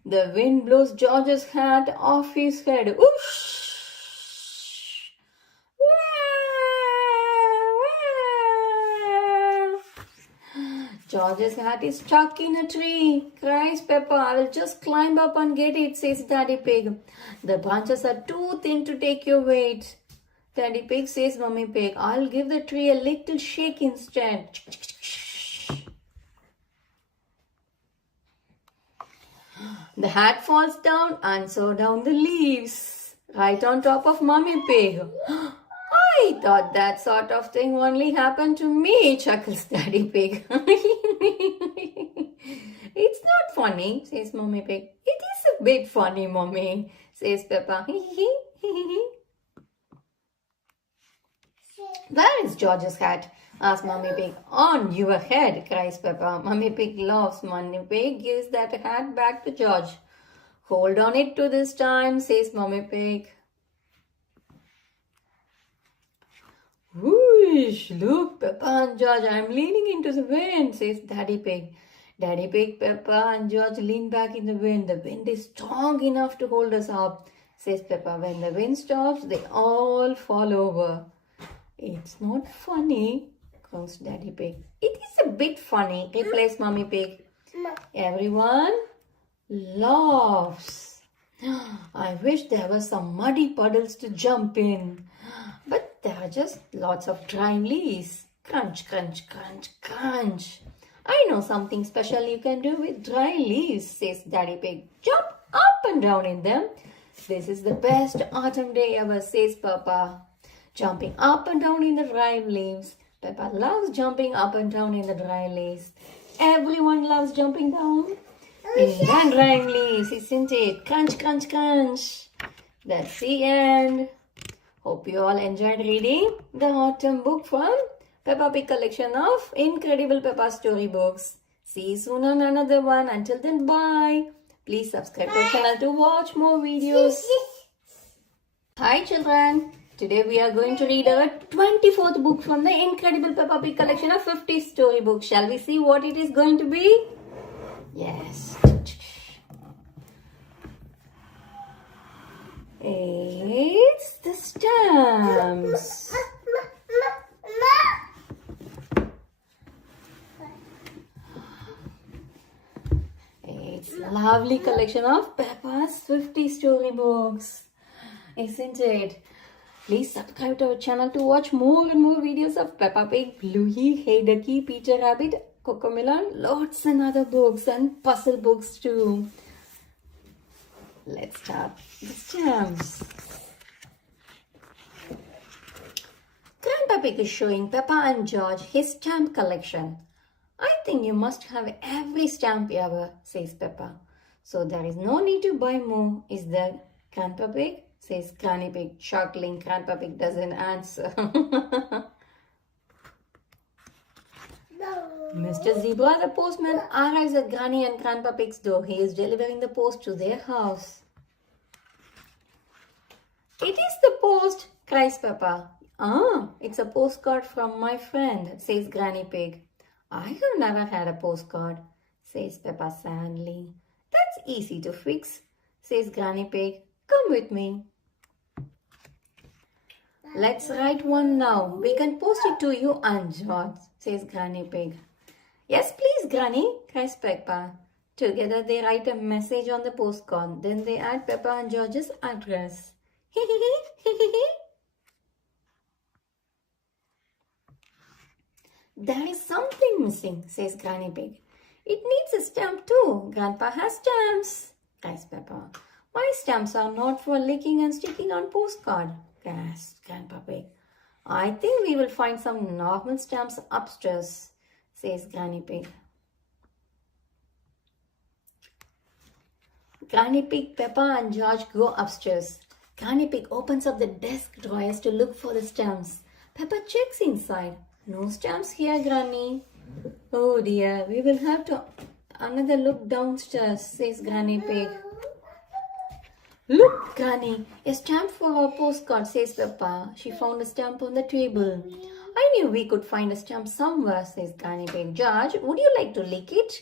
The wind blows George's hat off his head. Whoosh! George's hat is stuck in a tree, cries Peppa. I'll just climb up and get it, says Daddy Pig. The branches are too thin to take your weight. Daddy Pig says Mummy Pig, I'll give the tree a little shake instead. The hat falls down and so down the leaves, right on top of Mummy Pig. I thought that sort of thing only happened to me, chuckles Daddy Pig. It's not funny, says Mummy Pig. It is a bit funny, Mummy, says Peppa. Where is George's hat? Asks Mummy Pig. On your head, cries Peppa. Mummy Pig laughs. Mummy Pig gives that hat back to George. Hold on it to this time, says Mummy Pig. Whoosh! Look, Peppa and George, I'm leaning into the wind, says Daddy Pig. Daddy Pig, Peppa and George lean back in the wind. The wind is strong enough to hold us up, says Peppa. When the wind stops, they all fall over. It's not funny, groans Daddy Pig. It is a bit funny, replies Mummy Pig. Everyone laughs. I wish there were some muddy puddles to jump in. But there are just lots of dry leaves. Crunch, crunch, crunch, crunch. I know something special you can do with dry leaves, says Daddy Pig. Jump up and down in them. This is the best autumn day ever, says Peppa. Jumping up and down in the dry leaves. Peppa loves jumping up and down in the dry leaves. Everyone loves jumping down in the dry leaves, isn't it? Crunch, crunch, crunch. That's the end. Hope you all enjoyed reading the autumn book from Peppa Pig collection of Incredible Peppa storybooks. See you soon on another one. Until then, bye. Please subscribe to our channel to watch more videos. Hi children. Today we are going to read our 24th book from the Incredible Peppa Pig collection of 50 storybooks. Shall we see what it is going to be? Yes. It's the stamps. It's a lovely collection of Peppa's 50 storybooks, isn't it? Please subscribe to our channel to watch more and more videos of Peppa Pig, Bluey, Hey Ducky, Peter Rabbit, Cocomelon, lots and other books and puzzle books too. Let's start the stamps. Grandpa Pig is showing Peppa and George his stamp collection. I think you must have every stamp ever, says Peppa. So there is no need to buy more, is there, Grandpa Pig? Says Granny Pig, chuckling. Grandpa Pig doesn't answer. Mr. Zebra the postman arrives at Granny and Grandpa Pig's door. He is delivering the post to their house. It is the post, cries Peppa. Ah, it's a postcard from my friend, says Granny Pig. I have never had a postcard, says Peppa sadly. That's easy to fix, says Granny Pig. Come with me. Let's write one now. We can post it to you and George, says Granny Pig. Yes, please, Granny, cries Peppa. Together they write a message on the postcard. Then they add Peppa and George's address. There is something missing, says Granny Pig. It needs a stamp too. Grandpa has stamps, cries Peppa. My stamps are not for licking and sticking on postcard, gasped Grandpa Pig. I think we will find some normal stamps upstairs, says Granny Pig. Granny Pig, Peppa and George go upstairs. Granny Pig opens up the desk drawers to look for the stamps. Peppa checks inside. No stamps here, Granny. Oh dear, we will have to another look downstairs, says Granny Pig. Look, Granny, a stamp for our postcard, says Peppa. She found a stamp on the table. I knew we could find a stamp somewhere, says Granny Pig. George, would you like to lick it?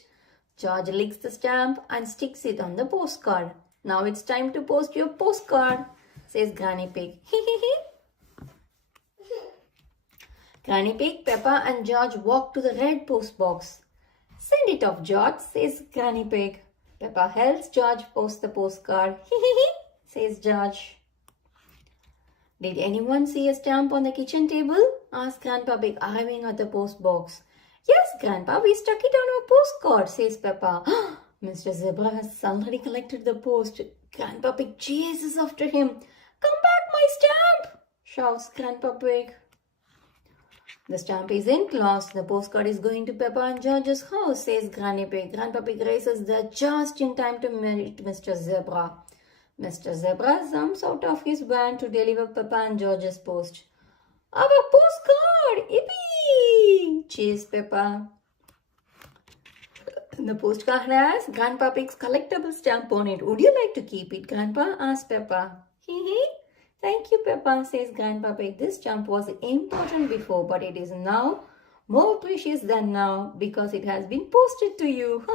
George licks the stamp and sticks it on the postcard. Now it's time to post your postcard, says Granny Pig. Granny Pig, Peppa and George walk to the red post box. Send it off, George, says Granny Pig. Peppa helps George post the postcard. Says George. Did anyone see a stamp on the kitchen table? Asked Grandpa Pig, arriving at the post box. Yes, Grandpa, we stuck it on our postcard, says Peppa. Mr. Zebra has already collected the post. Grandpa Pig chases after him. Come back, my stamp, shouts Grandpa Pig. The stamp isn't lost. The postcard is going to Peppa and George's house, says Granny Pig. Grandpa Pig races there just in time to meet Mr. Zebra. Mr. Zebra jumps out of his van to deliver Peppa and George's post. Our postcard! Yippee! Cheers, Peppa. The postcard has Grandpa Pig's collectible stamp on it. Would you like to keep it, Grandpa? Asked Peppa. Thank you, Peppa, says Grandpa Pig. This stamp was important before, but it is now more precious than now because it has been posted to you.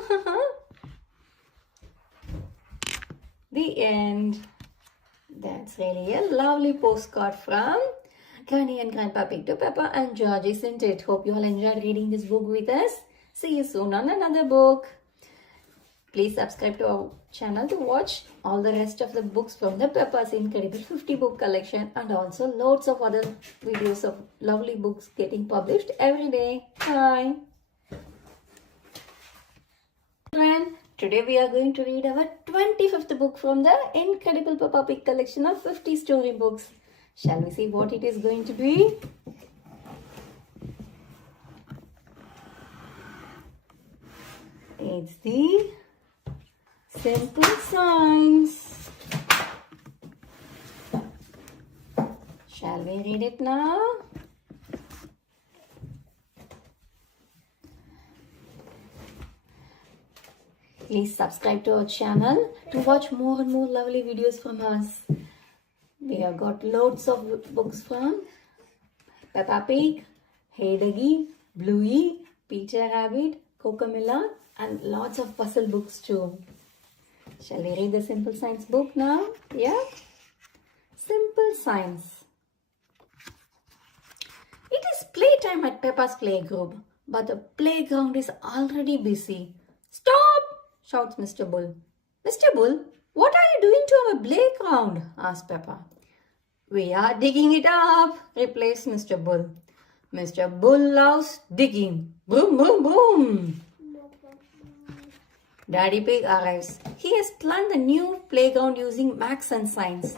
The end. That's really a lovely postcard from Granny and Grandpa Pig to Peppa and George, isn't it? Hope you all enjoyed reading this book with us. See you soon on another book. Please subscribe to our channel to watch all the rest of the books from the Peppa's Incredible 50 book collection and also loads of other videos of lovely books getting published every day. Bye. And today we are going to read our 25th book from the Incredible Peppa Pig collection of 50 storybooks. Shall we see what it is going to be? It's the Simple Signs. Shall we read it now? Please subscribe to our channel to watch more and more lovely videos from us. We have got loads of books from Peppa Pig, Hey Doggy, Bluey, Peter Rabbit, Cocamilla, and lots of puzzle books too. Shall we read the Simple Signs book now? Yeah? Simple Signs. It is playtime at Peppa's playgroup, but the playground is already busy. Stop! Shouts Mr. Bull. Mr. Bull, what are you doing to our playground? Asked Peppa. We are digging it up, replies Mr. Bull. Mr. Bull loves digging. Boom, boom, boom. Daddy Pig arrives. He has planned the new playground using maths and science.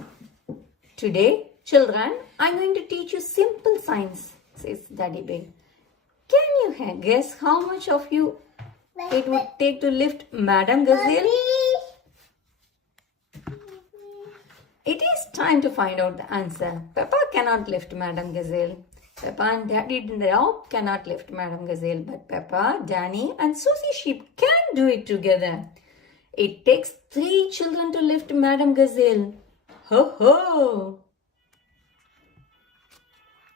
Today, children, I'm going to teach you simple signs, says Daddy Pig. Can you guess how much of you it would take to lift Madame Gazelle? It is time to find out the answer. Peppa cannot lift Madame Gazelle. Peppa and Daddy Dog cannot lift Madame Gazelle, but Peppa, Danny and Susie Sheep can do it together. It takes 3 children to lift Madame Gazelle. Ho ho!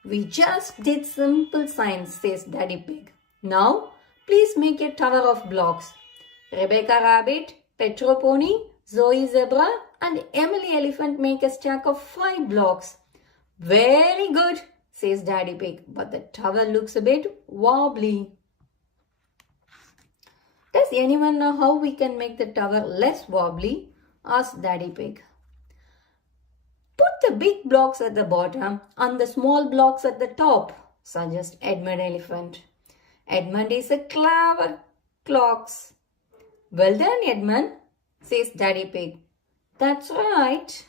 We just did simple signs, says Daddy Pig. Now, please make a tower of blocks. Rebecca Rabbit, Petro Pony, Zoe Zebra and Emily Elephant make a stack of 5 blocks. Very good, says Daddy Pig, but the tower looks a bit wobbly. Does anyone know how we can make the tower less wobbly? Asked Daddy Pig. Put the big blocks at the bottom and the small blocks at the top, suggests Edmund Elephant. Edmund is a clever clocks. Well done, Edmund, says Daddy Pig. That's right.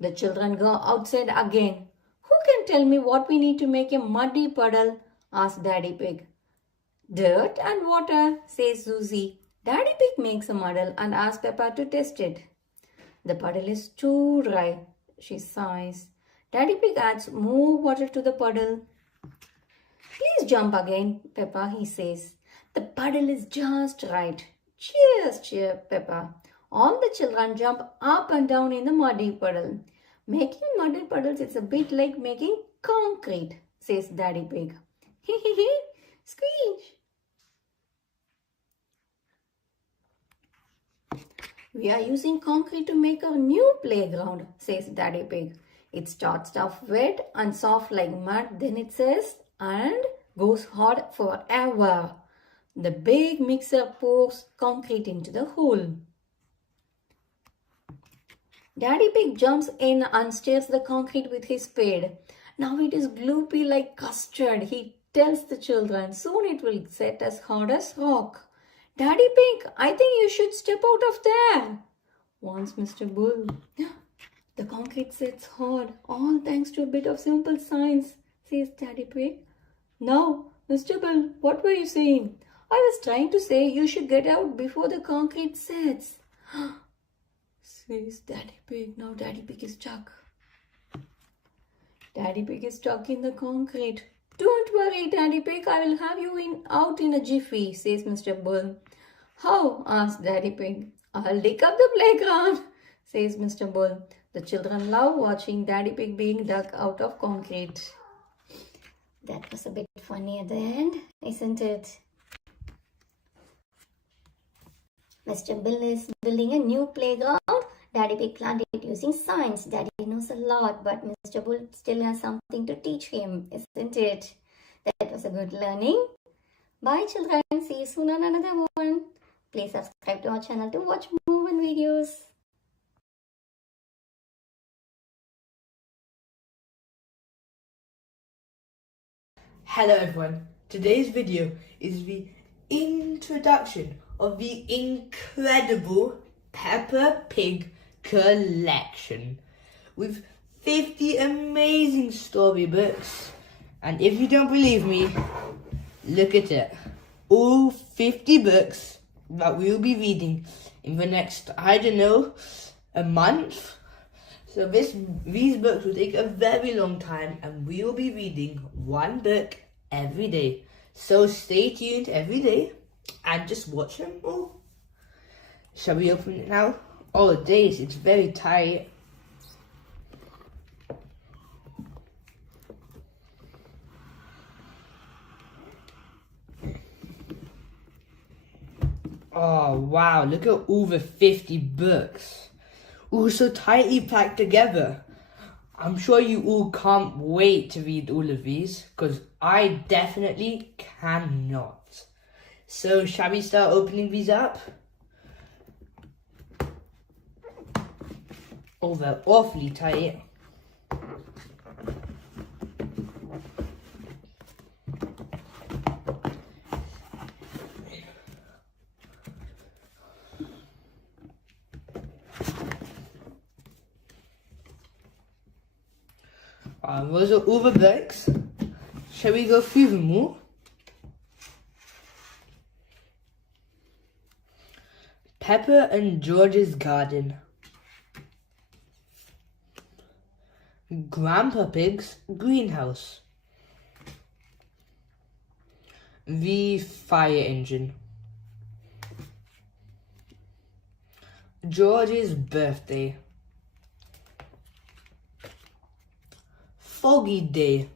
The children go outside again. Who can tell me what we need to make a muddy puddle? Asked Daddy Pig. Dirt and water, says Susie. Daddy Pig makes a muddle and asks Peppa to test it. The puddle is too dry, she sighs. Daddy Pig adds more water to the puddle. Please jump again, Peppa, he says. The puddle is just right. Cheers, cheer, Peppa. All the children jump up and down in the muddy puddle. Making muddy puddles is a bit like making concrete, says Daddy Pig. Hee hee hee, squeeze. We are using concrete to make a new playground, says Daddy Pig. It starts off wet and soft like mud, then it says, and goes hard forever. The big mixer pours concrete into the hole. Daddy Pig jumps in and stirs the concrete with his spade. Now it is gloopy like custard, he tells the children. Soon it will set as hard as rock. Daddy Pig, I think you should step out of there, warns Mr. Bull. The concrete sets hard, all thanks to a bit of simple science, says Daddy Pig. Now, Mr. Bull, what were you saying? I was trying to say you should get out before the concrete sets, says Daddy Pig. Now Daddy Pig is stuck. Daddy Pig is stuck in the concrete. Don't worry, Daddy Pig, I will have you out in a jiffy, says Mr. Bull. How? Asks Daddy Pig. I'll dig up the playground, says Mr. Bull. The children love watching Daddy Pig being dug out of concrete. That was a bit funny at the end, isn't it? Mr. Bull is building a new playground. Daddy Pig planned it using science. Daddy knows a lot, but Mr. Bull still has something to teach him, isn't it? That was a good learning. Bye children. See you soon on another one. Please subscribe to our channel to watch more fun videos. Hello everyone. Today's video is the introduction of the incredible Peppa Pig collection with 50 amazing storybooks. And if you don't believe me, look at it. All 50 books that we'll be reading in the next, I don't know, a month. So these books will take a very long time and we will be reading one book every day. So stay tuned every day and just watch them all. Shall we open it now? Oh days, it's very tight. Oh wow, look at all the 50 books. All so tightly packed together. I'm sure you all can't wait to read all of these, because I definitely cannot. So shall we start opening these up? Oh, they're awfully tight. Those are all the books. Shall we go through them all? Peppa and George's Garden. Grandpa Pig's Greenhouse. The Fire Engine. George's Birthday. Foggy Day.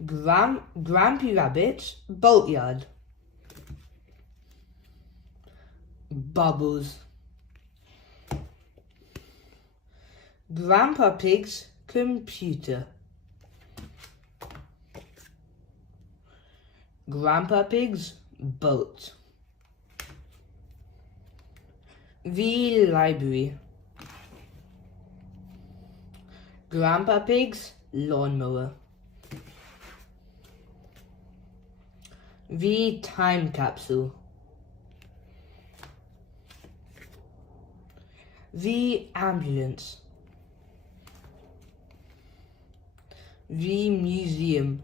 Grampy Rabbit's Boatyard. Bubbles. Grandpa Pig's computer. Grandpa Pig's boat. The library. Grandpa Pig's lawnmower. The time capsule. The ambulance. The museum.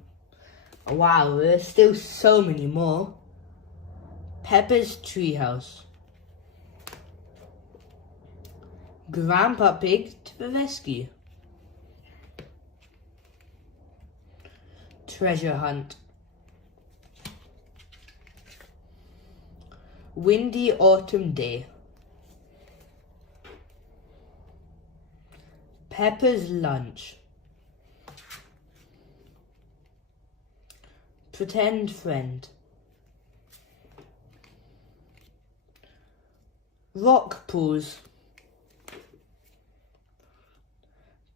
Wow, there's still so many more. Peppa's treehouse. Grandpa Pig to the rescue. Treasure hunt. Windy autumn day. Peppa's lunch. Pretend friend. Rock pools.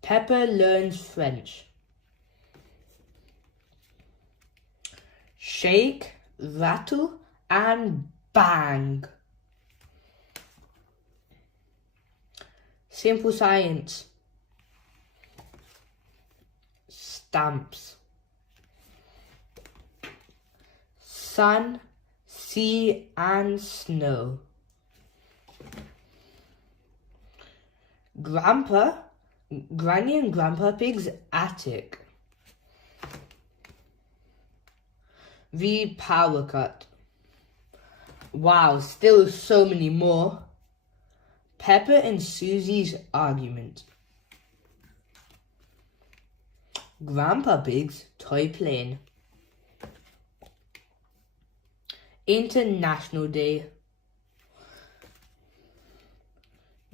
Peppa learns French. Shake, rattle, and bang. Simple science. Stamps. Sun, sea, and snow. Granny and Grandpa Pig's attic. The power cut. Wow, still so many more. Peppa and Susie's argument. Grandpa Pig's toy plane. International Day.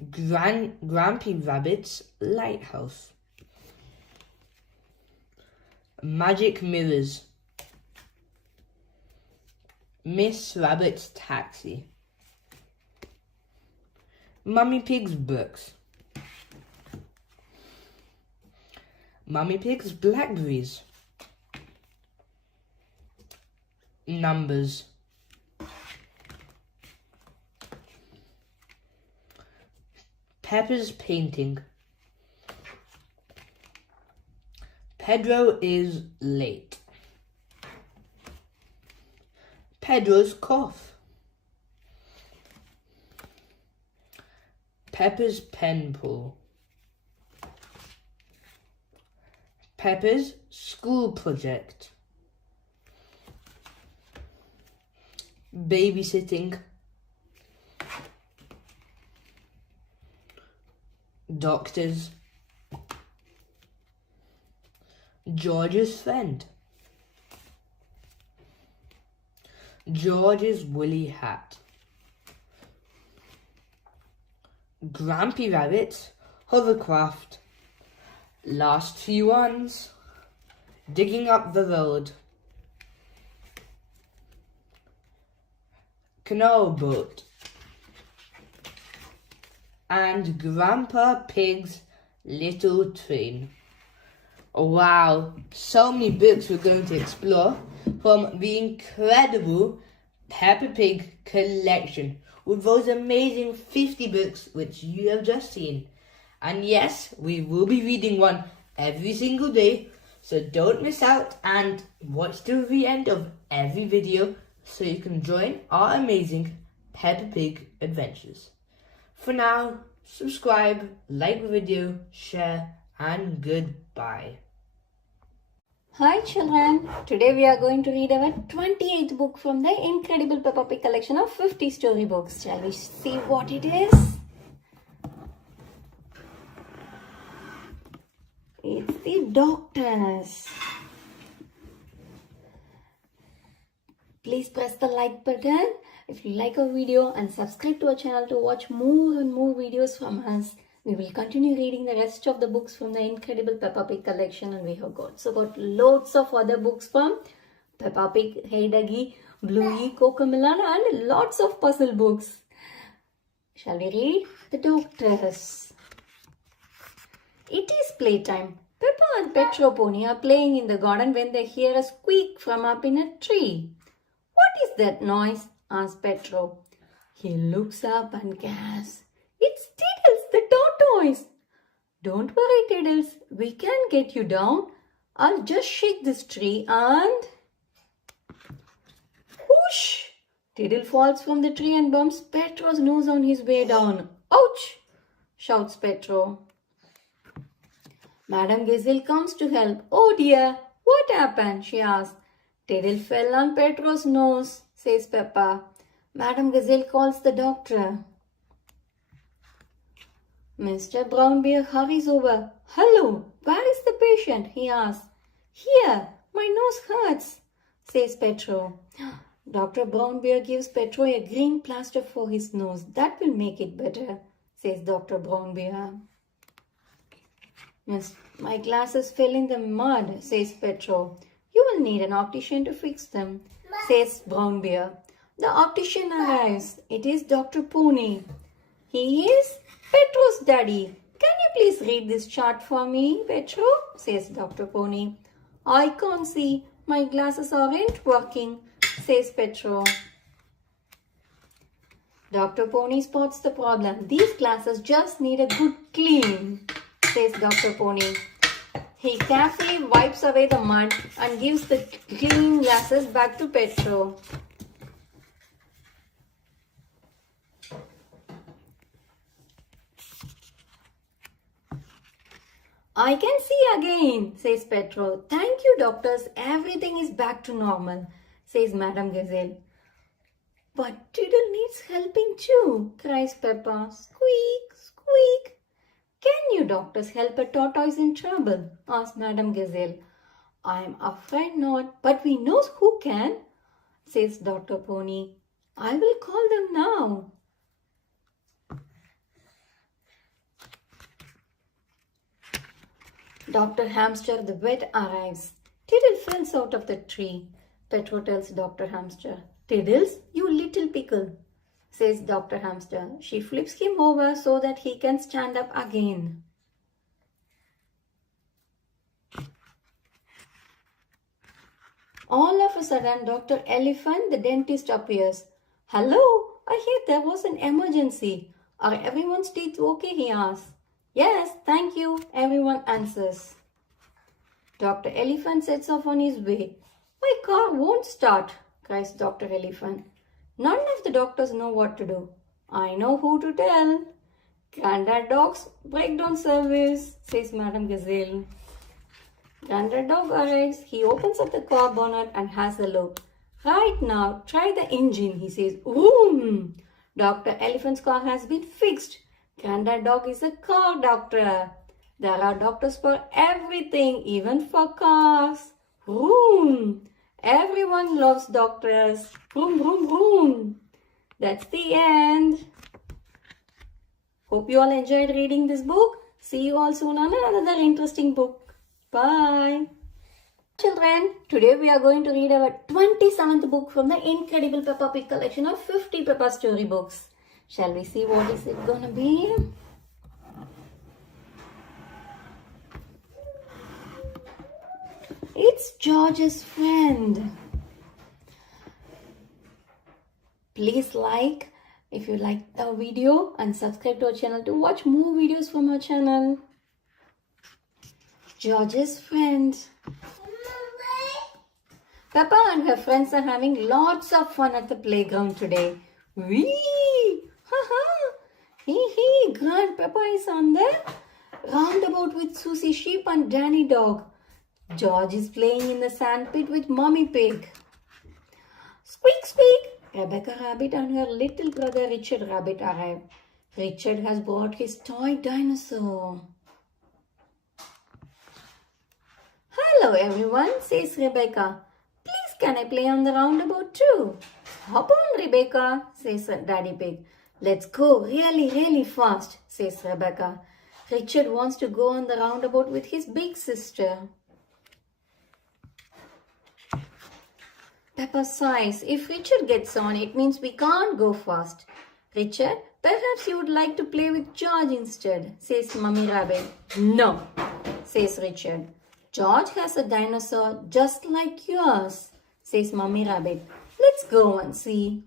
Grampy Rabbit's lighthouse. Magic mirrors. Miss Rabbit's taxi. Mummy Pig's books. Mummy Pig's blackberries. Numbers. Peppa's painting. Pedro is late. Pedro's cough. Peppa's pen pull. Peppa's school project. Babysitting. Doctors. George's friend. George's woolly hat. Grampy Rabbit's hovercraft. Last few ones. Digging up the road. Canal boat. And Grandpa Pig's little train. Wow, so many books we're going to explore from the incredible Peppa Pig collection with those amazing 50 books which you have just seen. And yes, we will be reading one every single day, so don't miss out and watch till the end of every video so you can join our amazing Peppa Pig adventures. For now, subscribe, like the video, share, and goodbye. Hi children, today we are going to read our 28th book from the incredible Peppa Pig collection of 50 storybooks. Shall we see what it is? It's the Doctors. Please press the like button if you like our video and subscribe to our channel to watch more and more videos from us. We will continue reading the rest of the books from the incredible Peppa Pig collection, and we have got loads of other books from Peppa Pig, Hey Duggy, Bluey, Cocomelon, and lots of puzzle books. Shall we read? The Doctors. It is playtime. Peppa and Petro Pony are playing in the garden when they hear a squeak from up in a tree. What is that noise? Asks Petro. He looks up and gasps. It's Tiddles the tortoise. Don't worry, Tiddles. We can get you down. I'll just shake this tree and... Whoosh! Tiddle falls from the tree and bumps Petro's nose on his way down. Ouch! Shouts Petro. Madam Gazelle comes to help. Oh dear, what happened? She asks. Tiddle fell on Petro's nose, says Peppa. Madam Gazelle calls the doctor. Mr. Brown Bear hurries over. Hello, where is the patient? He asks. Here, my nose hurts, says Petro. Dr. Brown Bear gives Petro a green plaster for his nose. That will make it better, says Dr. Brown Bear. Miss, my glasses fell in the mud, says Petro. You will need an optician to fix them, says Brown Bear. The optician arrives. It is Dr. Pony. He is Petro's daddy. Can you please read this chart for me, Petro? Says Dr. Pony. I can't see. My glasses aren't working, says Petro. Dr. Pony spots the problem. These glasses just need a good clean, says Dr. Pony. He carefully wipes away the mud and gives the clean glasses back to Petro. I can see again, says Petro. Thank you, doctors. Everything is back to normal, says Madam Gazelle. But Tiddle needs helping too, cries Peppa. Squeak, squeak. Can you doctors help a tortoise in trouble? Asks Madam Gazelle. I'm afraid not, but we know who can, says Dr. Pony. I will call them now. Dr. Hamster the vet arrives. Tiddle falls out of the tree. Petro tells Dr. Hamster. Tiddles, you little pickle, says Dr. Hamster. She flips him over so that he can stand up again. All of a sudden, Dr. Elephant, the dentist, appears. Hello, I hear there was an emergency. Are everyone's teeth okay? He asks. Yes, thank you, everyone answers. Dr. Elephant sets off on his way. My car won't start, cries Dr. Elephant. None of the doctors know what to do. I know who to tell. Grandad Dog's breakdown service, says Madam Gazelle. Grandad Dog arrives. He opens up the car bonnet and has a look. Right now, try the engine, he says. Vroom! Dr. Elephant's car has been fixed. Grandad Dog is a car doctor. There are doctors for everything, even for cars. Vroom! Everyone loves doctors. Vroom, vroom, vroom. That's the end. Hope you all enjoyed reading this book. See you all soon on another interesting book. Bye. Children, today we are going to read our 27th book from the incredible Peppa Pig collection of 50 Peppa story books. Shall we see what is it gonna be? It's George's friend. Please like if you liked our video and subscribe to our channel to watch more videos from our channel. George's friend. Peppa and her friends are having lots of fun at the playground today. Whee! Ha-ha! Hee-hee! Grandpapa is on the roundabout with Susie Sheep and Danny Dog. George is playing in the sand pit with Mummy Pig. Squeak, squeak! Rebecca Rabbit and her little brother Richard Rabbit arrive. Richard has brought his toy dinosaur. Hello everyone, says Rebecca. Please can I play on the roundabout too? Hop on, Rebecca, says Daddy Pig. Let's go really, really fast, says Rebecca. Richard wants to go on the roundabout with his big sister. Peppa sighs. If Richard gets on, it means we can't go fast. Richard, perhaps you would like to play with George instead, says Mummy Rabbit. No, says Richard. George has a dinosaur just like yours, says Mummy Rabbit. Let's go and see.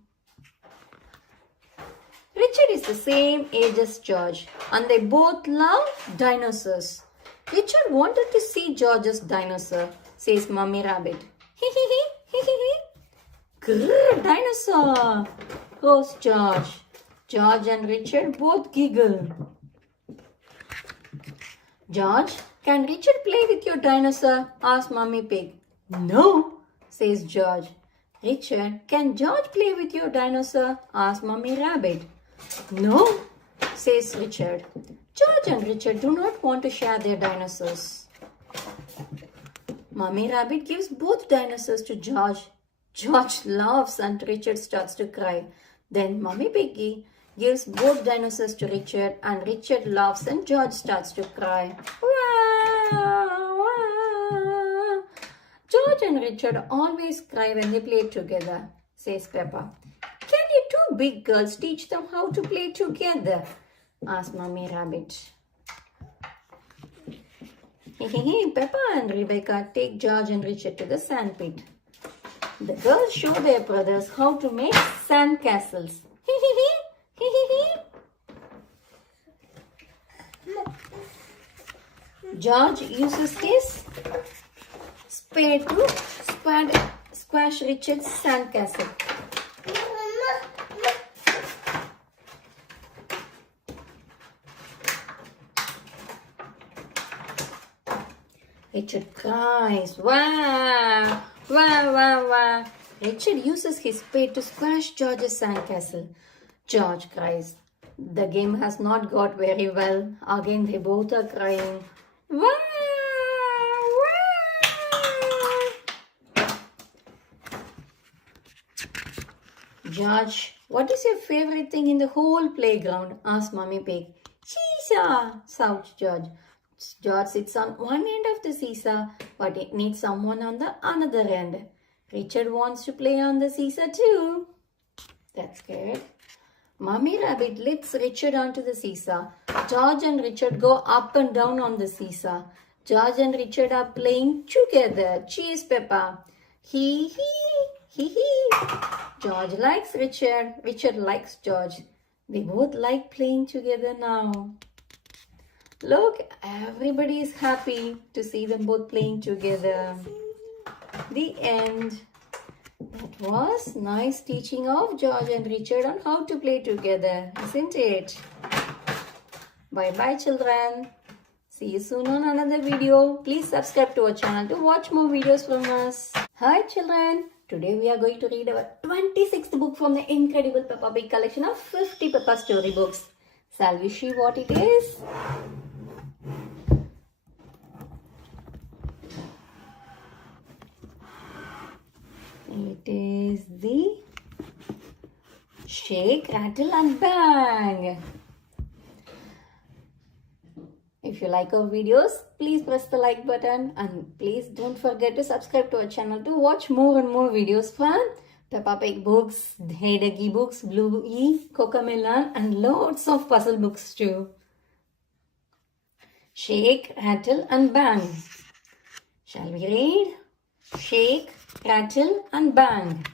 Richard is the same age as George and they both love dinosaurs. Richard wanted to see George's dinosaur, says Mummy Rabbit. Hee hee hee hee hee hee. Grrr, dinosaur, goes George. George and Richard both giggle. George, can Richard play with your dinosaur? Asks Mummy Pig. No, says George. Richard, can George play with your dinosaur? Asks Mummy Rabbit. No, says Richard. George and Richard do not want to share their dinosaurs. Mummy Rabbit gives both dinosaurs to George. George laughs and Richard starts to cry. Then Mummy Piggy gives both dinosaurs to Richard and Richard laughs and George starts to cry. Wah, wah. George and Richard always cry when they play together, says Peppa. Can you two big girls teach them how to play together? Asks Mummy Rabbit. Peppa and Rebecca take George and Richard to the sand pit. The girls show their brothers how to make sand castles. George uses his spade to squash Richard's sand castle. Richard cries, wah, wah, wah, wah. Richard uses his spade to squash George's sandcastle. George cries. The game has not got very well. Again they both are crying. Wah, wah. George, what is your favorite thing in the whole playground? Asks Mummy Pig. Seesaw, shouts George. George sits on one end of the seesaw, but it needs someone on the other end. Richard wants to play on the seesaw too. That's good. Mummy Rabbit lifts Richard onto the seesaw. George and Richard go up and down on the seesaw. George and Richard are playing together. Cheers, Peppa. Hee hee, hee hee. George likes Richard. Richard likes George. They both like playing together now. Look, everybody is happy to see them both playing together. The end. That was nice teaching of George and Richard on how to play together, isn't it? Bye-bye, children. See you soon on another video. Please subscribe to our channel to watch more videos from us. Hi, children. Today we are going to read our 26th book from the incredible Peppa Pig collection of 50 Peppa storybooks. Shall we see what it is? It is the Shake, Rattle and Bang. If you like our videos, please press the like button and please don't forget to subscribe to our channel to watch more and more videos from Peppa Pig books, Hey Ducky books, Bluey, Cocomelon and loads of puzzle books too. Shake, Rattle and Bang. Shall we read? Shake, Rattle and Bang.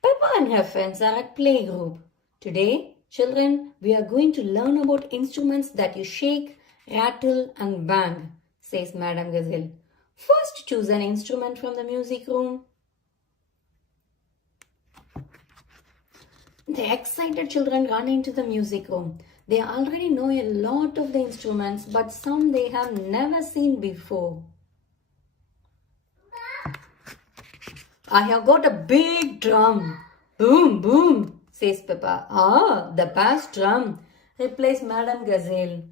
Peppa and her friends are at playgroup. Today, children, we are going to learn about instruments that you shake, rattle and bang, says Madam Gazelle. First, choose an instrument from the music room. The excited children run into the music room. They already know a lot of the instruments, but some they have never seen before. I have got a big drum. Boom, boom, says Peppa. Ah, the bass drum, replies Madam Gazelle.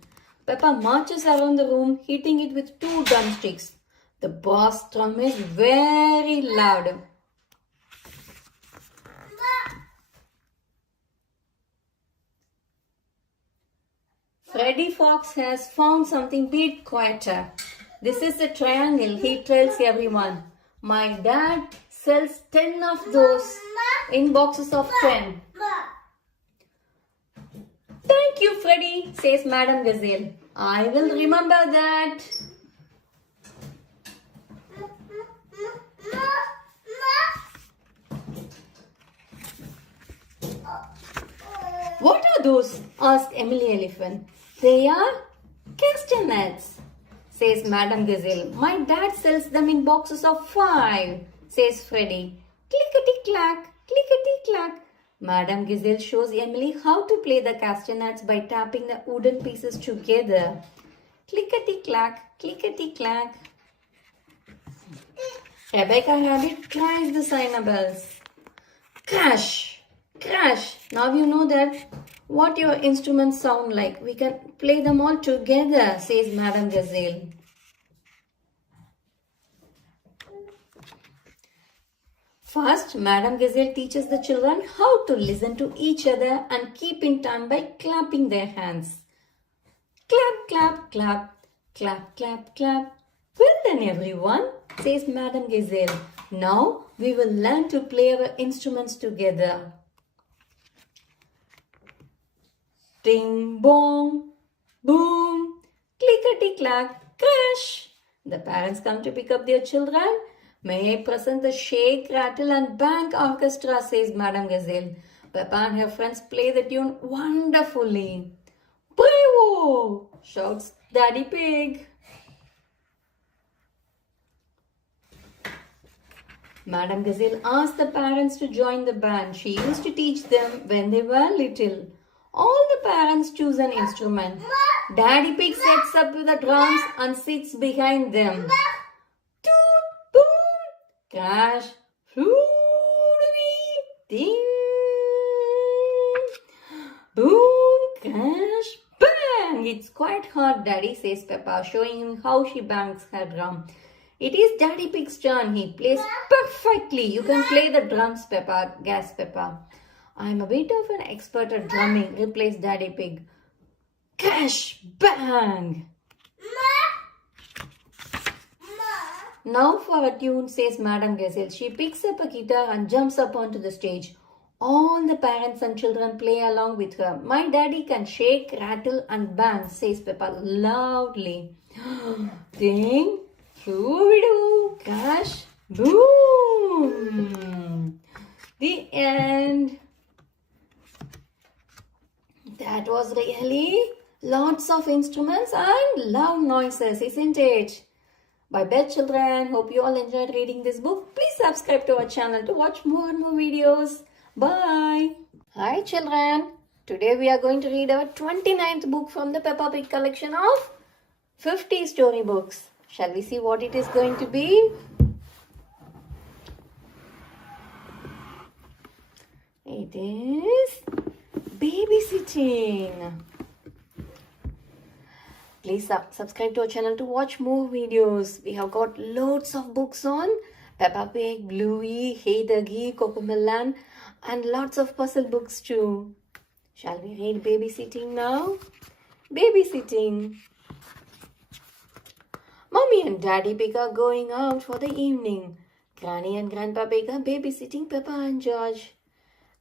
Peppa marches around the room, hitting it with 2 drumsticks. The bass drum is very loud. Freddy Fox has found something bit quieter. This is a triangle, he tells everyone. My dad sells 10 of those in boxes of 10. Freddy, says Madam Gazelle. I will remember that. What are those? Asked Emily Elephant. They are castanets, says Madam Gazelle. My dad sells them in boxes of 5, says Freddy. Clickety-clack, clickety-clack. Madam Gazelle shows Emily how to play the castanets by tapping the wooden pieces together. Clickety-clack, clickety-clack. Rebecca Rabbit tries the cylinder bells. Crash! Crash! Now you know that what your instruments sound like. We can play them all together, says Madam Gazelle. First, Madam Gazelle teaches the children how to listen to each other and keep in time by clapping their hands. Clap, clap, clap, clap, clap, clap. Well then everyone, says Madam Gazelle. Now we will learn to play our instruments together. Ding bong, boom, clickety clack, crash. The parents come to pick up their children. May I present the Shake, Rattle and Bang Orchestra, says Madam Gazelle. Peppa and her friends play the tune wonderfully. Bravo! Shouts Daddy Pig. Madam Gazelle asked the parents to join the band. She used to teach them when they were little. All the parents choose an instrument. Daddy Pig sets up with the drums and sits behind them. Toot, boom, crash, floodee, ding, boom, crash, bang. It's quite hard, Daddy, says Peppa, showing him how she bangs her drum. It is Daddy Pig's turn. He plays perfectly. You can play the drums, Peppa, gasped Peppa. I'm a bit of an expert at drumming, replies Daddy Pig. Crash! Bang! Now for a tune, says Madam Gazelle. She picks up a guitar and jumps up onto the stage. All the parents and children play along with her. My daddy can shake, rattle and bang, says Peppa loudly. Ding, shoo-be-doo, crash, boom! The end. That was really lots of instruments and loud noises, isn't it? Bye-bye, children. Hope you all enjoyed reading this book. Please subscribe to our channel to watch more and more videos. Bye. Hi, children. Today we are going to read our 29th book from the Peppa Pig collection of 50 storybooks. Shall we see what it is going to be? It is babysitting. Please subscribe to our channel to watch more videos. We have got loads of books on Peppa Pig, Bluey, Hey Duggy, Cocomelon and lots of puzzle books too. Shall we read babysitting now? Babysitting. Mommy and Daddy Pig are going out for the evening. Granny and Grandpa Pig are babysitting Peppa and George.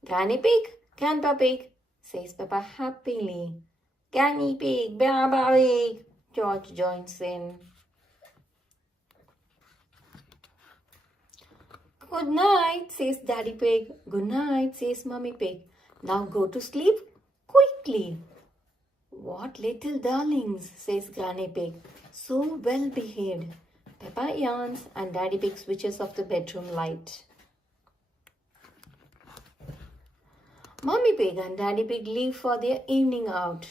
Granny Pig, Grandpa Pig, says Peppa happily. Granny Pig, Grandpa Pig, George joins in. Good night, says Daddy Pig. Good night, says Mummy Pig. Now go to sleep quickly. What little darlings, says Granny Pig. So well behaved. Peppa yawns and Daddy Pig switches off the bedroom light. Mummy Pig and Daddy Pig leave for their evening out.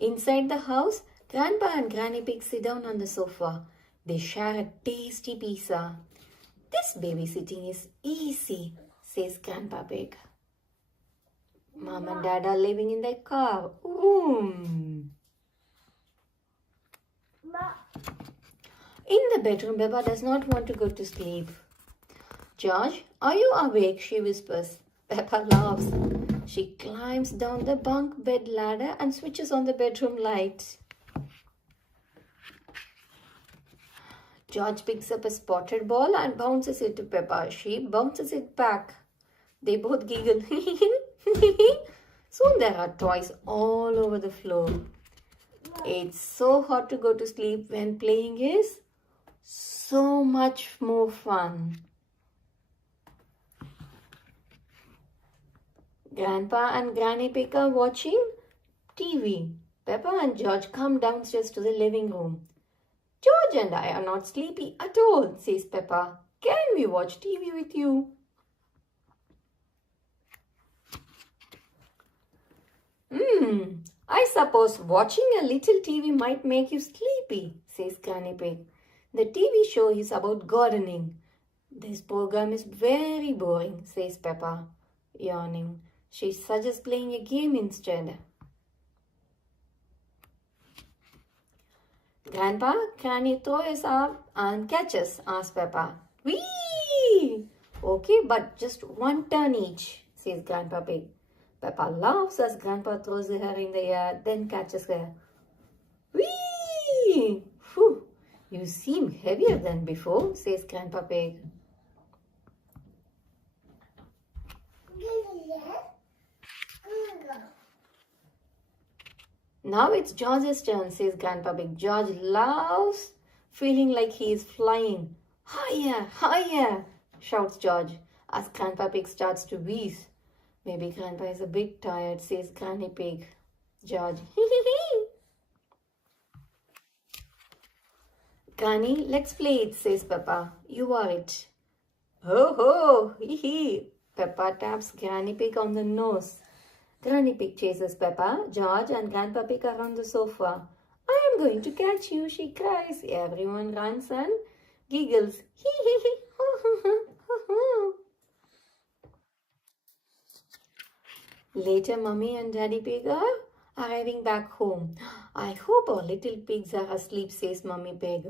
Inside the house, Grandpa and Granny Pig sit down on the sofa. They share a tasty pizza. This babysitting is easy, says Grandpa Pig. Mom and Dad are living in their car. In the bedroom, Peppa does not want to go to sleep. George, are you awake? She whispers. Peppa laughs. She climbs down the bunk bed ladder and switches on the bedroom light. George picks up a spotted ball and bounces it to Peppa. She bounces it back. They both giggle. Soon there are toys all over the floor. It's so hard to go to sleep when playing is so much more fun. Grandpa and Granny Pig are watching TV. Peppa and George come downstairs to the living room. George and I are not sleepy at all, says Peppa. Can we watch TV with you? I suppose watching a little TV might make you sleepy, says Granny Pig. The TV show is about gardening. This program is very boring, says Peppa, yawning. She suggests playing a game instead. Grandpa, can you throw us up and catch us? Asks Peppa. Whee! Okay, but just one turn each, says Grandpa Pig. Peppa laughs as Grandpa throws her in the air, then catches her. Whee! Phew, you seem heavier than before, says Grandpa Pig. Now it's George's turn, says Grandpa Pig. George loves feeling like he is flying. Higher, higher, shouts George as Grandpa Pig starts to wheeze. Maybe Grandpa is a bit tired, says Granny Pig. George, Granny, let's play it, says Peppa. You are it. Ho ho, hee hee. Peppa taps Granny Pig on the nose. Granny Pig chases Peppa, George and Grandpa Pig are on the sofa. I am going to catch you, she cries. Everyone runs and giggles. Hee hee hee. Later, Mummy and Daddy Pig are arriving back home. I hope our little pigs are asleep, says Mummy Pig.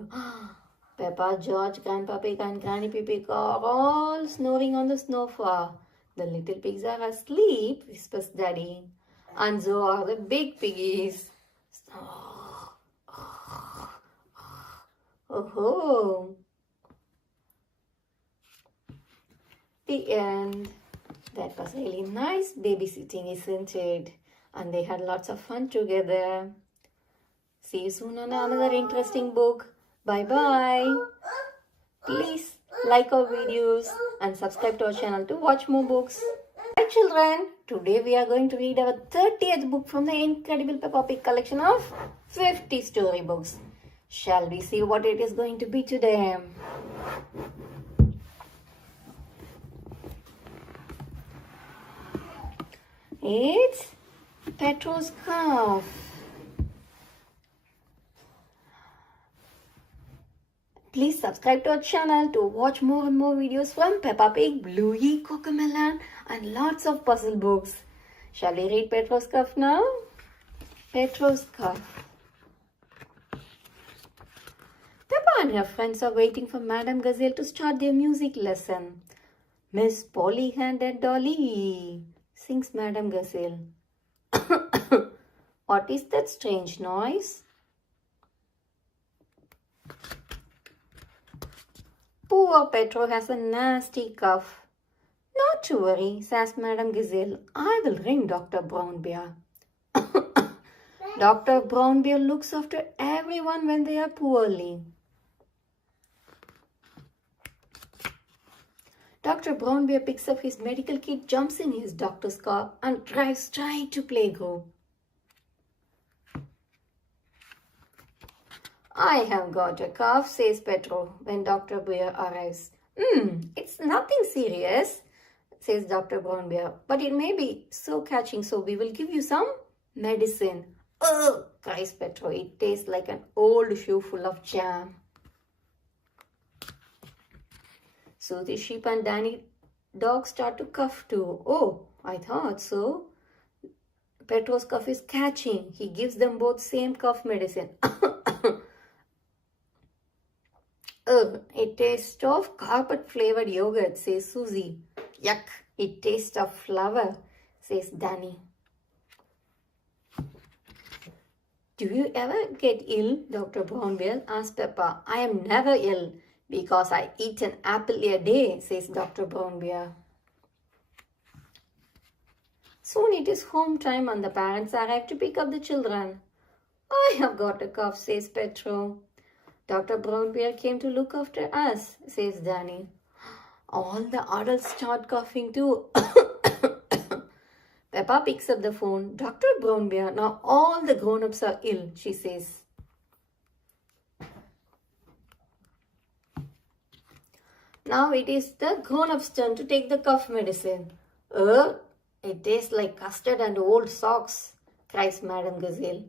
Peppa, George, Grandpa Pig and Granny Pig are all snoring on the sofa. The little pigs are asleep, whispers Daddy. And so are the big piggies. Oh. The end. That was really nice babysitting, isn't it? And they had lots of fun together. See you soon on another interesting book. Bye-bye. Please like our videos and subscribe to our channel to watch more books. Hi children, today we are going to read our 30th book from the incredible Peppa Pig collection of 50 storybooks. Shall we see what it is going to be today? It's Petro's Calf. Please subscribe to our channel to watch more and more videos from Peppa Pig, Bluey, Cocomelon and lots of puzzle books. Shall we read Petro's Calf now? Petro's Calf. Peppa and her friends are waiting for Madame Gazelle to start their music lesson. Miss Polly-handed Dolly, sings Madame Gazelle. What is that strange noise? Poor Petro has a nasty cough. Not to worry, says Madame Gazelle. I will ring Dr. Brown Bear. Dr. Brown Bear looks after everyone when they are poorly. Dr. Brown Bear picks up his medical kit, jumps in his doctor's car and drives straight to Playgroup. I have got a cough, says Petro when Dr. Bear arrives. It's nothing serious, says Dr. Brown Bear, but it may be so catching, so we will give you some medicine. Ugh, cries Petro. It tastes like an old shoe full of jam. So the sheep and Danny dog start to cough too. Oh, I thought so. Petro's cough is catching. He gives them both same cough medicine. Ugh, it tastes of carpet flavored yogurt, says Susie. Yuck, it tastes of flour, says Danny. Do you ever get ill? Dr. Brown Bear asks Peppa. I am never ill because I eat an apple a day, says Dr. Brown Bear. Soon it is home time and the parents arrive to pick up the children. I have got a cough, says Petro. Dr. Brown Bear came to look after us, says Danny. All the adults start coughing too. Peppa picks up the phone. Dr. Brown Bear, now all the grown-ups are ill, she says. Now it is the grown-ups' turn to take the cough medicine. It tastes like custard and old socks, cries Madame Gazelle.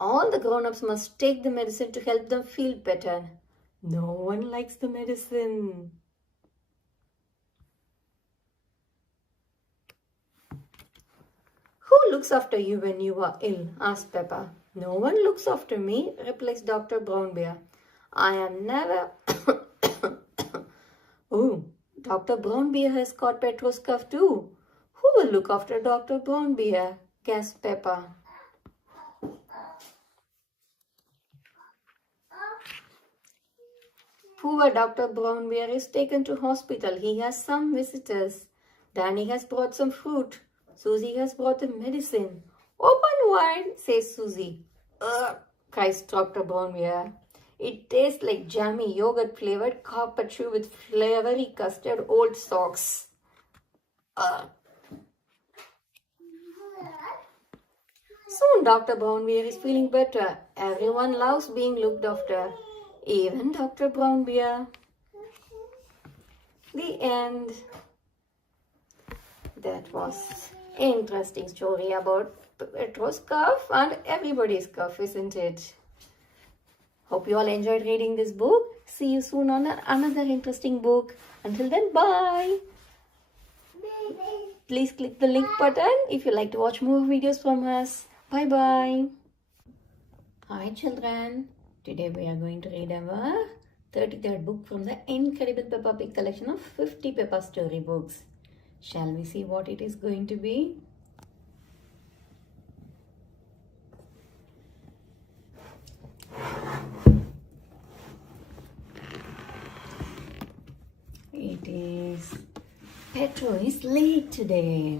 All the grown-ups must take the medicine to help them feel better. No one likes the medicine. Who looks after you when you are ill? Asks Peppa. No one looks after me, replies Dr. Brown Bear. I am never... Oh, Dr. Brown Bear has caught Petro's cough too. Who will look after Dr. Brown Bear? Gasped Peppa. Poor Dr. Brown Bear is taken to hospital. He has some visitors. Danny has brought some fruit. Susie has brought the medicine. Open wide, says Susie. Ugh, cries Dr. Brown Bear. It tastes like jammy yogurt flavored carpet shoe with flavory custard old socks. Soon Dr. Brown Bear is feeling better. Everyone loves being looked after. Even Dr. Brown Bear. The end. That was an interesting story about Petro's cough and everybody's cough, isn't it? Hope you all enjoyed reading this book. See you soon on another interesting book. Until then, bye. Please click the link button if you like to watch more videos from us. Bye-bye. Hi children. Today we are going to read our 33rd book from the incredible Peppa Pig collection of 50 Peppa storybooks. Shall we see what it is going to be? It is Petro is late today.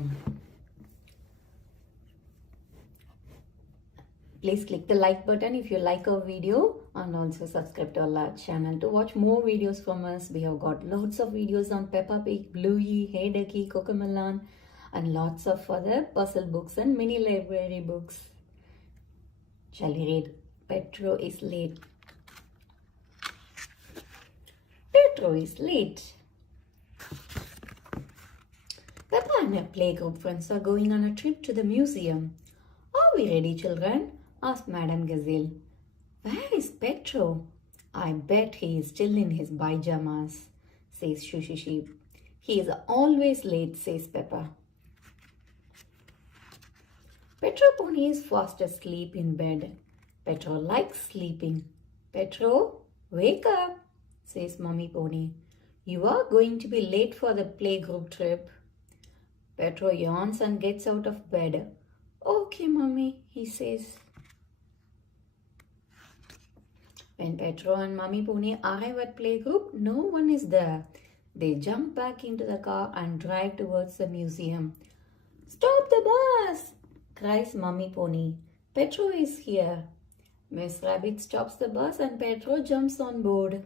Please click the like button if you like our video and also subscribe to our channel to watch more videos from us. We have got lots of videos on Peppa Pig, Bluey, Hey Ducky, Cocomelon and lots of other puzzle books and mini library books. Shall we read Petro is late? Petro is late. Peppa and her playgroup friends are going on a trip to the museum. Are we ready, children? Asked Madame Gazelle. Where is Petro? I bet he is still in his pyjamas, says Shushy Sheep. He is always late, says Peppa. Petro Pony is fast asleep in bed. Petro likes sleeping. Petro, wake up, says Mummy Pony. You are going to be late for the playgroup trip. Petro yawns and gets out of bed. Okay, Mummy, he says. When Petro and Mummy Pony arrive at playgroup, no one is there. They jump back into the car and drive towards the museum. Stop the bus! Cries Mummy Pony. Petro is here. Miss Rabbit stops the bus and Petro jumps on board.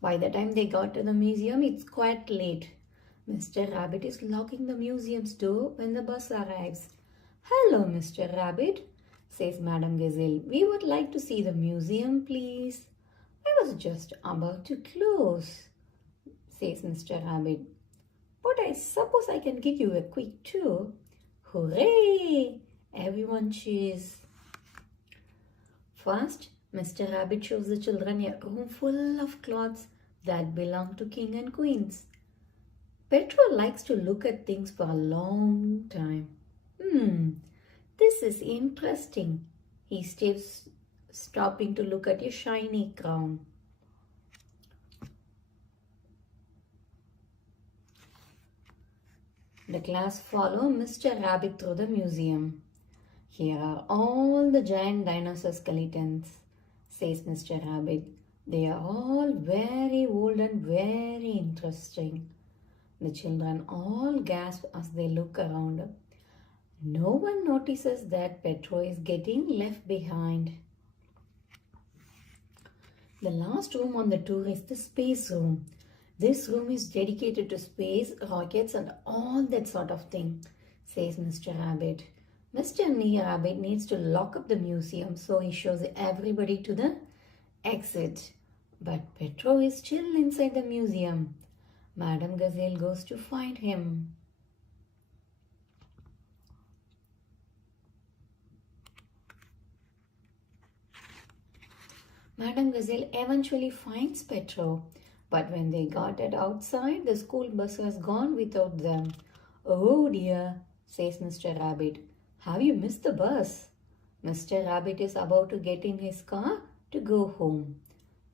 By the time they got to the museum, it's quite late. Mr. Rabbit is locking the museum's door when the bus arrives. Hello, Mr. Rabbit, says Madame Gazelle. We would like to see the museum, please. I was just about to close, says Mr. Rabbit. But I suppose I can give you a quick tour. Hooray! Everyone cheers. First, Mr. Rabbit shows the children a room full of clothes that belong to king and queens. Petro likes to look at things for a long time. This is interesting. He stays stopping to look at a shiny crown. The class follow Mr. Rabbit through the museum. Here are all the giant dinosaur skeletons, says Mr. Rabbit. They are all very old and very interesting. The children all gasp as they look around. No one notices that Petro is getting left behind. The last room on the tour is the space room. This room is dedicated to space, rockets and all that sort of thing, says Mr. Rabbit. Mr. Rabbit needs to lock up the museum, so he shows everybody to the exit. But Petro is still inside the museum. Madame Gazelle goes to find him. Madame Gazelle eventually finds Petro, but when they got it outside, the school bus has gone without them. Oh dear, says Mr. Rabbit. Have you missed the bus? Mr. Rabbit is about to get in his car to go home.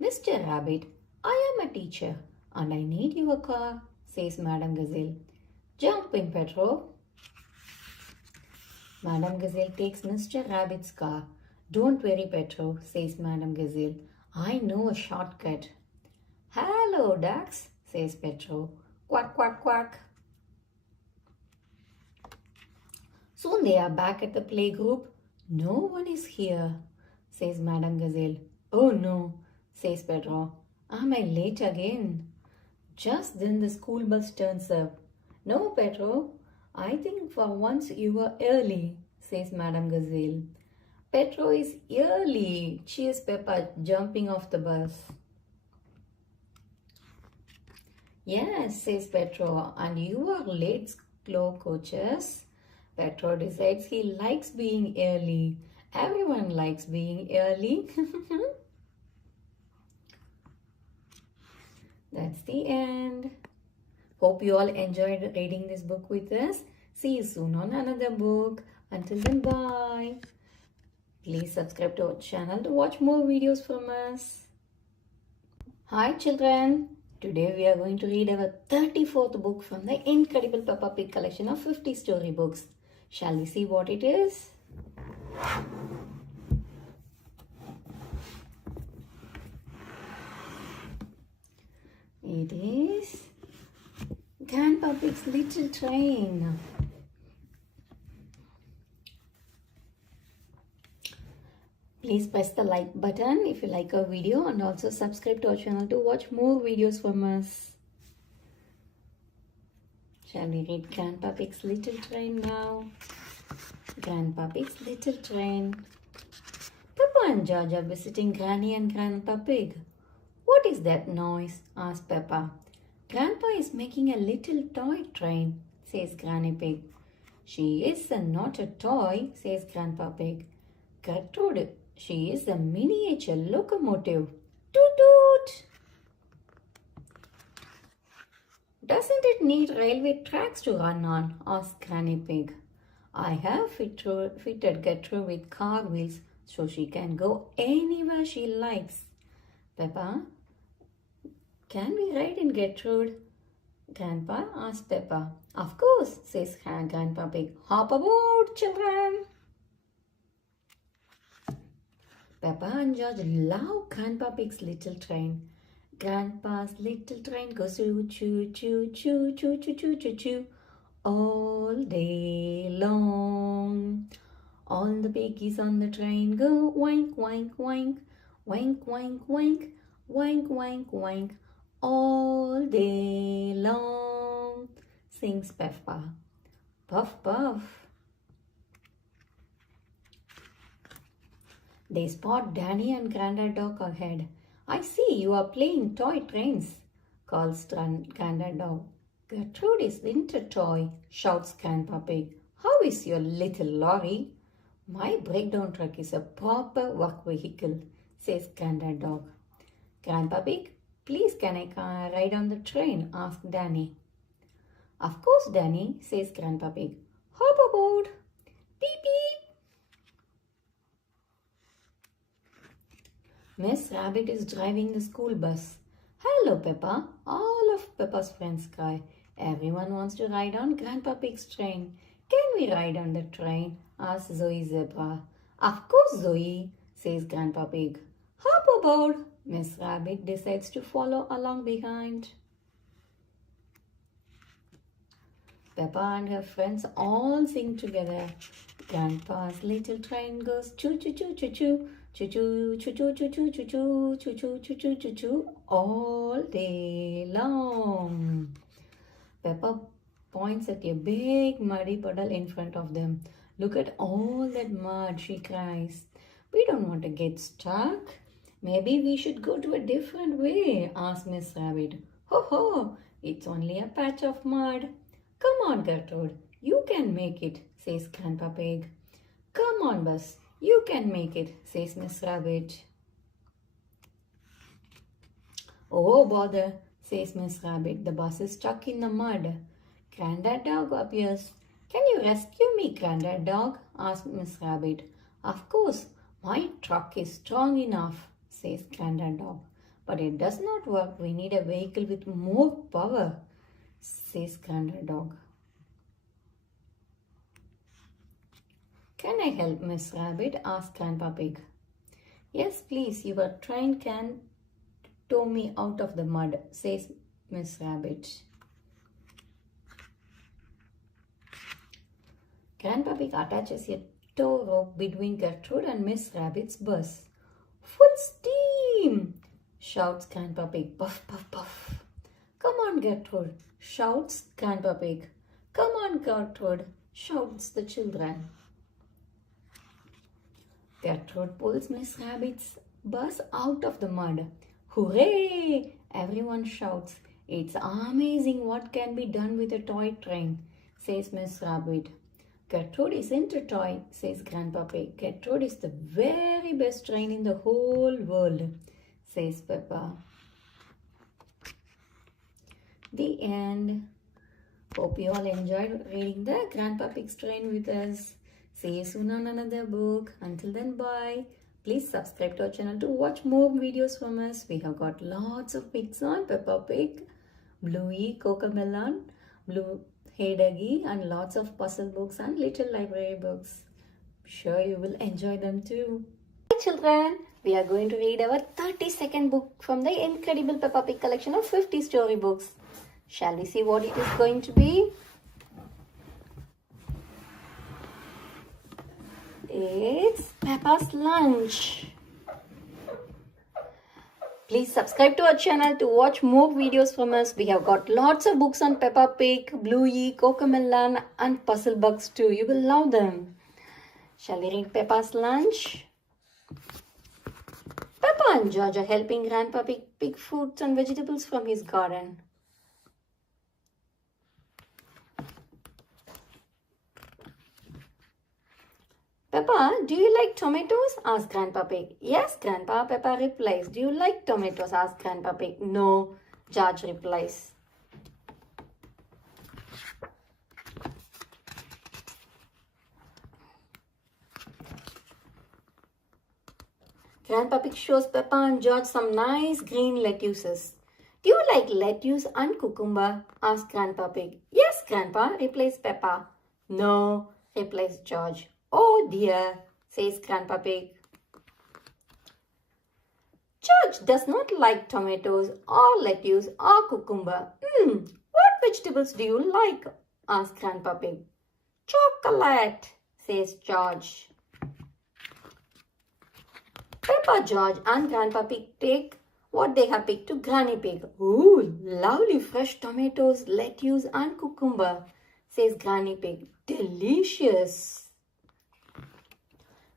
Mr. Rabbit, I am a teacher and I need your car, says Madame Gazelle. Jump in, Petro. Madame Gazelle takes Mr. Rabbit's car. Don't worry, Petro, says Madame Gazelle. I know a shortcut. Hello, ducks, says Petro. Quack, quack, quack. Soon they are back at the playgroup. No one is here, says Madame Gazelle. Oh no, says Petro. Am I late again? Just then the school bus turns up. No, Petro, I think for once you were early, says Madame Gazelle. Petro is early, cheers Peppa, jumping off the bus. Yes, says Petro, and you are late, slow coaches. Petro decides he likes being early. Everyone likes being early. That's the end. Hope you all enjoyed reading this book with us. See you soon on another book. Until then, bye. Please subscribe to our channel to watch more videos from us. Hi children. Today we are going to read our 34th book from the incredible Peppa Pig collection of 50 storybooks. Shall we see what it is? It is Grandpa Pig's Little Train. Please press the like button if you like our video and also subscribe to our channel to watch more videos from us. Shall we read Grandpa Pig's Little Train now? Grandpa Pig's Little Train. Peppa and George are visiting Granny and Grandpa Pig. What is that noise? Asked Peppa. Grandpa is making a little toy train, says Granny Pig. She is not a toy, says Grandpa Pig. Gertrude, she is a miniature locomotive. Toot toot! Doesn't it need railway tracks to run on? Asked Granny Pig. I have fitted Gertrude with car wheels so she can go anywhere she likes. Peppa, can we ride in Gertrude? Grandpa asked Peppa. Of course, says Grandpa Pig. Hop aboard, children. Peppa and George love Grandpa Pig's little train. Grandpa's little train goes choo choo choo choo choo choo choo choo choo all day long. All the piggies on the train go wank wank wank wank wank wank wank wank wank all day long, sings Peppa. Puff puff. They spot Danny and Grandad Dog ahead. I see you are playing toy trains, calls Grandad Dog. Gertrude is winter toy, shouts Grandpa Pig. How is your little lorry? My breakdown truck is a proper work vehicle, says Grandad Dog. Grandpa Pig, please can I ride on the train? Asked Danny. Of course, Danny, says Grandpa Pig. Hop aboard. Beep beep. Miss Rabbit is driving the school bus. Hello, Peppa. All of Peppa's friends cry. Everyone wants to ride on Grandpa Pig's train. Can we ride on the train? Asks Zoe Zebra. Of course, Zoe, says Grandpa Pig. Hop aboard. Miss Rabbit decides to follow along behind. Peppa and her friends all sing together. Grandpa's little train goes choo choo choo choo choo. Choo choo choo choo choo choo choo choo choo choo choo choo choo choo all day long. Peppa points at a big muddy puddle in front of them. Look at all that mud, she cries. We don't want to get stuck. Maybe we should go to a different way, asks Miss Rabbit. Ho ho, it's only a patch of mud. Come on, Gertrude, you can make it, says Grandpa Pig. Come on, Buzz, you can make it, says Miss Rabbit. Oh, bother, says Miss Rabbit. The bus is stuck in the mud. Grandad Dog appears. Can you rescue me, Grandad Dog? asks Miss Rabbit. Of course, my truck is strong enough, says Grandad Dog. But it does not work. We need a vehicle with more power, says Grandad Dog. Can I help, Miss Rabbit? asks Grandpa Pig. Yes, please. Your train can tow me out of the mud, says Miss Rabbit. Grandpa Pig attaches a tow rope between Gertrude and Miss Rabbit's bus. Full steam! Shouts Grandpa Pig. Puff, puff, puff. Come on, Gertrude, shouts Grandpa Pig. Come on, Gertrude, shouts the children. Gertrude pulls Miss Rabbit's bus out of the mud. Hooray! Everyone shouts. It's amazing what can be done with a toy train, says Miss Rabbit. Gertrude isn't a toy, says Grandpa Pig. Gertrude is the very best train in the whole world, says Peppa. The end. Hope you all enjoyed reading the Grandpa Pig's Train with us. See you soon on another book. Until then, bye. Please subscribe to our channel to watch more videos from us. We have got lots of pics on Peppa Pig, Bluey, Cocomelon, Blue Hey Duggy, and lots of puzzle books and little library books. Sure you will enjoy them too. Hi children, we are going to read our 32nd book from the incredible Peppa Pig collection of 50 storybooks. Shall we see what it is going to be? It's Peppa's Lunch. Please subscribe to our channel to watch more videos from us. We have got lots of books on Peppa Pig, Bluey, Cocomelon and puzzle books too. You will love them. Shall we read Peppa's Lunch? Peppa and George are helping Grandpa Pig pick fruits and vegetables from his garden. Peppa, do you like tomatoes? Asked Grandpa Pig. Yes, Grandpa, Peppa replies. Do you like tomatoes? Asked Grandpa Pig. No, George replies. Grandpa Pig shows Peppa and George some nice green lettuces. Do you like lettuce and cucumber? Asked Grandpa Pig. Yes, Grandpa, replies Peppa. No, replies George. Oh dear, says Grandpa Pig. George does not like tomatoes or lettuce or cucumber. What vegetables do you like? Asks Grandpa Pig. Chocolate, says George. Peppa, George and Grandpa Pig take what they have picked to Granny Pig. Ooh, lovely fresh tomatoes, lettuce and cucumber, says Granny Pig. Delicious.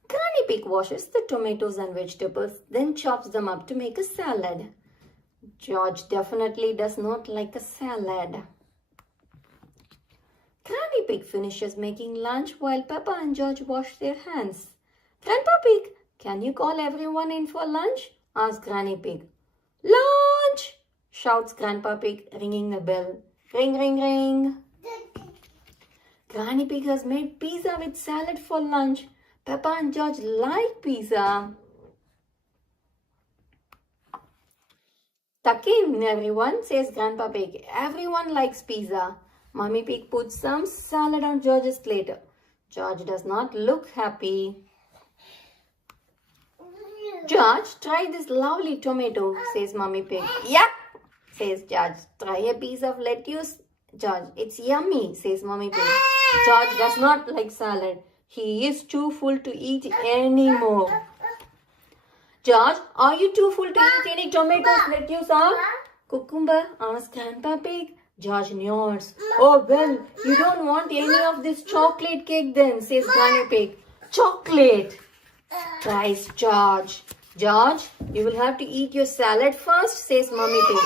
Granny Pig washes the tomatoes and vegetables, then chops them up to make a salad. George definitely does not like a salad. Granny Pig finishes making lunch while Peppa and George wash their hands. Grandpa Pig, can you call everyone in for lunch? Asks Granny Pig. Lunch! Shouts Grandpa Pig, ringing the bell. Ring, ring, ring. Granny Pig has made pizza with salad for lunch. Peppa and George like pizza. Tuck in, everyone, says Grandpa Pig. Everyone likes pizza. Mummy Pig puts some salad on George's plate. George does not look happy. George, try this lovely tomato, says Mummy Pig. Yup, says George. Try a piece of lettuce, George, it's yummy, says Mommy Pig. George does not like salad. He is too full to eat any more. George, are you too full to eat any tomatoes, lettuce or cucumber? Asks Grandpa Pig. George nods. Oh well, you don't want any of this chocolate cake then, says Granny Pig. Chocolate, cries George. George, you will have to eat your salad first, says Mommy Pig.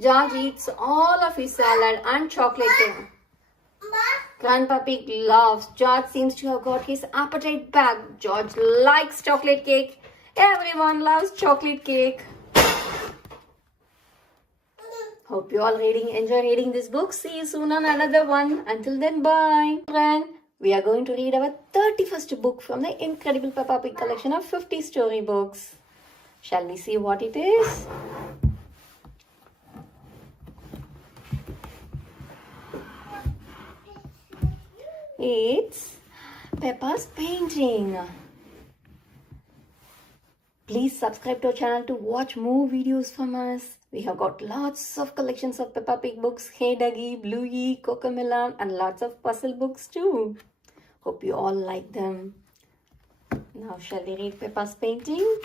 George eats all of his salad and chocolate cake. Grandpa Pig laughs. George seems to have got his appetite back. George likes chocolate cake. Everyone loves chocolate cake. Hope you all enjoy reading this book. See you soon on another one. Until then, bye. Friend, we are going to read our 31st book from the incredible Peppa Pig collection of 50 storybooks. Shall we see what it is? It's Peppa's painting. Please subscribe to our channel to watch more videos from us. We have got lots of collections of Peppa Pig books, Hey Duggy, Bluey, Cocomelon, and lots of puzzle books too. Hope you all like them. Now shall we read Peppa's painting?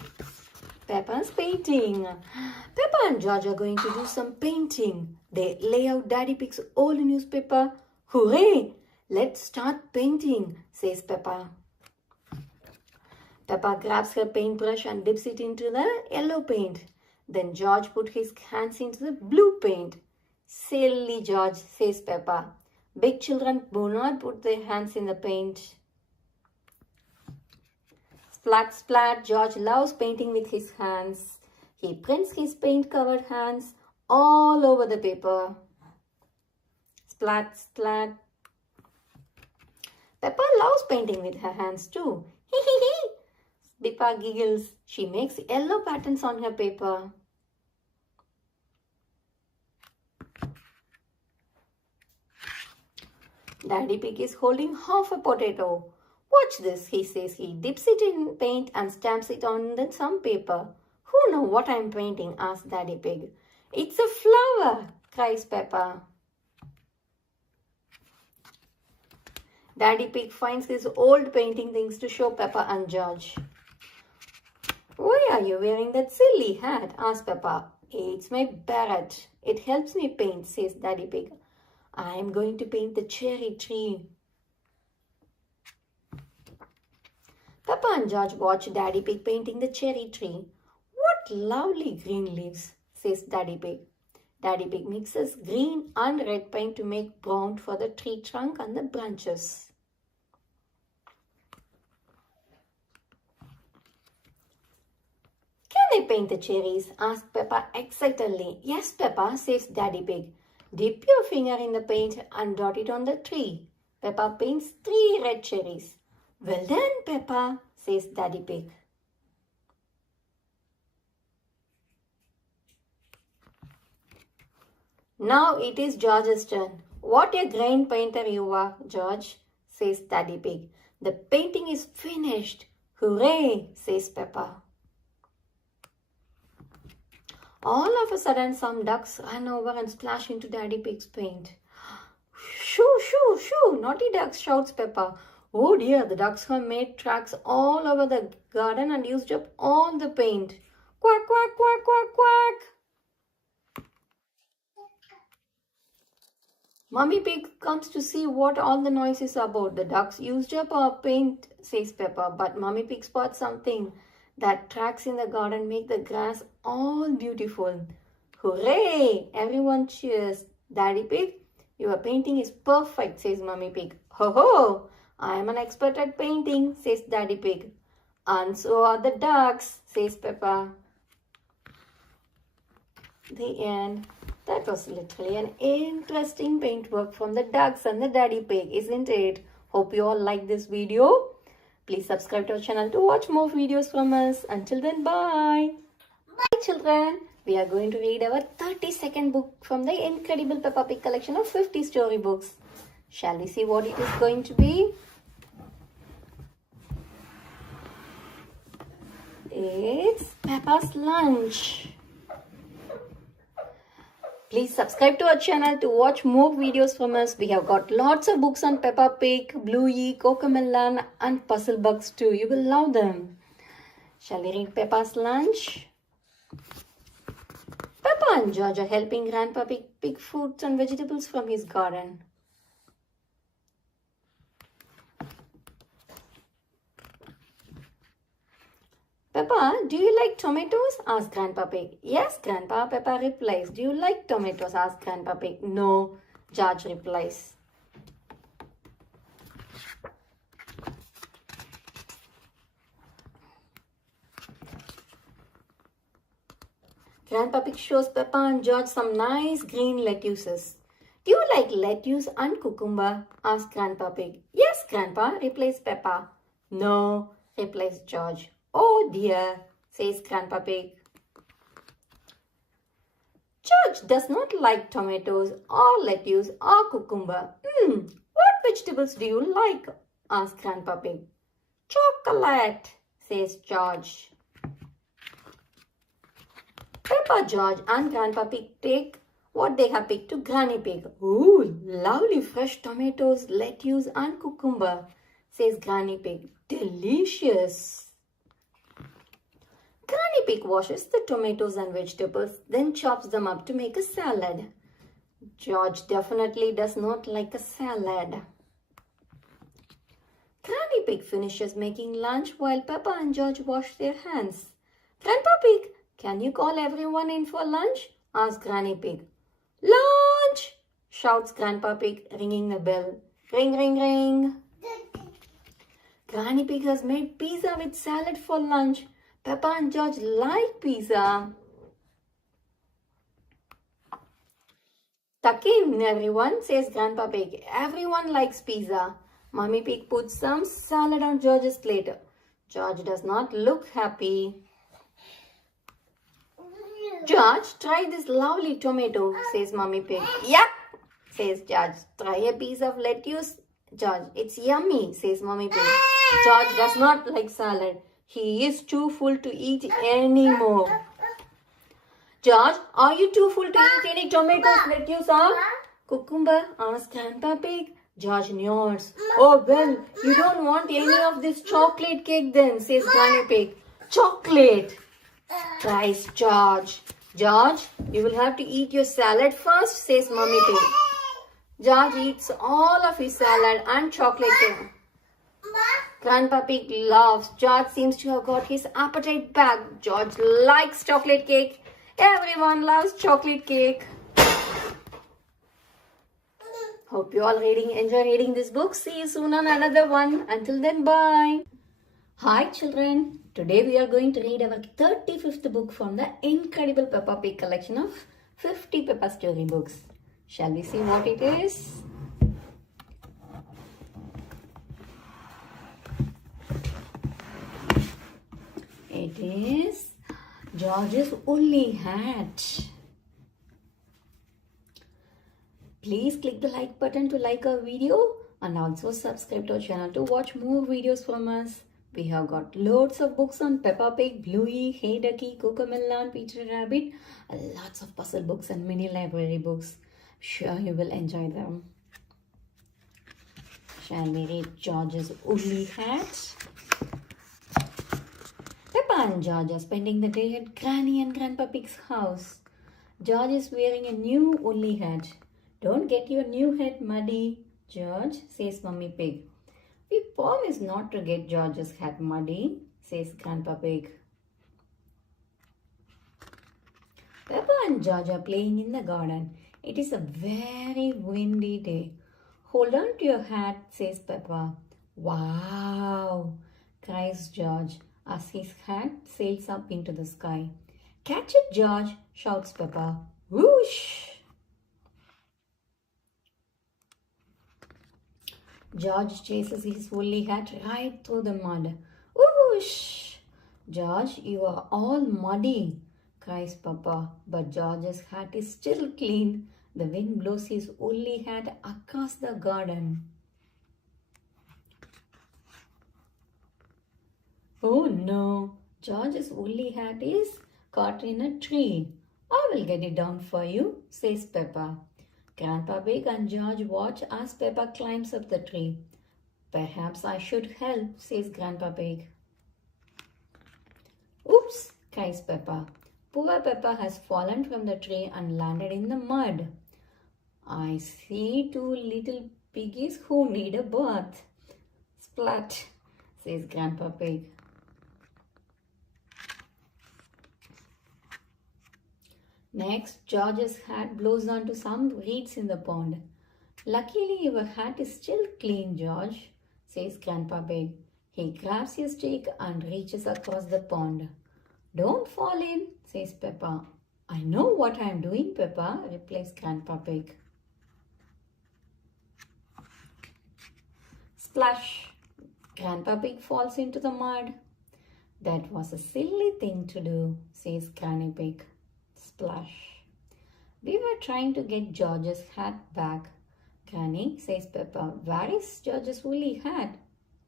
Peppa's painting. Peppa and George are going to do some painting. They lay out Daddy Pig's old newspaper. Hooray! Let's start painting, says Peppa. Peppa grabs her paintbrush and dips it into the yellow paint. Then George put his hands into the blue paint. Silly George, says Peppa. Big children do not put their hands in the paint. Splat, splat, George loves painting with his hands. He prints his paint-covered hands all over the paper. Splat, splat. Peppa loves painting with her hands too. Hee hee hee. Peppa giggles. She makes yellow patterns on her paper. Daddy Pig is holding half a potato. Watch this, he says. He dips it in paint and stamps it on some paper. Who knows what I'm painting? asks Daddy Pig. It's a flower, cries Peppa. Daddy Pig finds his old painting things to show Peppa and George. Why are you wearing that silly hat? asks Peppa. It's my beret. It helps me paint, says Daddy Pig. I'm going to paint the cherry tree. Peppa and George watch Daddy Pig painting the cherry tree. What lovely green leaves, says Daddy Pig. Daddy Pig mixes green and red paint to make brown for the tree trunk and the branches. Can I paint the cherries? asks Peppa excitedly. Yes, Peppa, says Daddy Pig. Dip your finger in the paint and dot it on the tree. Peppa paints 3 red cherries. Well done, Peppa, says Daddy Pig. Now it is George's turn. What a great painter you are, George, says Daddy Pig. The painting is finished. Hooray, says Peppa. All of a sudden, some ducks ran over and splashed into Daddy Pig's paint. Shoo, shoo, shoo, naughty ducks, shouts Peppa. Oh dear, the ducks have made tracks all over the garden and used up all the paint. Quack, quack, quack, quack, quack. Mummy Pig comes to see what all the noise is about. The ducks used up our paint, says Peppa, but Mummy Pig spots something. That tracks in the garden make the grass all beautiful. Hooray! Everyone cheers. Daddy Pig, your painting is perfect, says Mummy Pig. Ho ho! I am an expert at painting, says Daddy Pig. And so are the ducks, says Peppa. The end. That was literally an interesting paintwork from the ducks and the Daddy Pig, isn't it? Hope you all like this video. Please subscribe to our channel to watch more videos from us. Until then, bye. Bye, children. We are going to read our 32nd book from the incredible Peppa Pig collection of 50 storybooks. Shall we see what it is going to be? It's Peppa's lunch. Please subscribe to our channel to watch more videos from us. We have got lots of books on Peppa Pig, Bluey, Cocomelon and Puzzle Bugs too. You will love them. Shall we read Peppa's lunch? Peppa and George are helping Grandpa Pig pick fruits and vegetables from his garden. Peppa, do you like tomatoes? Asked Grandpa Pig. Yes, Grandpa, Peppa replies. Do you like tomatoes? Asked Grandpa Pig. No, George replies. Grandpa Pig shows Peppa and George some nice green lettuces. Do you like lettuce and cucumber? Asked Grandpa Pig. Yes, Grandpa, replies Peppa. No, replies George. Oh dear, says Grandpa Pig. George does not like tomatoes or lettuce or cucumber. What vegetables do you like? Asked Grandpa Pig. Chocolate, says George. Peppa, George and Grandpa Pig take what they have picked to Granny Pig. Ooh, lovely fresh tomatoes, lettuce and cucumber, says Granny Pig. Delicious. Granny Pig washes the tomatoes and vegetables, then chops them up to make a salad. George definitely does not like a salad. Granny Pig finishes making lunch while Peppa and George wash their hands. Grandpa Pig, can you call everyone in for lunch? Asks Granny Pig. Lunch! Shouts Grandpa Pig, ringing the bell. Ring, ring, ring. Granny Pig has made pizza with salad for lunch. Peppa and George like pizza. Tuck in, everyone, says Grandpa Pig. Everyone likes pizza. Mummy Pig puts some salad on George's plate. George does not look happy. George, try this lovely tomato, says Mummy Pig. Yep, says George. Try a piece of lettuce. George, it's yummy, says Mummy Pig. George does not like salad. He is too full to eat any more. George, are you too full to eat any tomatoes, lettuce or cucumber? Asks Grandpa Pig. George nods. Oh, well, you don't want any of this chocolate cake then, says Granny Pig. Chocolate, cries George. George, you will have to eat your salad first, says Mummy Pig. George eats all of his salad and chocolate cake. Grandpa Pig laughs. George seems to have got his appetite back. George likes chocolate cake. Everyone loves chocolate cake. Hope you all enjoy reading this book. See you soon on another one. Until then, bye. Hi children. Today we are going to read our 35th book from the incredible Peppa Pig collection of 50 Peppa story books. Shall we see what it is? It is George's woolly hat. Please click the like button to like our video and also subscribe to our channel to watch more videos from us. We have got loads of books on Peppa Pig, Bluey, Hey Ducky, Cocomelon, Peter Rabbit, lots of puzzle books and mini library books. Sure you will enjoy them. Shall we read George's woolly hat? Peppa and George are spending the day at Granny and Grandpa Pig's house. George is wearing a new woolly hat. Don't get your new hat muddy, George, says Mummy Pig. We promise not to get George's hat muddy, says Grandpa Pig. Peppa and George are playing in the garden. It is a very windy day. Hold on to your hat, says Peppa. Wow, cries George as his hat sails up into the sky. Catch it, George, shouts Peppa. Whoosh! George chases his woolly hat right through the mud. Whoosh! George, you are all muddy, cries Peppa. But George's hat is still clean. The wind blows his woolly hat across the garden. Oh no! George's woolly hat is caught in a tree. I will get it down for you, says Peppa. Grandpa Pig and George watch as Peppa climbs up the tree. Perhaps I should help, says Grandpa Pig. Oops, cries Peppa. Poor Peppa has fallen from the tree and landed in the mud. I see two little piggies who need a bath. Splat, says Grandpa Pig. Next, George's hat blows onto some reeds in the pond. Luckily, your hat is still clean, George, says Grandpa Pig. He grabs his stick and reaches across the pond. Don't fall in, says Peppa. I know what I am doing, Peppa, replies Grandpa Pig. Splash! Grandpa Pig falls into the mud. That was a silly thing to do, says Granny Pig. Splash! We were trying to get George's hat back. Granny, says Peppa. Where is George's woolly hat?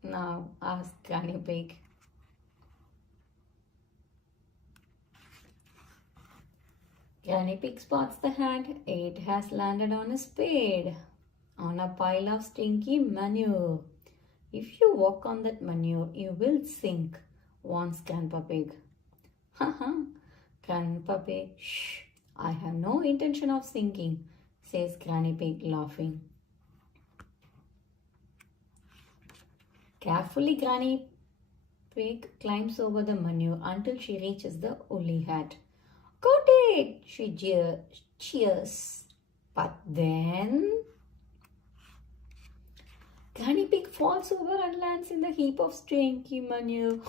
Now, asks Granny Pig. Granny Pig spots the hat. It has landed on a spade, on a pile of stinky manure. If you walk on that manure, you will sink, warns Grandpa Pig. Haha, Grandpa Pig, shh, I have no intention of sinking, says Granny Pig laughing. Carefully, Granny Pig climbs over the manure until she reaches the woolly hat. Got it, she cheers. But then Granny Pig falls over and lands in the heap of stinky manure.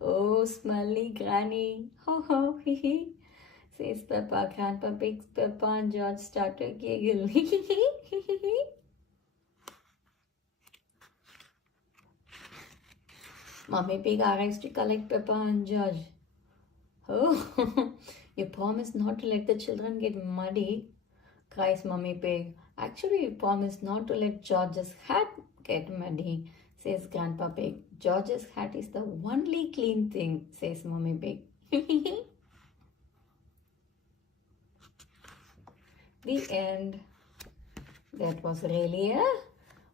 Oh, smelly Granny. Ho ho, hee hee, says Peppa. Grandpa Pig, Peppa and George start to giggle. Mummy Pig arrives to collect Peppa and George. Oh, you promised not to let the children get muddy, cries Mummy Pig. Actually, you promised not to let George's hat get muddy, says Grandpa Pig. George's hat is the only clean thing, says Mummy Pig. The end. That was really a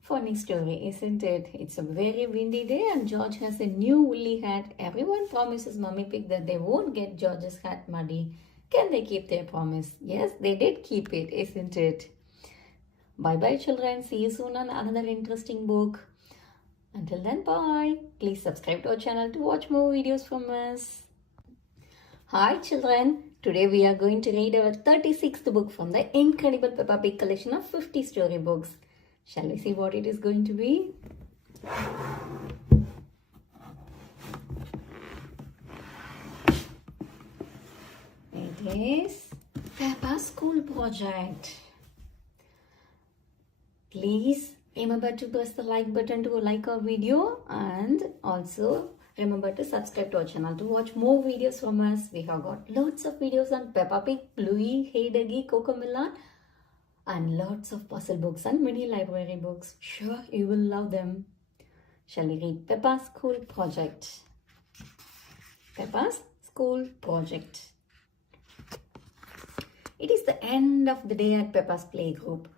funny story, isn't it? It's a very windy day and George has a new woolly hat. Everyone promises Mummy Pig that they won't get George's hat muddy. Can they keep their promise? Yes, they did keep it, isn't it? Bye-bye, children. See you soon on another interesting book. Until then, bye. Please subscribe to our channel to watch more videos from us. Hi, children. Today we are going to read our 36th book from the incredible Peppa Pig collection of 50 storybooks. Shall we see what it is going to be? It is Peppa's School Project. Please remember to press the like button to like our video and also remember to subscribe to our channel to watch more videos from us. We have got lots of videos on Peppa Pig, Bluey, Hey Duggy, Cocomelon and lots of puzzle books and mini library books. Sure, you will love them. Shall we read Peppa's School Project? Peppa's School Project. It is the end of the day at Peppa's playgroup.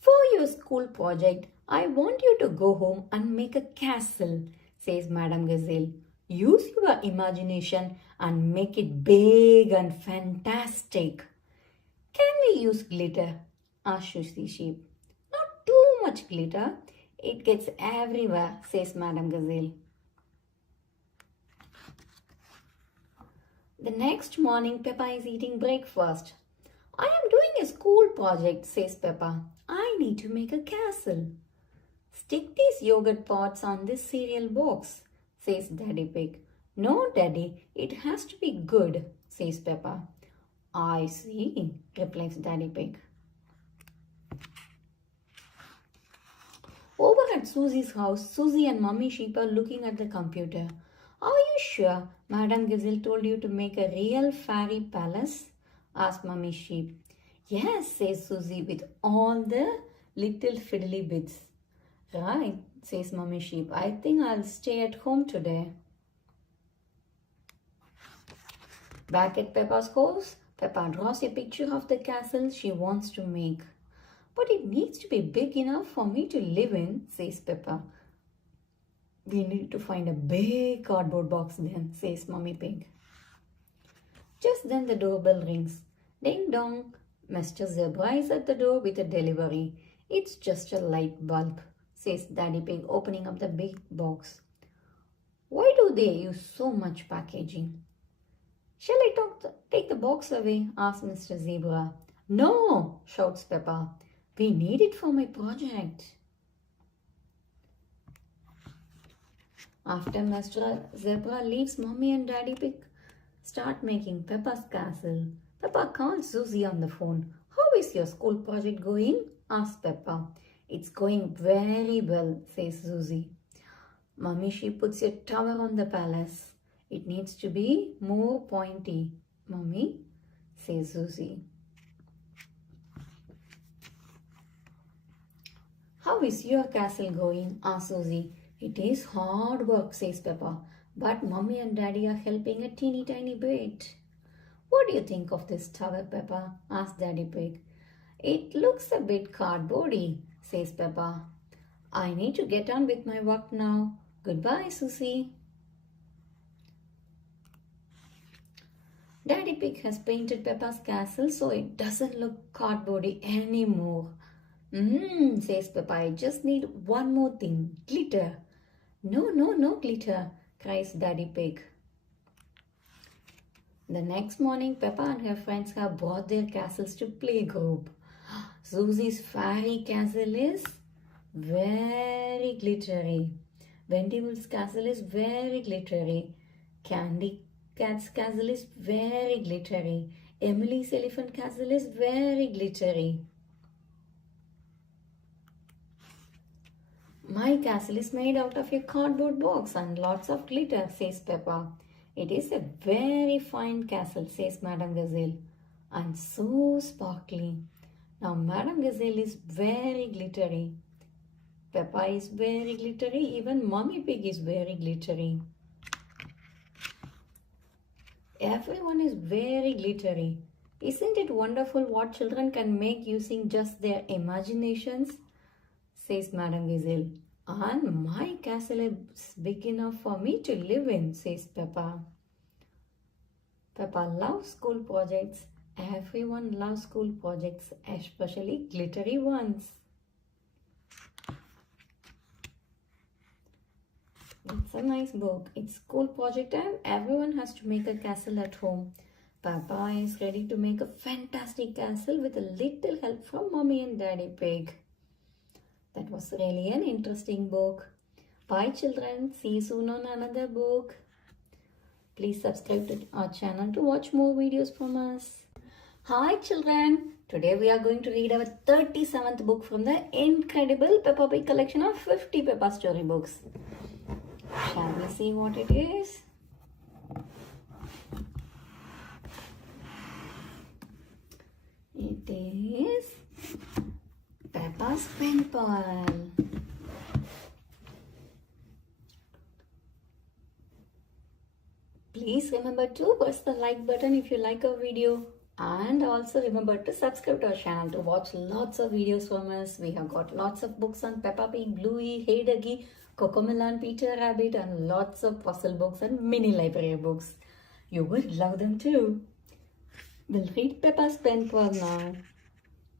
For your school project, I want you to go home and make a castle, says Madame Gazelle. Use your imagination and make it big and fantastic. Can we use glitter? Asked Susie Sheep. Not too much glitter. It gets everywhere, says Madame Gazelle. The next morning, Peppa is eating breakfast. I am doing a school project, says Peppa. I need to make a castle. Stick these yogurt pots on this cereal box, says Daddy Pig. No, Daddy, it has to be good, says Peppa. I see, replies Daddy Pig. Over at Susie's house, Susie and Mummy Sheep are looking at the computer. Are you sure Madame Gazelle told you to make a real fairy palace? Asked Mummy Sheep. Yes, says Susie with all the little fiddly bits. Right, says Mummy Sheep. I think I'll stay at home today. Back at Peppa's house, Peppa draws a picture of the castle she wants to make. But it needs to be big enough for me to live in, says Peppa. We need to find a big cardboard box then, says Mummy Pig. Just then the doorbell rings. Ding dong. Mr. Zebra is at the door with a delivery. It's just a light bulb, says Daddy Pig, opening up the big box. Why do they use so much packaging? Shall I take the box away? Asks Mr. Zebra. No, shouts Peppa. We need it for my project. After Mr. Zebra leaves, Mommy and Daddy Pig start making Peppa's castle. Peppa calls Susie on the phone. How is your school project going? Asks Peppa. It's going very well, says Susie. Mummy, she puts a tower on the palace. It needs to be more pointy. Mummy, says Susie. How is your castle going? Asks Susie. It is hard work, says Peppa. But Mummy and Daddy are helping a teeny tiny bit. What do you think of this tower, Peppa? Asks Daddy Pig. It looks a bit cardboardy, says Peppa. I need to get on with my work now. Goodbye, Susie. Daddy Pig has painted Peppa's castle so it doesn't look cardboardy anymore. Says Peppa, I just need one more thing. Glitter. No glitter, cries Daddy Pig. The next morning, Peppa and her friends have brought their castles to playgroup. Susie's fairy castle is very glittery. Wendy Wood's castle is very glittery. Candy Cat's castle is very glittery. Emily's elephant castle is very glittery. My castle is made out of a cardboard box and lots of glitter, says Peppa. It is a very fine castle, says Madame Gazelle, and so sparkly. Now Madame Gazelle is very glittery. Peppa is very glittery. Even Mummy Pig is very glittery. Everyone is very glittery. Isn't it wonderful what children can make using just their imaginations? Says Madame Gazelle. And my castle is big enough for me to live in, says Peppa. Peppa loves school projects. Everyone loves school projects, especially glittery ones. It's a nice book. It's school project time. Everyone has to make a castle at home. Peppa is ready to make a fantastic castle with a little help from Mommy and Daddy Pig. That was really an interesting book. Bye children. See you soon on another book. Please subscribe to our channel to watch more videos from us. Hi children. Today we are going to read our 37th book from the incredible Peppa Pig collection of 50 Peppa storybooks. Shall we see what it is? It is Peppa's pen pal. Please remember to press the like button if you like our video, and also remember to subscribe to our channel to watch lots of videos from us. We have got lots of books on Peppa Pig, Bluey, Hey Ducky, Cocomelon, Peter Rabbit, and lots of puzzle books and mini library books. You would love them too. We'll read Peppa's pen pal now.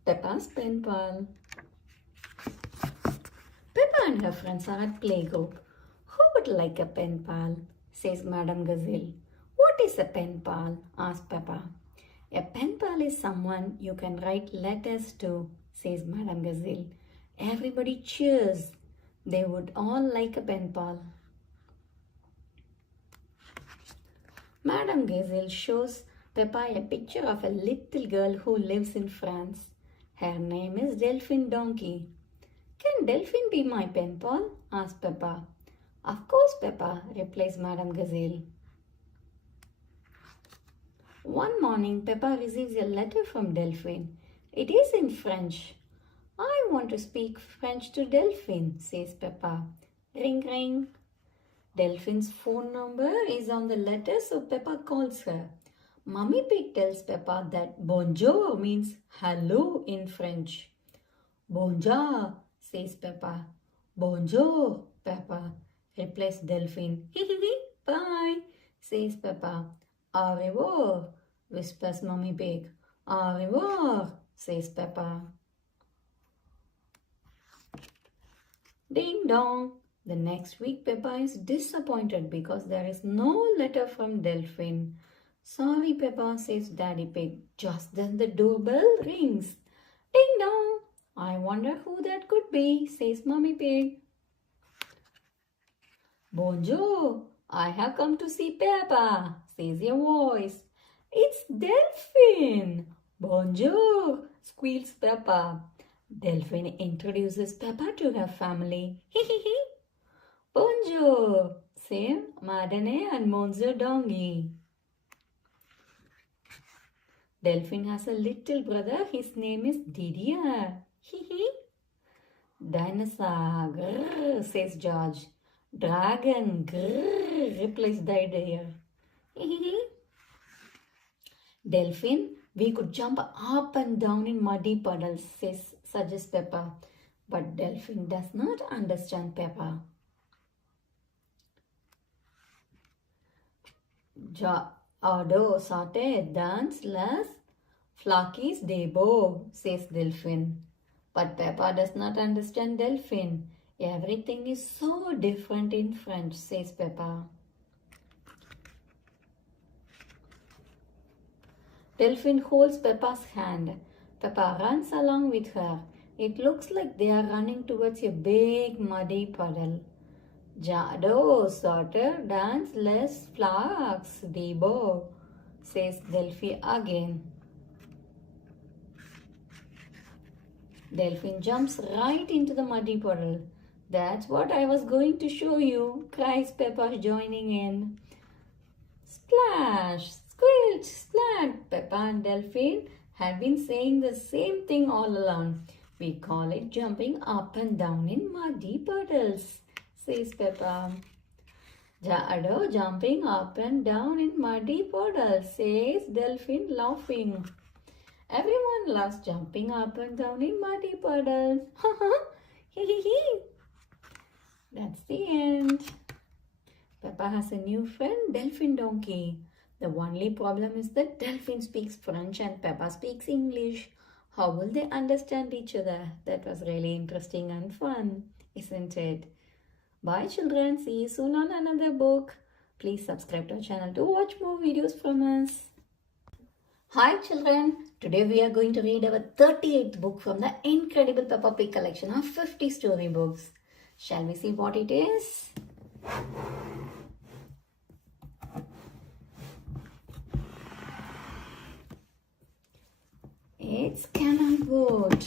Peppa's pen pal. Peppa and her friends are at playgroup. Who would like a pen pal? Says Madame Gazelle. What is a pen pal? Asks Peppa. A pen pal is someone you can write letters to, says Madame Gazelle. Everybody cheers. They would all like a pen pal. Madame Gazelle shows Peppa a picture of a little girl who lives in France. Her name is Delphine Donkey. Can Delphine be my pen pal? Asks Peppa. Of course, Peppa, replies Madame Gazelle. One morning, Peppa receives a letter from Delphine. It is in French. I want to speak French to Delphine, says Peppa. Ring, ring. Delphine's phone number is on the letter, so Peppa calls her. Mummy Pig tells Peppa that bonjour means hello in French. Bonjour, says Peppa. Bonjour, Peppa, replies Delphine. Bye, says Peppa. Au revoir, whispers Mummy Pig. Au revoir, says Peppa. Ding dong. The next week, Peppa is disappointed because there is no letter from Delphine. Sorry, Peppa, says Daddy Pig. Just then the doorbell rings. Ding dong. I wonder who that could be, says Mummy Pig. Bonjour, I have come to see Peppa, says a voice. It's Delphine. Bonjour, squeals Peppa. Delphine introduces Peppa to her family. Bonjour, say Madame and Monsieur Donkey. Delphine has a little brother. His name is Didier. Dinosaur, grrr, says George. Dragon, grrr, replies Didier. Delphine, we could jump up and down in muddy puddles, suggests Peppa. But Delphine does not understand Peppa. Ado sauté dans les flaques de beau, says Delphine. But Peppa does not understand Delphine. Everything is so different in French, says Peppa. Delphine holds Peppa's hand. Peppa runs along with her. It looks like they are running towards a big muddy puddle. Jado sauter dans les flaques de beau, says Delphine again. Delphine jumps right into the muddy puddle. That's what I was going to show you, cries Peppa, joining in. Splash, squirt, splat. Peppa and Delphine have been saying the same thing all along. We call it jumping up and down in muddy puddles, says Peppa. Jado jumping up and down in muddy puddles, says Delphine, laughing. Everyone loves jumping up and down in muddy puddles. That's the end. Peppa has a new friend, Delphine Donkey. The only problem is that Delphine speaks French and Peppa speaks English. How will they understand each other? That was really interesting and fun, isn't it? Bye children. See you soon on another book. Please subscribe to our channel to watch more videos from us. Hi children. Today we are going to read our 38th book from the incredible Peppa Pig collection of 50 storybooks. Shall we see what it is? It's Canal Boat.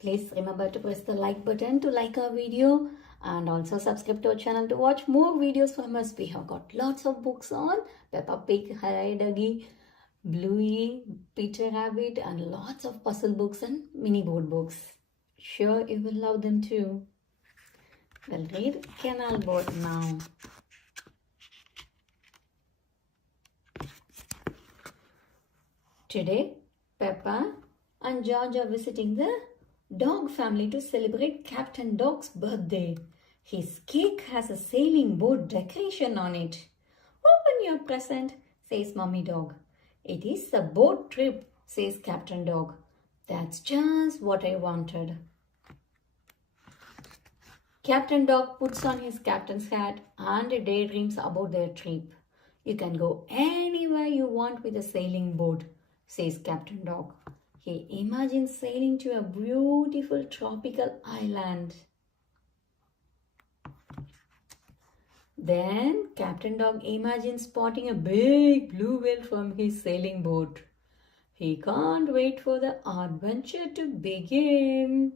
Please remember to press the like button to like our video and also subscribe to our channel to watch more videos from us. We have got lots of books on Peppa Pig, Hurry Duggy, Bluey, Peter Rabbit and lots of puzzle books and mini board books. Sure you will love them too. We'll read Canal Boat now. Today, Peppa and George are visiting the dog family to celebrate Captain Dog's birthday. His cake has a sailing boat decoration on it. Open your present, says Mummy Dog. It is a boat trip, says Captain Dog. That's just what I wanted. Captain Dog puts on his captain's hat and daydreams about their trip. You can go anywhere you want with a sailing boat, says Captain Dog. He imagines sailing to a beautiful tropical island. Then Captain Dog imagines spotting a big blue whale from his sailing boat. He can't wait for the adventure to begin.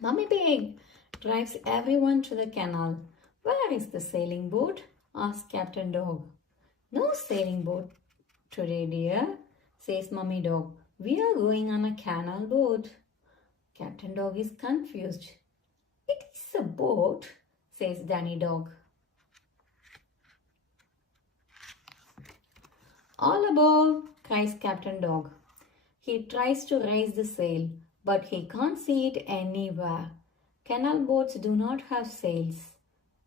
Mummy Pig drives everyone to the canal. Where is the sailing boat? Asks Captain Dog. No sailing boat today, dear, says Mummy Dog. We are going on a canal boat. Captain Dog is confused. It is a boat, says Danny Dog. All aboard, cries Captain Dog. He tries to raise the sail, but he can't see it anywhere. Canal boats do not have sails.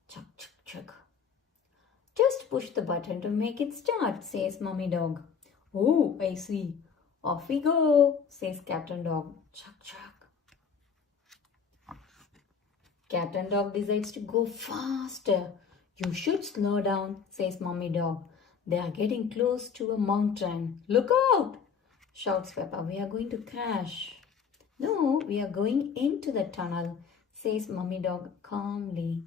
Chuck, chuck, chuck. Just push the button to make it start, says Mummy Dog. Oh, I see. Off we go, says Captain Dog. Chuck, chuck. Captain Dog decides to go faster. You should slow down, says Mummy Dog. They are getting close to a mountain. Look out, shouts Peppa. We are going to crash. No, we are going into the tunnel, says Mummy Dog calmly.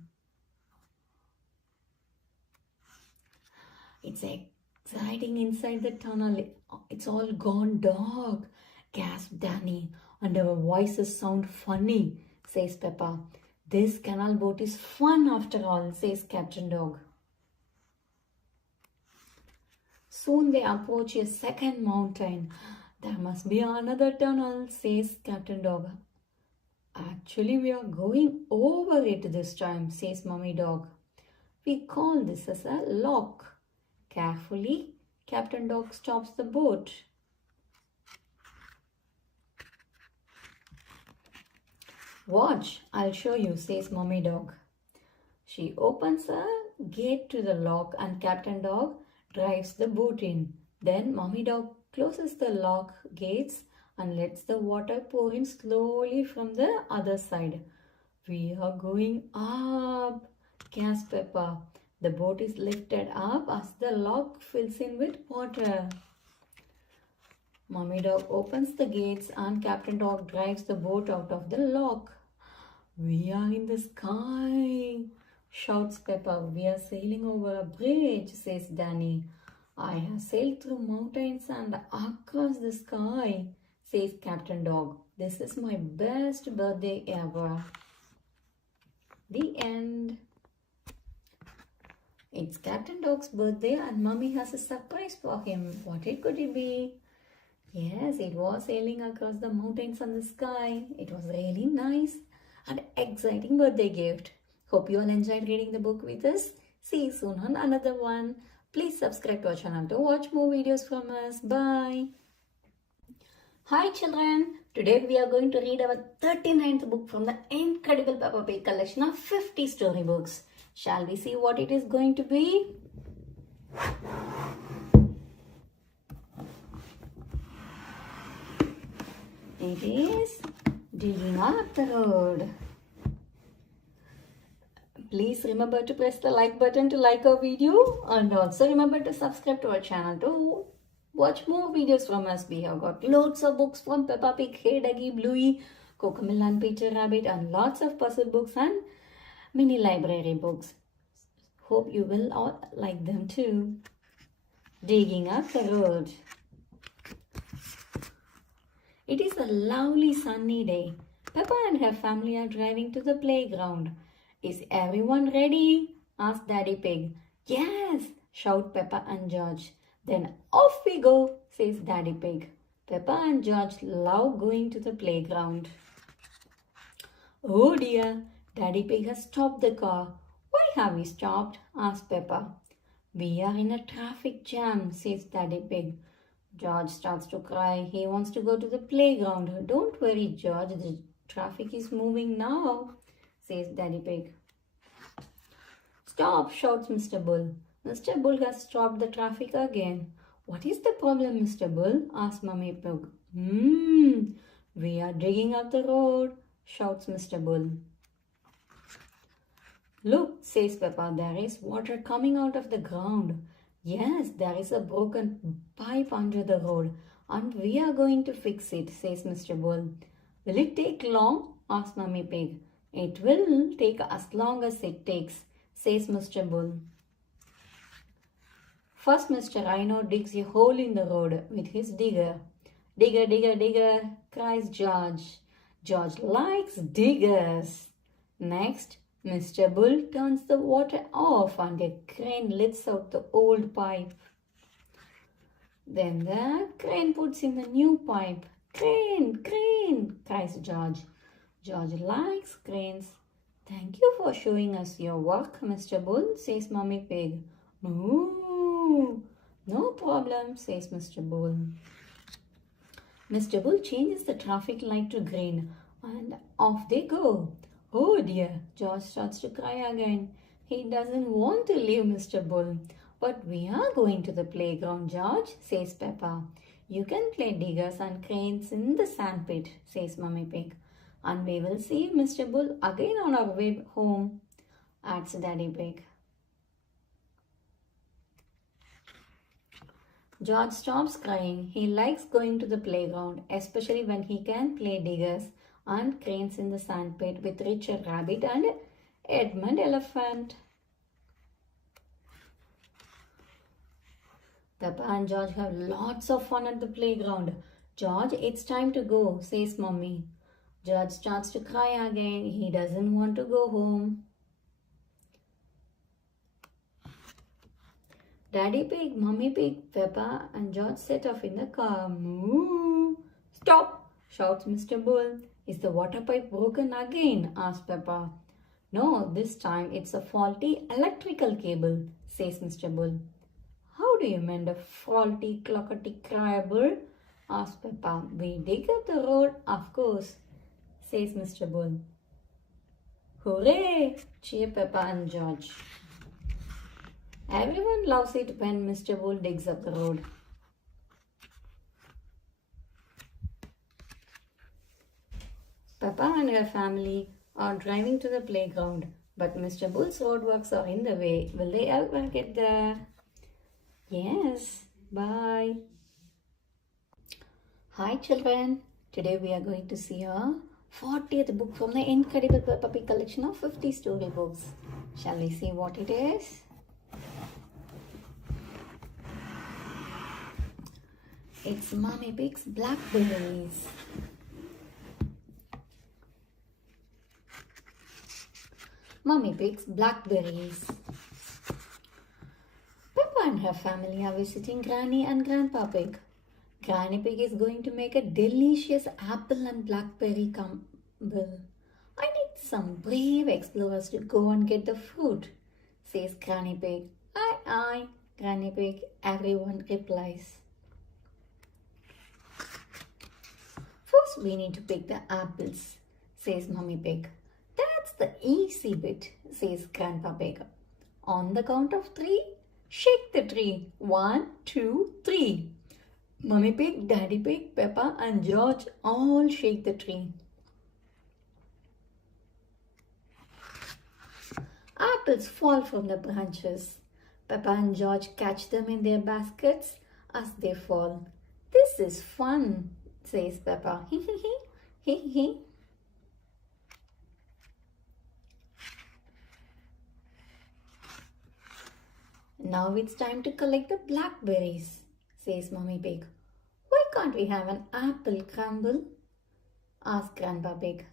It's exciting inside the tunnel. It's all gone dark, gasped Danny, and our voices sound funny, says Peppa. This canal boat is fun after all, says Captain Dog. Soon they approach a second mountain. There must be another tunnel, says Captain Dog. Actually, we are going over it this time, says Mummy Dog. We call this as a lock. Carefully, Captain Dog stops the boat. Watch, I'll show you, says Mummy Dog. She opens a gate to the lock and Captain Dog drives the boat in. Then Mummy Dog closes the lock gates and lets the water pour in slowly from the other side. We are going up, gasped Peppa. The boat is lifted up as the lock fills in with water. Mummy Dog opens the gates and Captain Dog drives the boat out of the lock. We are in the sky, shouts Peppa. We are sailing over a bridge, says Danny. I have sailed through mountains and across the sky, says Captain Dog. This is my best birthday ever. The end. It's Captain Dog's birthday and Mummy has a surprise for him. What could it be? Yes, it was sailing across the mountains and the sky. It was really nice and exciting birthday gift. Hope you all enjoyed reading the book with us. See you soon on another one. Please subscribe to our channel to watch more videos from us. Bye. Hi children. Today we are going to read our 39th book from the incredible Peppa Pig collection of 50 storybooks. Shall we see what it is going to be? It is Digging Up the Road. Please remember to press the like button to like our video and also remember to subscribe to our channel to watch more videos from us. We have got loads of books from Peppa Pig, Hey Duggee, Bluey, Cocomelon and Peter Rabbit and lots of puzzle books and mini library books. Hope you will all like them too. Digging Up the Road. It is a lovely sunny day. Peppa and her family are driving to the playground. Is everyone ready? Asked Daddy Pig. Yes, shout Peppa and George. Then off we go, says Daddy Pig. Peppa and George love going to the playground. Oh dear, Daddy Pig has stopped the car. Why have we stopped? Asked Peppa. We are in a traffic jam, says Daddy Pig. George starts to cry. He wants to go to the playground. Don't worry, George. The traffic is moving now, says Daddy Pig. Stop, shouts Mr. Bull. Mr. Bull has stopped the traffic again. What is the problem, Mr. Bull? Asks Mummy Pig. We are digging up the road, shouts Mr. Bull. Look, says Peppa, there is water coming out of the ground. Yes, there is a broken pipe under the road and we are going to fix it, says Mr. Bull. Will it take long? Asks Mummy Pig. It will take as long as it takes, says Mr. Bull. First, Mr. Rhino digs a hole in the road with his digger. Digger, digger, digger, cries George. George likes diggers. Next, Mr. Bull turns the water off and a crane lifts out the old pipe. Then the crane puts in the new pipe. Crane, crane, cries George. George likes cranes. Thank you for showing us your work, Mr. Bull, says Mummy Pig. Moo! No problem, says Mr. Bull. Mr. Bull changes the traffic light to green and off they go. Oh dear, George starts to cry again. He doesn't want to leave Mr. Bull. But we are going to the playground, George, says Peppa. You can play diggers and cranes in the sandpit, says Mummy Pig. And we will see Mr. Bull again on our way home, adds Daddy Pig. George stops crying. He likes going to the playground, especially when he can play diggers and cranes in the sandpit with Richard Rabbit and Edmund Elephant. Peppa and George have lots of fun at the playground. George, it's time to go, says Mummy. George starts to cry again. He doesn't want to go home. Daddy Pig, Mummy Pig, Peppa and George set off in the car. Moo! Stop! Shouts Mr. Bull. Is the water pipe broken again? Asks Peppa. No, this time it's a faulty electrical cable, says Mr. Bull. How do you mend a faulty clockety-cable? Asks Peppa. We dig up the road, of course, says Mr. Bull. Hooray! Cheer Peppa and George. Everyone loves it when Mr. Bull digs up the road. Peppa and her family are driving to the playground, but Mr. Bull's roadworks are in the way. Will they ever get there? Yes. Bye. Hi children. Today we are going to see our 40th book from the incredible Peppa Pig collection of 50 storybooks. Shall we see what it is? It's Mummy Pig's Blackberries. Mummy Pig's Blackberries. Peppa and her family are visiting Granny and Grandpa Pig. Granny Pig is going to make a delicious apple and blackberry crumble. I need some brave explorers to go and get the fruit, says Granny Pig. Aye, aye, Granny Pig, everyone replies. First we need to pick the apples, says Mummy Pig. That's the easy bit, says Grandpa Pig. On the count of 3, shake the tree. 1, 2, 3. Mummy Pig, Daddy Pig, Peppa and George all shake the tree. Apples fall from the branches. Peppa and George catch them in their baskets as they fall. This is fun, says Peppa. Hee hee hee, hee hee. Now it's time to collect the blackberries, says Mummy Pig. Why can't we have an apple crumble? Asks Grandpa Pig.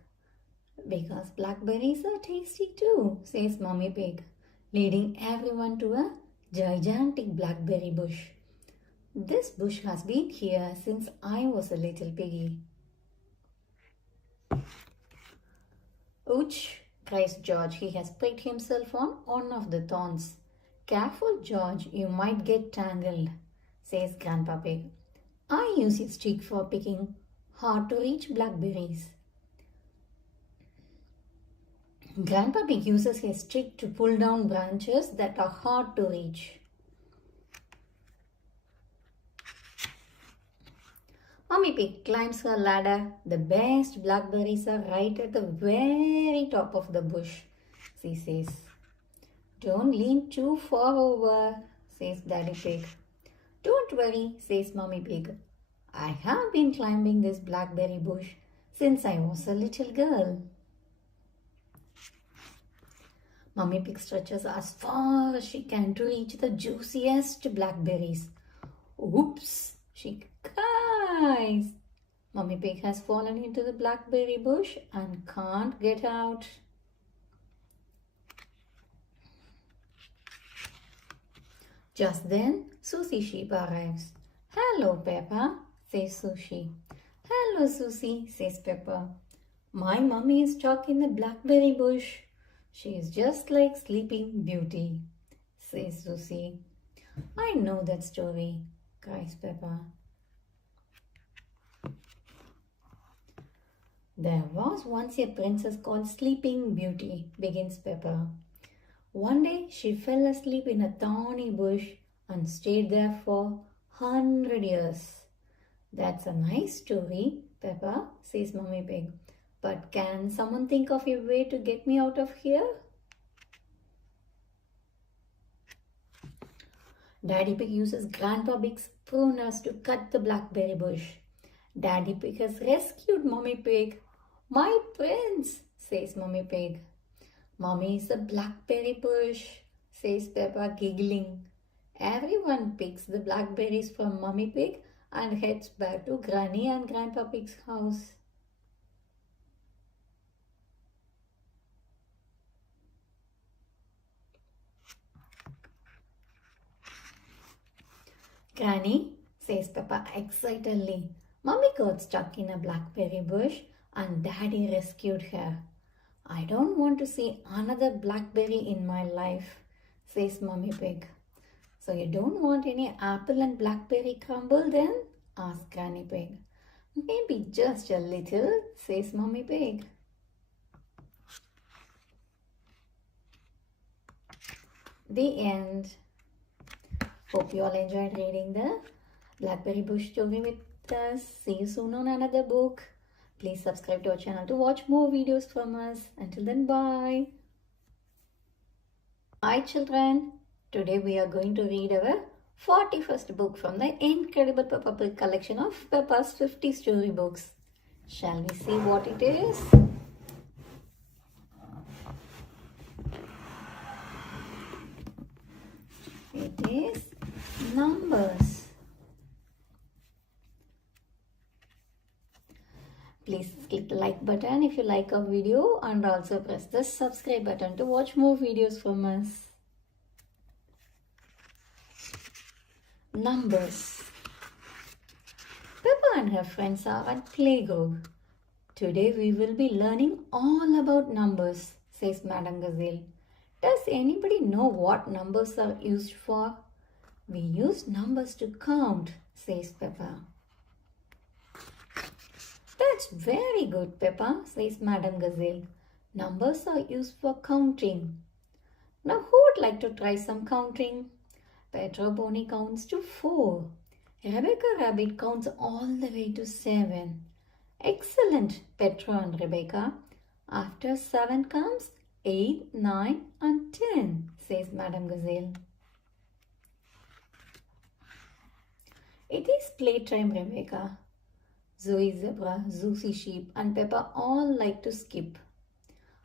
Because blackberries are tasty too, says Mummy Pig, leading everyone to a gigantic blackberry bush. This bush has been here since I was a little piggy. Ouch, cries George. He has pricked himself on one of the thorns. Careful, George, you might get tangled, says Grandpa Pig. I use a stick for picking hard-to-reach blackberries. Grandpa Pig uses his stick to pull down branches that are hard to reach. Mummy Pig climbs her ladder. The best blackberries are right at the very top of the bush, she says. Don't lean too far over, says Daddy Pig. Don't worry, says Mummy Pig. I have been climbing this blackberry bush since I was a little girl. Mummy Pig stretches as far as she can to reach the juiciest blackberries. Oops, she cries. Mummy Pig has fallen into the blackberry bush and can't get out. Just then, Susie Sheep arrives. Hello, Peppa, says Susie. Hello, Susie, says Peppa. My mummy is stuck in the blackberry bush. She is just like Sleeping Beauty, says Susie. I know that story, cries Peppa. There was once a princess called Sleeping Beauty, begins Peppa. One day she fell asleep in a thorny bush and stayed there for 100 years. That's a nice story, Peppa, says Mummy Pig. But can someone think of a way to get me out of here? Daddy Pig uses Grandpa Pig's pruners to cut the blackberry bush. Daddy Pig has rescued Mummy Pig. My prince, says Mummy Pig. Mommy is a blackberry bush, says Peppa, giggling. Everyone picks the blackberries from Mummy Pig and heads back to Granny and Grandpa Pig's house. Granny, says Peppa excitedly, Mummy got stuck in a blackberry bush and Daddy rescued her. I don't want to see another blackberry in my life, says Mummy Pig. So you don't want any apple and blackberry crumble then? Asks Granny Pig. Maybe just a little, says Mummy Pig. The end. Hope you all enjoyed reading the Blackberry Bush story with us. See you soon on another book. Please subscribe to our channel to watch more videos from us. Until then, bye. Hi children. Today we are going to read our 41st book from the incredible Peppa Pig collection of Peppa's 50 storybooks. Shall we see what it is? It is Numbers. Please click the like button if you like our video and also press the subscribe button to watch more videos from us. Numbers. Peppa and her friends are at playgroup. Today we will be learning all about numbers, says Madame Gazelle. Does anybody know what numbers are used for? We use numbers to count, says Peppa. That's very good, Peppa, says Madame Gazelle. Numbers are used for counting. Now who would like to try some counting? Petro Pony counts to 4. Rebecca Rabbit counts all the way to 7. Excellent, Petro and Rebecca. After 7 comes 8, 9 and 10, says Madame Gazelle. It is playtime, Rebecca. Zoe Zebra, Zuzi Sheep and Peppa all like to skip.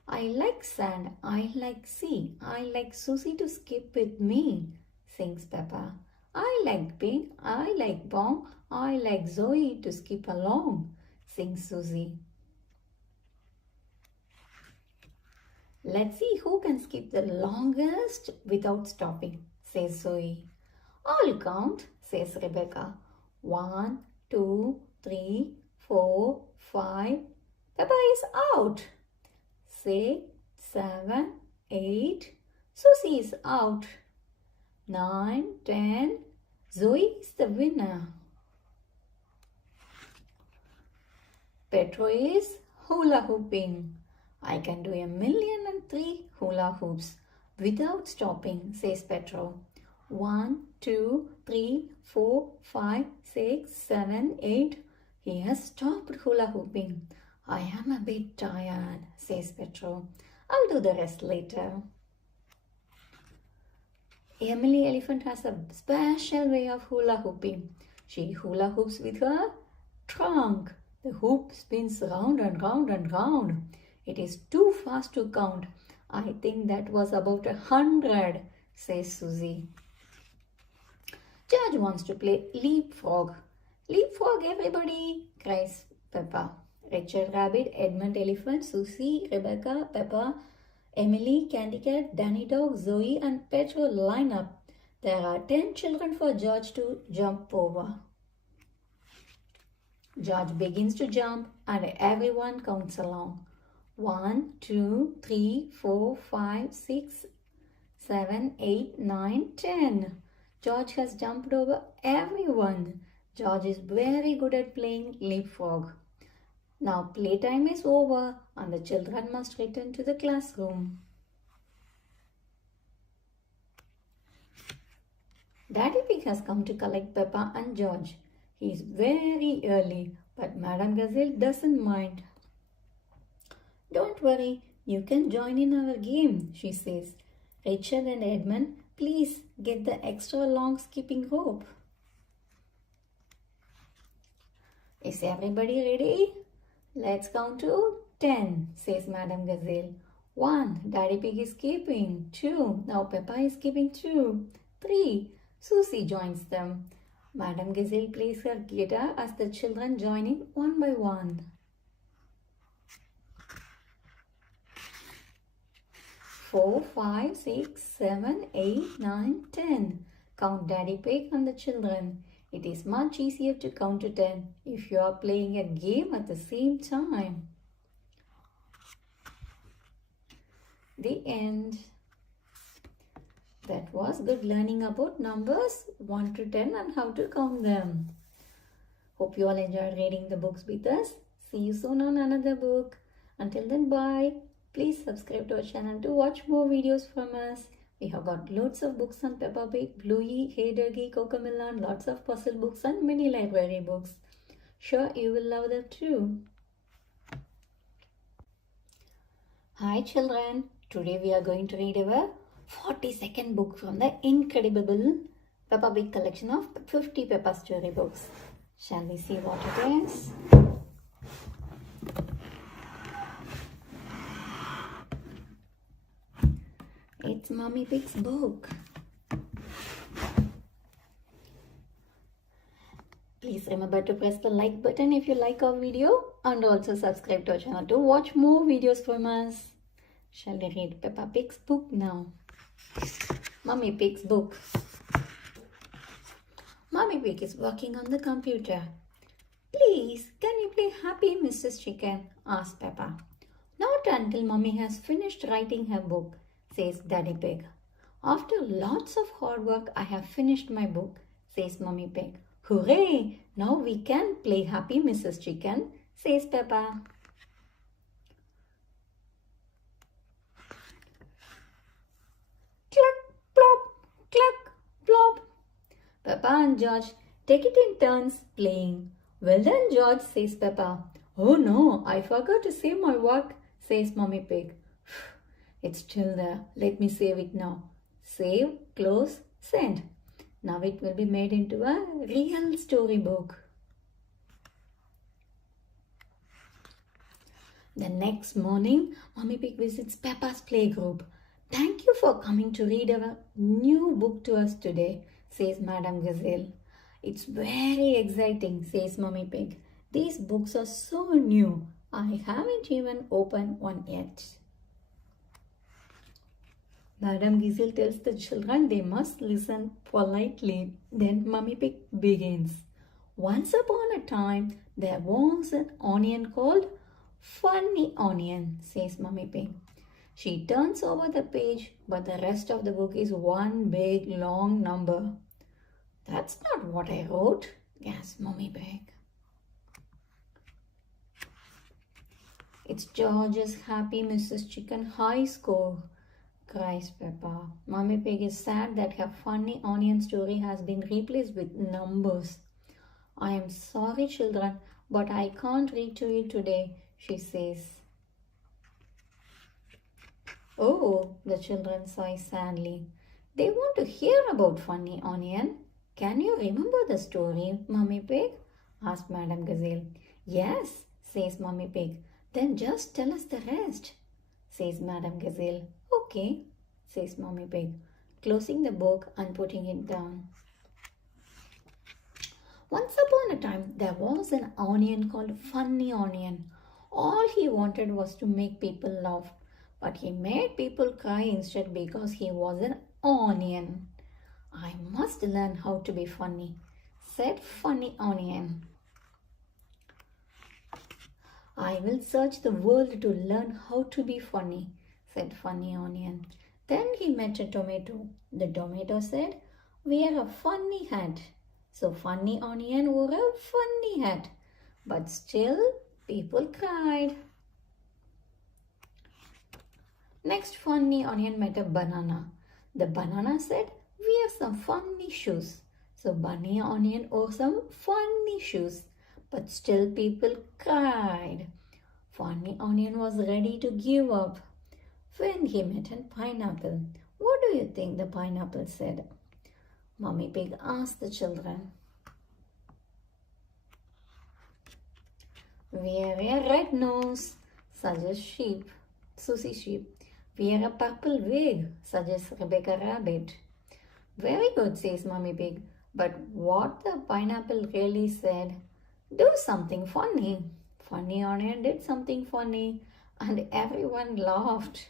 I like sand, I like sea, I like Susie to skip with me, sings Peppa. I like pig, I like bong, I like Zoe to skip along, sings Susie. Let's see who can skip the longest without stopping, says Zoe. I'll count, says Rebecca. 1, 2, 3, 4, 5. Peppa is out. 6, 7, 8. Susie is out. 9, 10. Zoe is the winner. Petro is hula hooping. I can do 1,000,003 hula hoops without stopping, says Petro. 1, 2, 3, 4, 5, 6, 7, 8. He has stopped hula hooping. I am a bit tired, says Petro. I'll do the rest later. Emily Elephant has a special way of hula hooping. She hula hoops with her trunk. The hoop spins round and round and round. It is too fast to count. I think that was about 100, says Susie. George wants to play leapfrog. Leapfrog, everybody, cries Peppa. Richard Rabbit, Edmund Elephant, Susie, Rebecca, Peppa, Emily, Candy Cat, Danny Dog, Zoe and Petro line up. There are 10 children for George to jump over. George begins to jump and everyone counts along. 1, 2, 3, 4, 5, 6, 7, 8, 9, 10. George has jumped over everyone. George is very good at playing leapfrog. Now playtime is over and the children must return to the classroom. Daddy Pig has come to collect Peppa and George. He is very early, but Madame Gazelle doesn't mind. Don't worry, you can join in our game, she says. Rachel and Edmund, please get the extra long skipping rope. Is everybody ready? Let's count to 10, says Madame Gazelle. 1, Daddy Pig is skipping. 2, now Peppa is skipping too. 3, Susie joins them. Madame Gazelle plays her guitar as the children join in one by one. 4, 5, 6, 7, 8, 9, 10. Count Daddy Pig and the children. It is much easier to count to 10 if you are playing a game at the same time. The end. That was good learning about numbers 1 to 10 and how to count them. Hope you all enjoyed reading the books with us. See you soon on another book. Until then, bye. Please subscribe to our channel to watch more videos from us. We have got loads of books on Peppa Pig, Bluey, Hey Doggy, Cocomelon, lots of puzzle books and mini library books. Sure, you will love them too. Hi children, today we are going to read our 42nd book from the incredible Peppa Pig collection of 50 Peppa story books. Shall we see what it is? It's Mommy Pig's book. Please remember to press the like button if you like our video and also subscribe to our channel to watch more videos from us. Shall we read Peppa Pig's book now? Mommy Pig's book. Mommy Pig is working on the computer. Please, can you play Happy Mrs. Chicken? Asked Peppa. Not until Mommy has finished writing her book, says Daddy Pig. After lots of hard work, I have finished my book, says Mommy Pig. Hooray! Now we can play Happy Mrs. Chicken, says Peppa. Cluck, plop, cluck, plop. Peppa and George take it in turns playing. Well done, George, says Peppa. Oh no, I forgot to save my work, says Mommy Pig. It's still there. Let me save it now. Save, close, send. Now it will be made into a real storybook. The next morning, Mommy Pig visits Peppa's playgroup. Thank you for coming to read our new book to us today, says Madame Gazelle. It's very exciting, says Mommy Pig. These books are so new. I haven't even opened one yet. Madame Gazelle tells the children they must listen politely. Then Mommy Pig begins. Once upon a time, there was an onion called Funny Onion, says Mommy Pig. She turns over the page, but the rest of the book is one big long number. That's not what I wrote, gasped Mommy Pig. It's George's Happy Mrs. Chicken high score, cries Peppa. Mommy Pig is sad that her funny onion story has been replaced with numbers. I am sorry, children, but I can't read to you today, she says. Oh, the children sigh sadly. They want to hear about Funny Onion. Can you remember the story, Mommy Pig? Asked Madame Gazelle. Yes, says Mommy Pig. Then just tell us the rest, says Madame Gazelle. Okay, says Mommy Pig, closing the book and putting it down. Once upon a time, there was an onion called Funny Onion. All he wanted was to make people laugh, but he made people cry instead because he was an onion. I must learn how to be funny, said Funny Onion. I will search the world to learn how to be funny, said Funny Onion. Then he met a tomato. The tomato said, wear a funny hat. So Funny Onion wore a funny hat. But still, people cried. Next, Funny Onion met a banana. The banana said, wear some funny shoes. So Bunny Onion wore some funny shoes. But still people cried. Funny Onion was ready to give up when he met a pineapple. What do you think the pineapple said? Mummy Pig asked the children. Wear a red nose, suggests Susie Sheep. Wear a purple wig, suggests Rebecca Rabbit. Very good, says Mummy Pig. But what the pineapple really said, do something funny. Funny Onion did something funny and everyone laughed.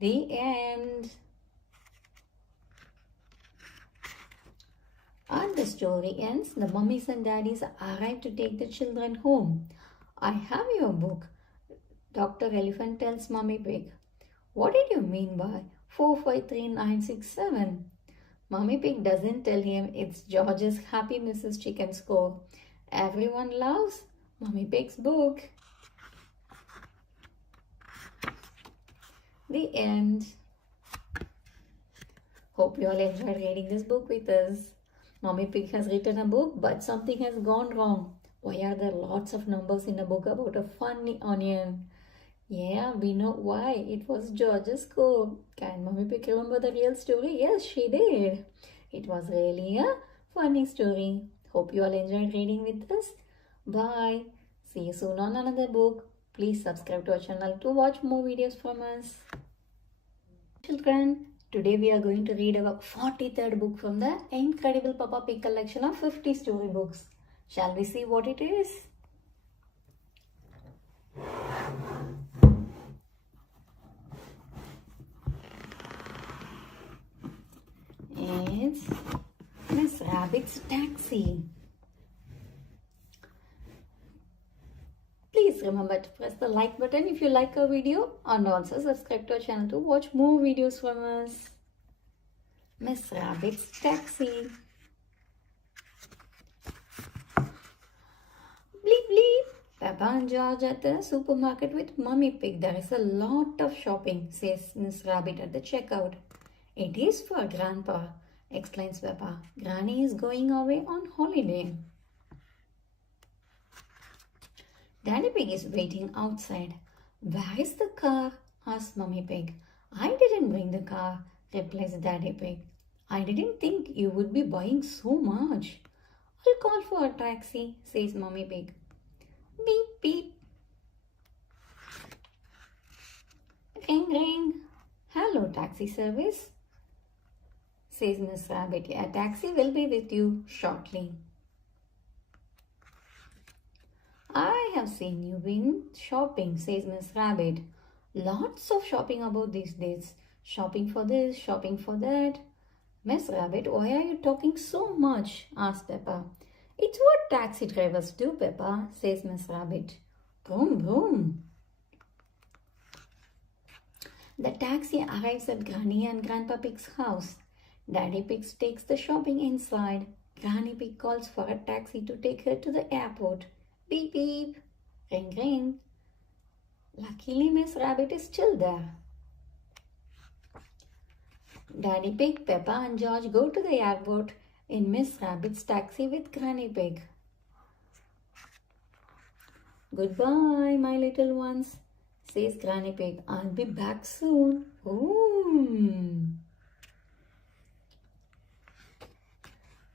The end. And the story ends. The mummies and daddies arrive to take the children home. I have your book. Dr. Elephant tells Mummy Pig. What did you mean by 453967? Mummy Pig doesn't tell him it's George's Happy Mrs. Chicken score. Everyone loves Mummy Pig's book. The end. Hope you all enjoyed reading this book with us. Mummy Pig has written a book, but something has gone wrong. Why are there lots of numbers in a book about a funny onion? Yeah, we know why. It was George's score. Can Mummy Pig remember the real story? Yes, she did. It was really a funny story. Hope you all enjoyed reading with us. Bye. See you soon on another book. Please subscribe to our channel to watch more videos from us. Children, today we are going to read our 43rd book from the incredible Peppa Pig collection of 50 storybooks. Shall we see what it is? It's Miss Rabbit's Taxi. Please remember to press the like button if you like our video and also subscribe to our channel to watch more videos from us. Miss Rabbit's Taxi. Bleep bleep. Peppa and George at the supermarket with Mummy Pig. There is a lot of shopping, says Miss Rabbit at the checkout. It is for Grandpa, explains Peppa. Granny is going away on holiday. Daddy Pig is waiting outside. Where is the car? asks Mummy Pig. I didn't bring the car, replies Daddy Pig. I didn't think you would be buying so much. I'll call for a taxi, says Mummy Pig. Beep beep. Ring ring. Hello, taxi service, says Miss Rabbit. A taxi will be with you shortly. I have seen you been shopping, says Miss Rabbit. Lots of shopping about these days. Shopping for this, shopping for that. Miss Rabbit, why are you talking so much? asks Peppa. It's what taxi drivers do, Peppa, says Miss Rabbit. Boom, boom. The taxi arrives at Granny and Grandpa Pig's house. Daddy Pig takes the shopping inside. Granny Pig calls for a taxi to take her to the airport. Beep beep. Ring ring. Luckily, Miss Rabbit is still there. Daddy Pig, Peppa and George go to the airport in Miss Rabbit's taxi with Granny Pig. Goodbye, my little ones, says Granny Pig. I'll be back soon. Ooh.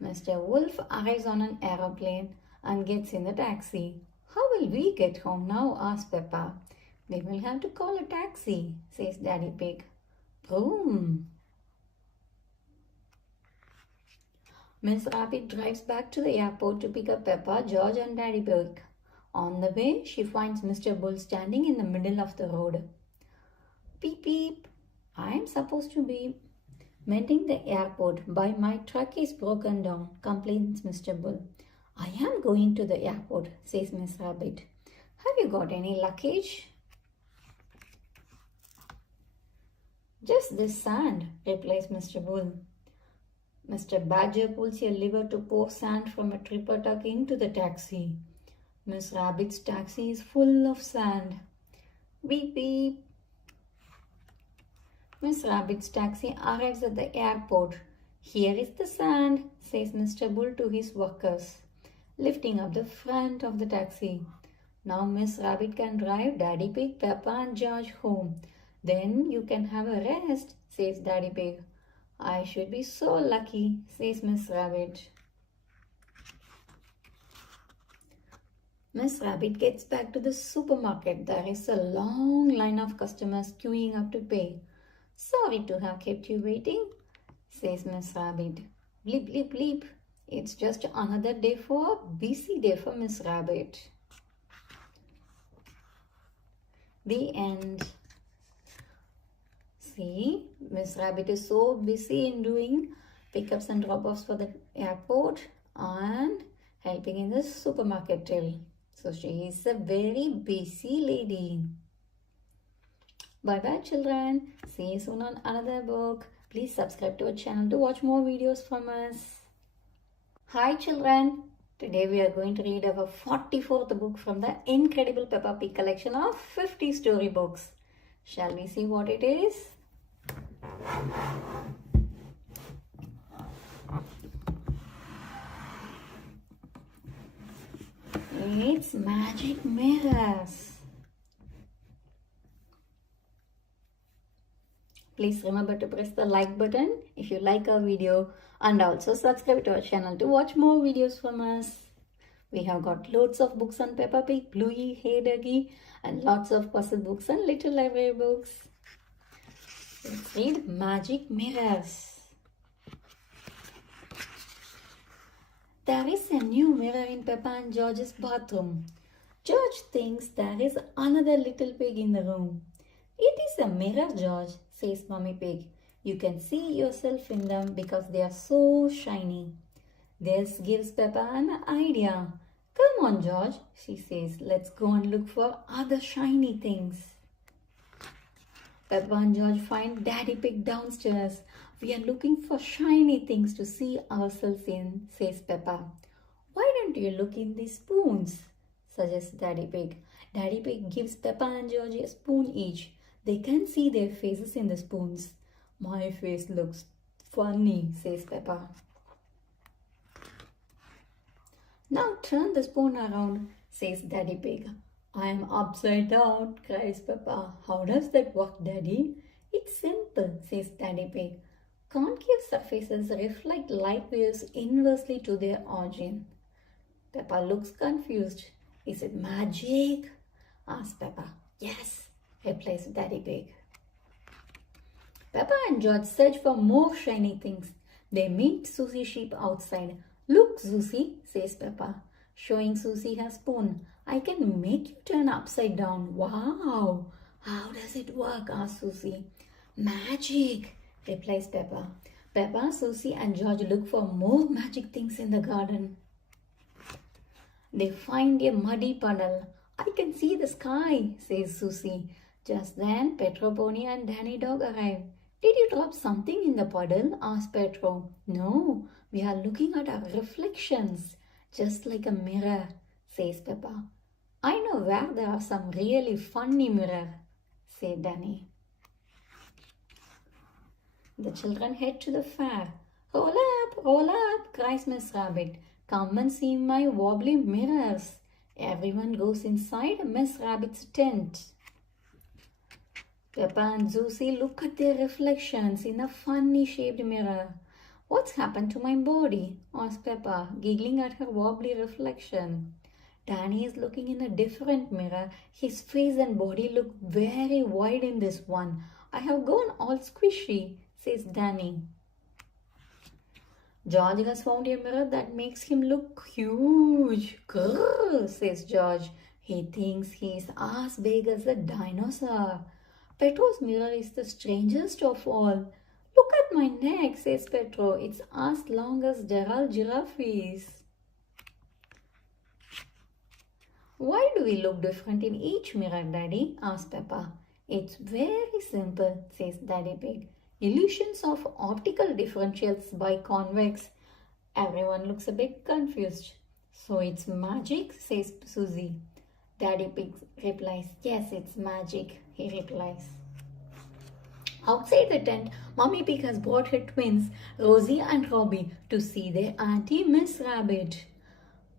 Mr. Wolf arrives on an aeroplane and gets in the taxi. How will we get home now? asks Peppa. We will have to call a taxi, says Daddy Pig. Boom. Miss Rabbit drives back to the airport to pick up Peppa, George and Daddy Pig. On the way, she finds Mr. Bull standing in the middle of the road. Beep beep. I am supposed to be mending the airport, but my truck is broken down, complains Mr. Bull. I am going to the airport, says Miss Rabbit. Have you got any luggage? Just this sand, replies Mr. Bull. Mr. Badger pulls a lever to pour sand from a tripper tuck into the taxi. Miss Rabbit's taxi is full of sand. Beep beep. Miss Rabbit's taxi arrives at the airport. Here is the sand, says Mr. Bull to his workers, lifting up the front of the taxi. Now Miss Rabbit can drive Daddy Pig, Peppa and George home. Then you can have a rest, says Daddy Pig. I should be so lucky, says Miss Rabbit. Miss Rabbit gets back to the supermarket. There is a long line of customers queuing up to pay. Sorry to have kept you waiting, says Miss Rabbit. Bleep, bleep, bleep. It's just another busy day for Miss Rabbit. The end. See, Miss Rabbit is so busy in doing pickups and drop-offs for the airport and helping in the supermarket till. So she is a very busy lady. Bye-bye children. See you soon on another book. Please subscribe to our channel to watch more videos from us. Hi children. Today we are going to read our 44th book from the incredible Peppa Pig collection of 50 storybooks. Shall we see what it is? It's Magic Mirrors. Please remember to press the like button if you like our video and also subscribe to our channel to watch more videos from us. We have got loads of books on Peppa Pig, Bluey, Hey Ducky and lots of puzzle books and little library books. Let's read Magic Mirrors. There is a new mirror in Peppa and George's bathroom. George thinks there is another little pig in the room. It is a mirror, George, says Mummy Pig. You can see yourself in them because they are so shiny. This gives Peppa an idea. Come on, George, she says. Let's go and look for other shiny things. Peppa and George find Daddy Pig downstairs. We are looking for shiny things to see ourselves in, says Peppa. Why don't you look in the spoons, suggests Daddy Pig. Daddy Pig gives Peppa and George a spoon each. They can see their faces in the spoons. My face looks funny, says Peppa. Now turn the spoon around, says Daddy Pig. I am upside down, cries Peppa. How does that work, Daddy? It's simple, says Daddy Pig. Concave surfaces reflect light waves inversely to their origin. Peppa looks confused. Is it magic? Asks Peppa. Yes, replies Daddy Pig. Peppa and George search for more shiny things. They meet Susie Sheep outside. Look, Susie, says Peppa, showing Susie her spoon. I can make you turn upside down. Wow! How does it work? Asks Susie. Magic, replies Peppa. Peppa, Susie and George look for more magic things in the garden. They find a muddy puddle. I can see the sky, says Susie. Just then, Petro Pony and Danny Dog arrive. Did you drop something in the puddle? Asks Petro. No, we are looking at our reflections, just like a mirror, says Peppa. I know where there are some really funny mirrors, said Danny. The children head to the fair. Roll up, cries Miss Rabbit. Come and see my wobbly mirrors. Everyone goes inside Miss Rabbit's tent. Peppa and Susie look at their reflections in a funny shaped mirror. What's happened to my body? Asks Peppa, giggling at her wobbly reflection. Danny is looking in a different mirror. His face and body look very wide in this one. I have gone all squishy, says Danny. George has found a mirror that makes him look huge. Grrr, says George. He thinks he is as big as a dinosaur. Petro's mirror is the strangest of all. Look at my neck, says Petro. It's as long as Gerald Giraffe is. Why do we look different in each mirror, Daddy? Asked Peppa. It's very simple, says Daddy Pig. Illusions of optical differentials by convex. Everyone looks a bit confused. So it's magic, says Susie. Daddy Pig replies, yes, it's magic, he replies. Outside the tent, Mummy Pig has brought her twins, Rosie and Robbie, to see their auntie Miss Rabbit.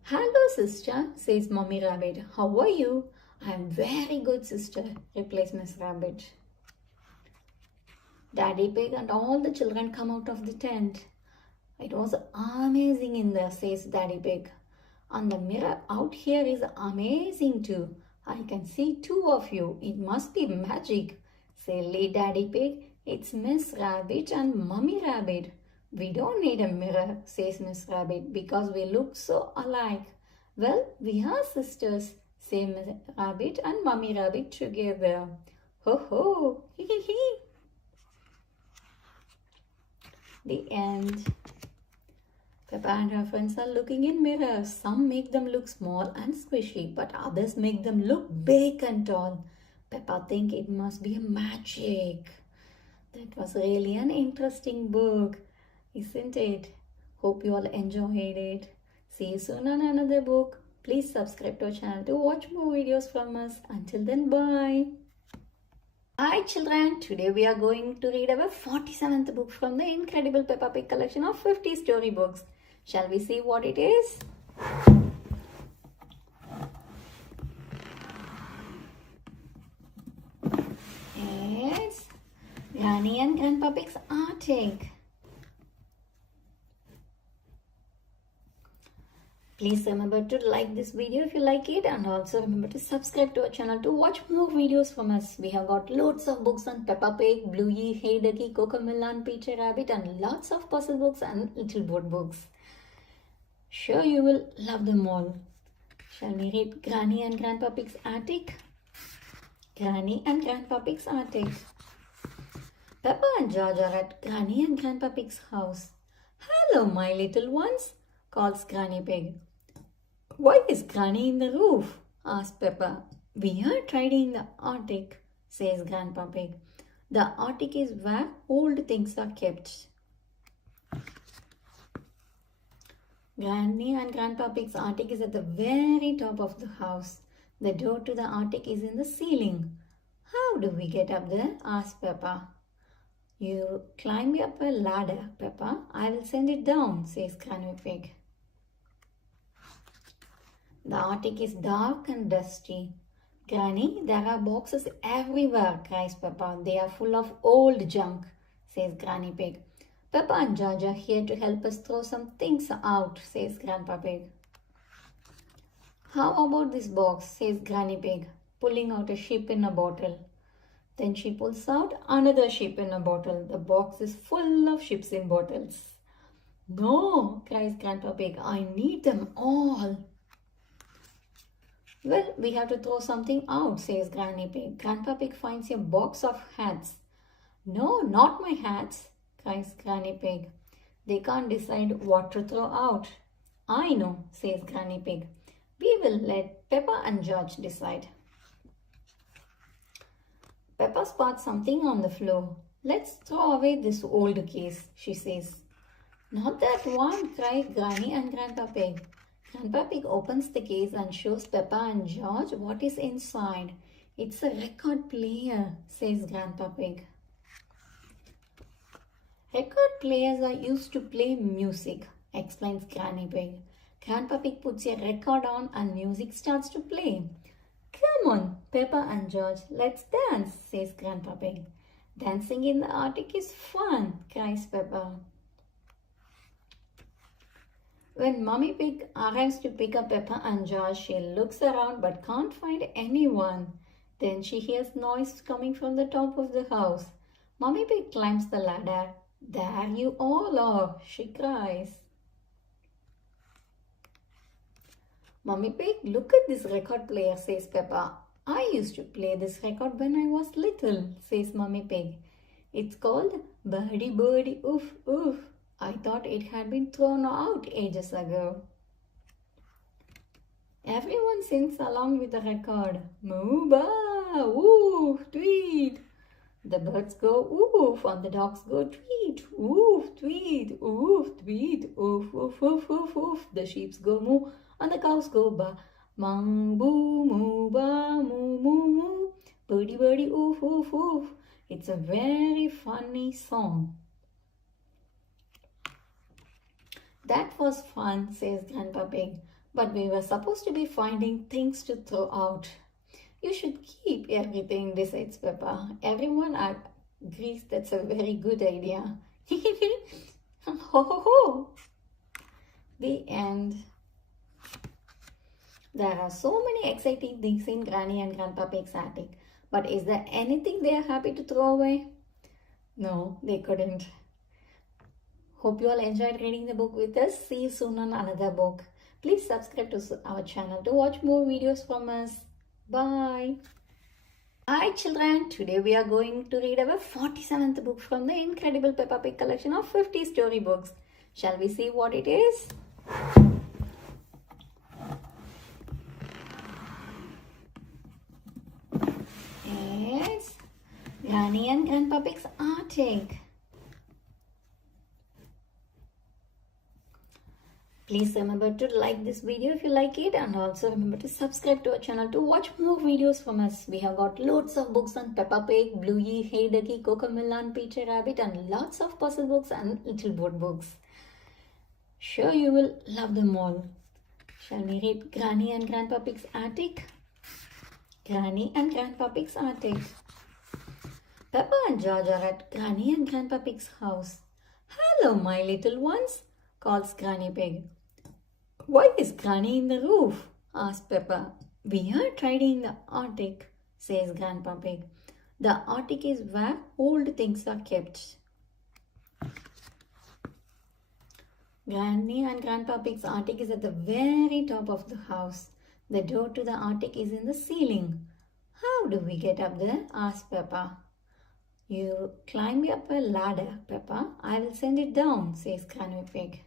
Hello, sister, says Mummy Rabbit. How are you? I'm very good, sister, replies Miss Rabbit. Daddy Pig and all the children come out of the tent. It was amazing in there, says Daddy Pig. And the mirror out here is amazing too. I can see two of you. It must be magic. Silly Daddy Pig, it's Miss Rabbit and Mummy Rabbit. We don't need a mirror, says Miss Rabbit, because we look so alike. Well, we are sisters, say Miss Rabbit and Mummy Rabbit together. Ho ho, hee hee hee. The end. Peppa and her friends are looking in mirrors. Some make them look small and squishy, but others make them look big and tall. Peppa thinks it must be a magic. That was really an interesting book, isn't it? Hope you all enjoyed it. See you soon on another book. Please subscribe to our channel to watch more videos from us. Until then, bye. Hi children, today we are going to read our 47th book from the incredible Peppa Pig collection of 50 storybooks. Shall we see what it is? It's Granny and Grandpa Pig's Attic. Please remember to like this video if you like it, and also remember to subscribe to our channel to watch more videos from us. We have got loads of books on Peppa Pig, Bluey, Hey Ducky, Cocomelon, and Peter Rabbit, and lots of puzzle books and little board books. Sure you will love them all. Shall we read Granny and Grandpa Pig's Attic? Granny and Grandpa Pig's Attic. Peppa and George are at Granny and Grandpa Pig's house. Hello, my little ones, calls Granny Pig. Why is Granny in the roof? asks Peppa. We are tidying the attic, says Grandpa Pig. The attic is where old things are kept. Granny and Grandpa Pig's attic is at the very top of the house. The door to the attic is in the ceiling. How do we get up there? asks Peppa. You climb up a ladder, Peppa. I will send it down, says Granny Pig. The attic is dark and dusty. Granny, there are boxes everywhere, cries Peppa. They are full of old junk, says Granny Pig. Peppa and George are here to help us throw some things out, says Grandpa Pig. How about this box, says Granny Pig, pulling out a sheep in a bottle. Then she pulls out another sheep in a bottle. The box is full of sheeps in bottles. No, cries Grandpa Pig, I need them all. Well, we have to throw something out, says Granny Pig. Grandpa Pig finds a box of hats. No, not my hats, cries Granny Pig. They can't decide what to throw out. I know, says Granny Pig. We will let Peppa and George decide. Peppa spots something on the floor. Let's throw away this old case, she says. Not that one, cry Granny and Grandpa Pig. Grandpa Pig opens the case and shows Peppa and George what is inside. It's a record player, says Grandpa Pig. Record players are used to play music, explains Granny Pig. Grandpa Pig puts a record on and music starts to play. Come on, Peppa and George, let's dance, says Grandpa Pig. Dancing in the attic is fun, cries Peppa. When Mummy Pig arrives to pick up Peppa and George, she looks around but can't find anyone. Then she hears noise coming from the top of the house. Mummy Pig climbs the ladder. There you all are, she cries. Mummy Pig, look at this record player, says Peppa. I used to play this record when I was little, says Mummy Pig. It's called Birdie Birdie Oof Oof. I thought it had been thrown out ages ago. Everyone sings along with the record. Moo ba, woof, tweet. The birds go oof and the dogs go tweet, oof, tweet, oof, tweet, oof, oof, oof, oof, oof. The sheep go moo and the cows go ba. Mang boo, moo ba, moo, moo, moo. Birdie, birdie, oof, oof, oof. It's a very funny song. That was fun, says Grandpa Pig. But we were supposed to be finding things to throw out. You should keep everything, decides Peppa. Everyone agrees that's a very good idea. Ho ho ho! The end. There are so many exciting things in Granny and Grandpa Pig's attic. But is there anything they are happy to throw away? No, they couldn't. Hope you all enjoyed reading the book with us. See you soon on another book. Please subscribe to our channel to watch more videos from us. Bye. Hi children, today we are going to read our 47th book from the incredible Peppa Pig collection of 50 storybooks. Shall we see what it is? It's Granny and Grandpa Pig's attic. Please remember to like this video if you like it, and also remember to subscribe to our channel to watch more videos from us. We have got loads of books on Peppa Pig, Bluey, Hey Ducky, Cocomelon, and Peter Rabbit, and lots of puzzle books and little board books. Sure you will love them all. Shall we read Granny and Grandpa Pig's attic? Granny and Grandpa Pig's attic. Peppa and George are at Granny and Grandpa Pig's house. Hello, my little ones, calls Granny Pig. Why is Granny in the roof? asks Peppa. We are tidying the attic, says Grandpa Pig. The attic is where old things are kept. Granny and Grandpa Pig's attic is at the very top of the house. The door to the attic is in the ceiling. How do we get up there? asks Peppa. You climb up a ladder, Peppa. I will send it down, says Granny Pig.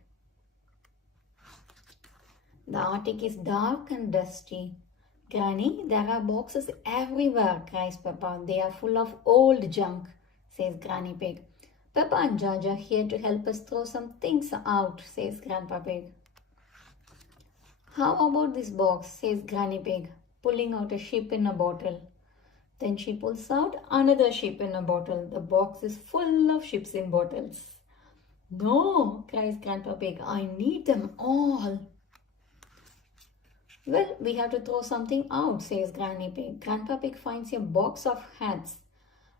The attic is dark and dusty. Granny, there are boxes everywhere, cries Peppa. They are full of old junk, says Granny Pig. Peppa and George are here to help us throw some things out, says Grandpa Pig. How about this box, says Granny Pig, pulling out a sheep in a bottle. Then she pulls out another sheep in a bottle. The box is full of sheeps in bottles. No, cries Grandpa Pig, I need them all. Well, we have to throw something out, says Granny Pig. Grandpa Pig finds a box of hats.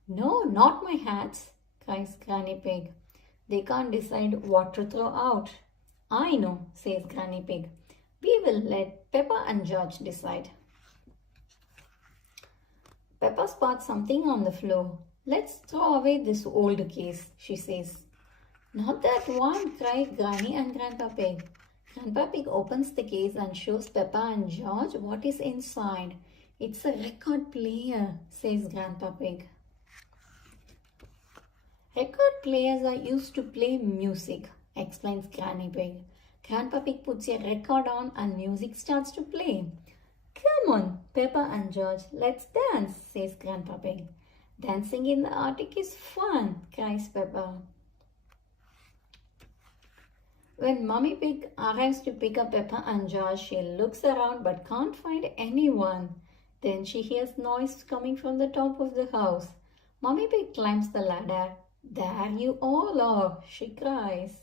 No, not my hats, cries Granny Pig. They can't decide what to throw out. I know, says Granny Pig. We will let Peppa and George decide. Peppa spots something on the floor. Let's throw away this old case, she says. Not that one, cry Granny and Grandpa Pig. Grandpa Pig opens the case and shows Peppa and George what is inside. It's a record player, says Grandpa Pig. Record players are used to play music, explains Granny Pig. Grandpa Pig puts a record on and music starts to play. Come on, Peppa and George, let's dance, says Grandpa Pig. Dancing in the attic is fun, cries Peppa. When Mummy Pig arrives to pick up Peppa and George, she looks around but can't find anyone. Then she hears noise coming from the top of the house. Mummy Pig climbs the ladder. There you all are, she cries.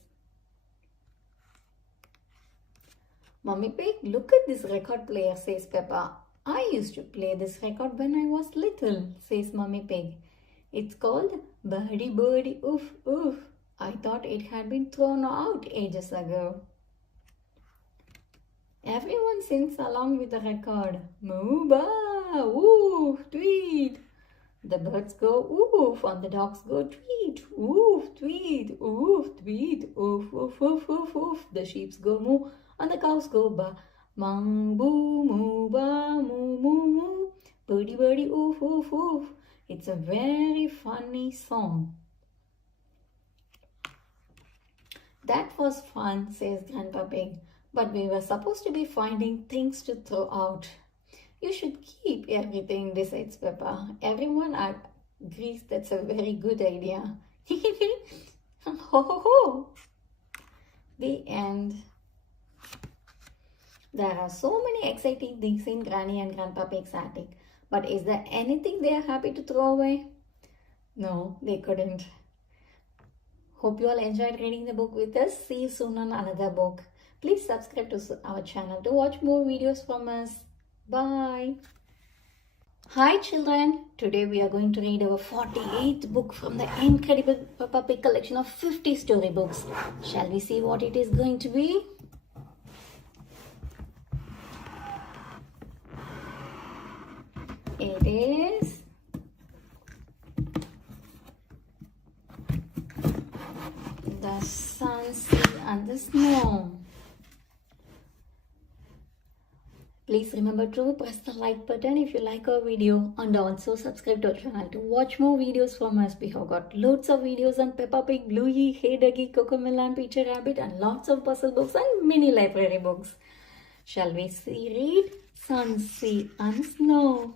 Mummy Pig, look at this record player, says Peppa. I used to play this record when I was little, says Mummy Pig. It's called Birdie Birdie Oof Oof. I thought it had been thrown out ages ago. Everyone sings along with the record. Moo ba, woof, tweet. The birds go oof and the dogs go tweet, oof, tweet, oof, tweet, oof, oof, oof, oof, oof. The sheep go moo and the cows go ba. Mang boo, moo ba, moo, moo, moo. Birdie, birdie, oof, oof, oof. It's a very funny song. That was fun, says Grandpa Pig. but we were supposed to be finding things to throw out. You should keep everything, decides Peppa. Everyone agrees that's a very good idea. Ho ho ho! The end. There are so many exciting things in Granny and Grandpa Pig's attic, but is there anything they are happy to throw away? No, they couldn't. Hope you all enjoyed reading the book with us. See you soon on another book. Please subscribe to our channel to watch more videos from us. Bye. Hi children. Today we are going to read our 48th book from the incredible Peppa Pig collection of 50 storybooks. Shall we see what it is going to be? It is The Sun, Sea and the Snow. Please remember to press the like button if you like our video, and also subscribe to our channel to watch more videos from us. We have got loads of videos on Peppa Pig, Bluey, Hey Ducky, Cocomelon, Peter Rabbit, and lots of puzzle books and mini library books. Shall we read Sun, Sea and Snow?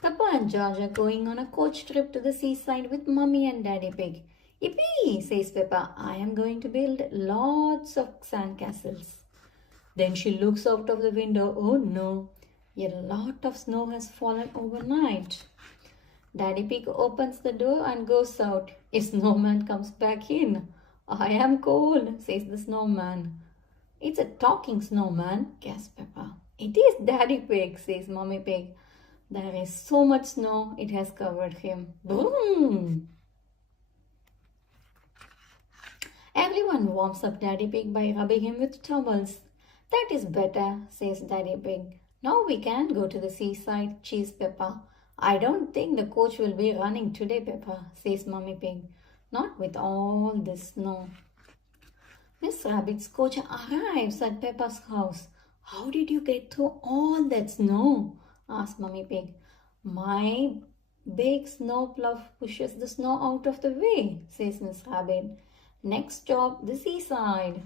Peppa and George are going on a coach trip to the seaside with Mummy and Daddy Pig. Yippee, says Peppa. I am going to build lots of sand castles. Then she looks out of the window. Oh no, a lot of snow has fallen overnight. Daddy Pig opens the door and goes out. A snowman comes back in. I am cold, says the snowman. It's a talking snowman, gasps Peppa. It is Daddy Pig, says Mummy Pig. There is so much snow, it has covered him. Boom! Everyone warms up Daddy Pig by rubbing him with towels. That is better, says Daddy Pig. Now we can go to the seaside, cheers Peppa. I don't think the coach will be running today, Peppa, says Mummy Pig. Not with all this snow. Miss Rabbit's coach arrives at Peppa's house. How did you get through all that snow? Asked Mummy Pig. My big snow plough pushes the snow out of the way, says Miss Rabbit. Next stop, the seaside.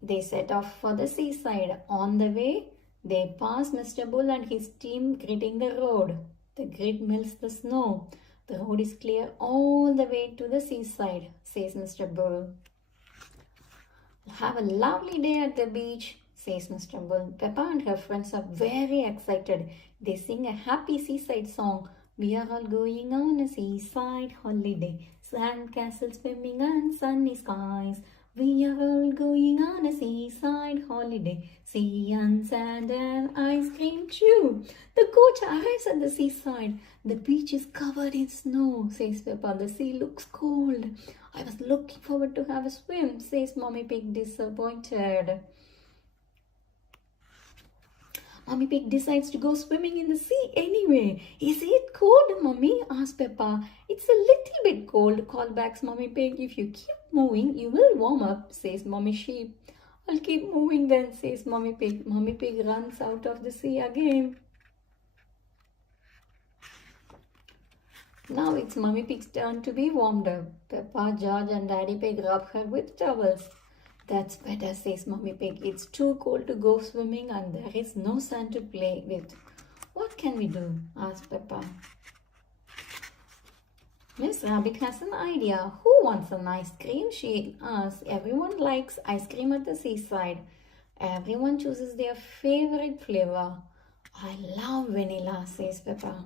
They set off for the seaside. On the way, they pass Mr. Bull and his team gritting the road. The grit melts the snow. The road is clear all the way to the seaside, says Mr. Bull. Have a lovely day at the beach, says Mr. Bull. Peppa and her friends are very excited. They sing a happy seaside song. We are all going on a seaside holiday. Sand castles swimming and sunny skies. We are all going on a seaside holiday. Sea and sand and ice cream too. The coach arrives at the seaside. The beach is covered in snow, says Peppa. The sea looks cold. I was looking forward to have a swim, says Mummy Pig disappointed. Mummy Pig decides to go swimming in the sea anyway. Is it cold, Mummy? Asks Peppa. It's a little bit cold, called back Mummy Pig. If you keep moving, you will warm up, says Mummy Sheep. I'll keep moving then, says Mummy Pig. Mummy Pig runs out of the sea again. Now it's Mummy Pig's turn to be warmed up. Peppa, George and Daddy Pig rub her with towels. That's better, says Mummy Pig. It's too cold to go swimming and there is no sand to play with. What can we do? Asks Peppa. Miss Rabbit has an idea. Who wants an ice cream? She asks. Everyone likes ice cream at the seaside. Everyone chooses their favorite flavor. I love vanilla, says Peppa.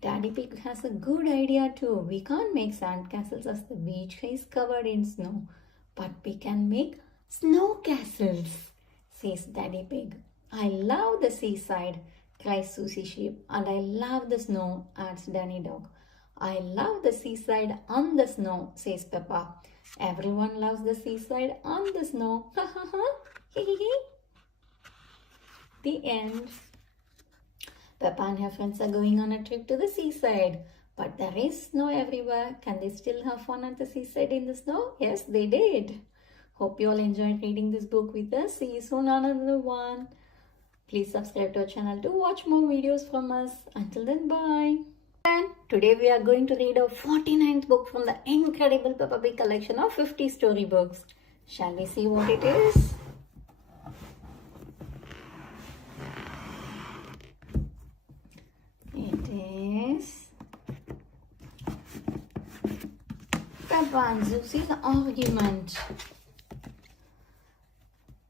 Daddy Pig has a good idea too. We can't make sand castles as the beach is covered in snow. But we can make snow castles, says Daddy Pig. I love the seaside, cries Susie Sheep. And I love the snow, adds Danny Dog. I love the seaside on the snow, says Peppa. Everyone loves the seaside on the snow. Ha ha ha. Hee hee hee. The end. Peppa and her friends are going on a trip to the seaside. But there is snow everywhere. Can they still have fun at the seaside in the snow? Yes, they did. Hope you all enjoyed reading this book with us. See you soon on another one. Please subscribe to our channel to watch more videos from us. Until then, bye. And today we are going to read our 49th book from the incredible Peppa Pig collection of 50 storybooks. Shall we see what it is? It is Peppa and Susie's argument.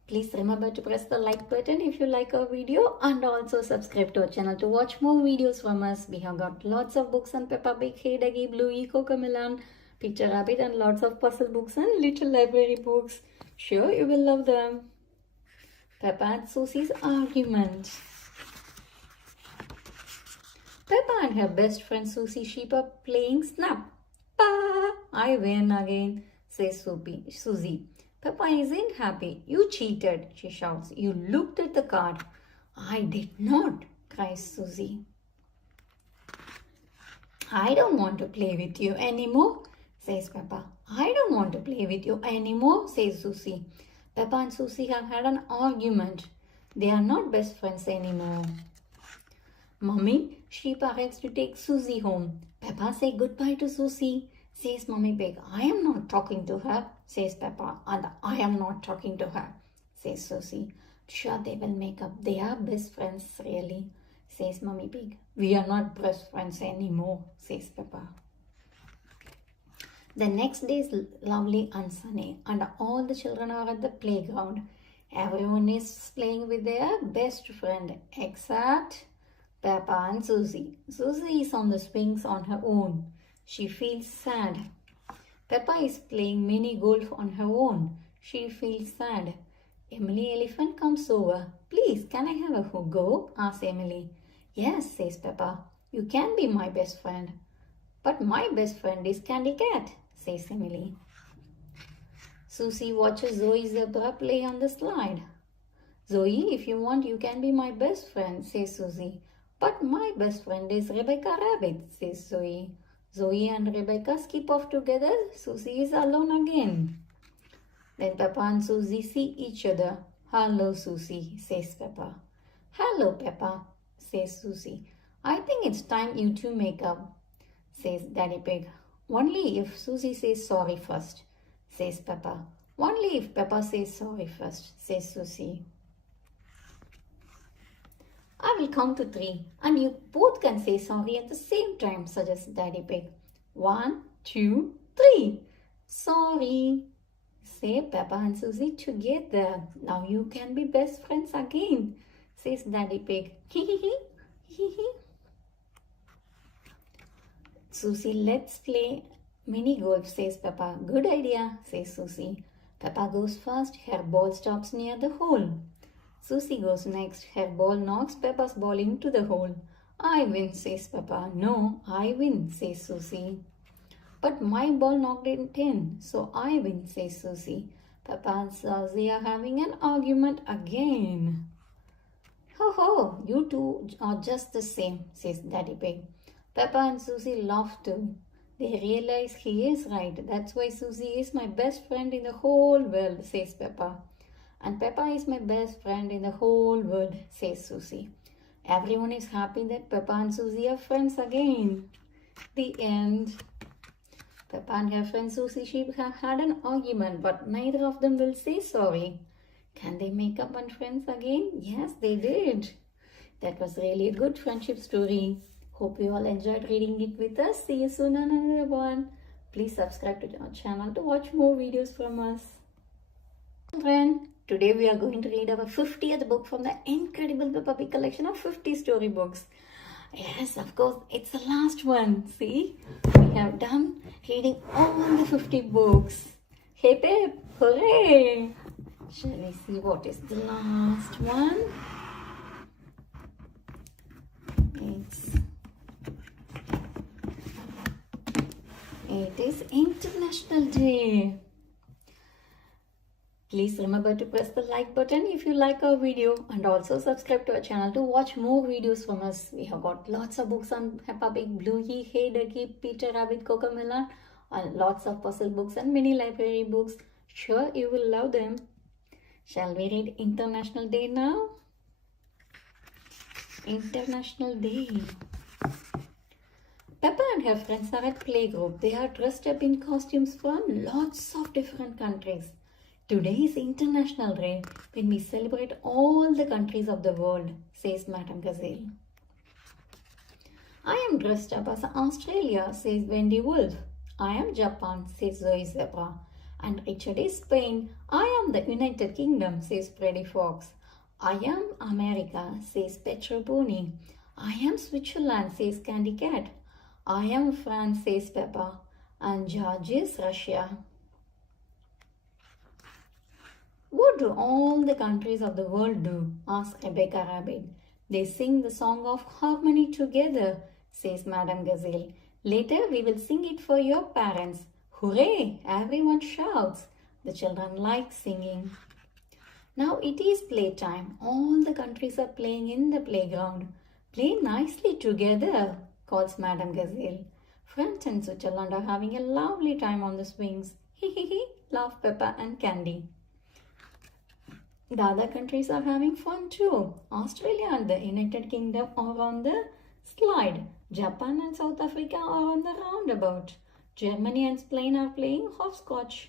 Please remember to press the like button if you like our video and also subscribe to our channel to watch more videos from us. We have got lots of books on Peppa Pig, Hey Ducky, Bluey, Cocomelon, Peter Rabbit and lots of puzzle books and little library books. Sure, you will love them. Peppa and Susie's argument. Peppa and her best friend Susie Sheep are playing Snap. Pa! I win again, says Susie. Peppa isn't happy. You cheated, she shouts. You looked at the card. I did not, cries Susie. I don't want to play with you anymore, says Peppa. I don't want to play with you anymore, says Susie. Peppa and Susie have had an argument. They are not best friends anymore. Mummy Sheep arrives to take Susie home. Peppa say goodbye to Susie. Says Mummy Pig, I am not talking to her, says Peppa. And I am not talking to her, says Susie. Sure, they will make up. They are best friends, really, says Mummy Pig. We are not best friends anymore, says Peppa. The next day is lovely and sunny, and all the children are at the playground. Everyone is playing with their best friend, except Peppa and Susie. Susie is on the swings on her own. She feels sad. Peppa is playing mini golf on her own. She feels sad. Emily Elephant comes over. Please, can I have a go? Asks Emily. Yes, says Peppa. You can be my best friend. But my best friend is Candy Cat, says Emily. Susie watches Zoe Zebra play on the slide. Zoe, if you want, you can be my best friend, says Susie. But my best friend is Rebecca Rabbit, says Zoe. Zoe and Rebecca skip off together. Susie is alone again. Then Peppa and Susie see each other. Hello, Susie, says Peppa. Hello, Peppa, says Susie. I think it's time you two make up, says Daddy Pig. Only if Susie says sorry first, says Peppa. Only if Peppa says sorry first, says Susie. I will count to 3 and you both can say sorry at the same time, suggests Daddy Pig. 1, 2, 3. Sorry, say Peppa and Susie together. Now you can be best friends again, says Daddy Pig. Susie, let's play mini golf, says Peppa. Good idea, says Susie. Peppa goes first. Her ball stops near the hole. Susie goes next. Her ball knocks Peppa's ball into the hole. I win, says Peppa. No, I win, says Susie. But my ball knocked it in, so I win, says Susie. Peppa and Susie are having an argument again. Ho ho, you two are just the same, says Daddy Pig. Peppa and Susie laugh too. They realize he is right. That's why Susie is my best friend in the whole world, says Peppa. And Peppa is my best friend in the whole world, says Susie. Everyone is happy that Peppa and Susie are friends again. The end. Peppa and her friend Susie Sheep have had an argument, but neither of them will say sorry. Can they make up and friends again? Yes, they did. That was really a good friendship story. Hope you all enjoyed reading it with us. See you soon on another one. Please subscribe to our channel to watch more videos from us. Children, today we are going to read our 50th book from the incredible Peppa Pig collection of 50 storybooks. Yes, of course, it's the last one. See, we have done reading all the 50 books. Hey Pep, hooray! Shall we see what is the last one? It is International Day. Please remember to press the like button if you like our video and also subscribe to our channel to watch more videos from us. We have got lots of books on Peppa Pig, Bluey, Hey Ducky, Peter Rabbit, Cocomelon, and lots of puzzle books and mini library books. Sure, you will love them. Shall we read International Day now? International Day. Peppa and her friends are at playgroup. They are dressed up in costumes from lots of different countries. Today is International Day when we celebrate all the countries of the world, says Madame Gazelle. I am dressed up as Australia, says Wendy Wolf. I am Japan, says Zoe Zebra. And Richard is Spain. I am the United Kingdom, says Freddy Fox. I am America, says Petro Pony. I am Switzerland, says Candy Cat. I am France, says Peppa. And George is Russia. What do all the countries of the world do? Asks Rebecca Rabbit. They sing the song of harmony together, says Madame Gazelle. Later we will sing it for your parents. Hooray! Everyone shouts. The children like singing. Now it is playtime. All the countries are playing in the playground. Play nicely together, calls Madame Gazelle. France and Switzerland are having a lovely time on the swings. Hee hee hee, laugh Peppa and Candy. The other countries are having fun too. Australia and the United Kingdom are on the slide. Japan and South Africa are on the roundabout. Germany and Spain are playing hopscotch.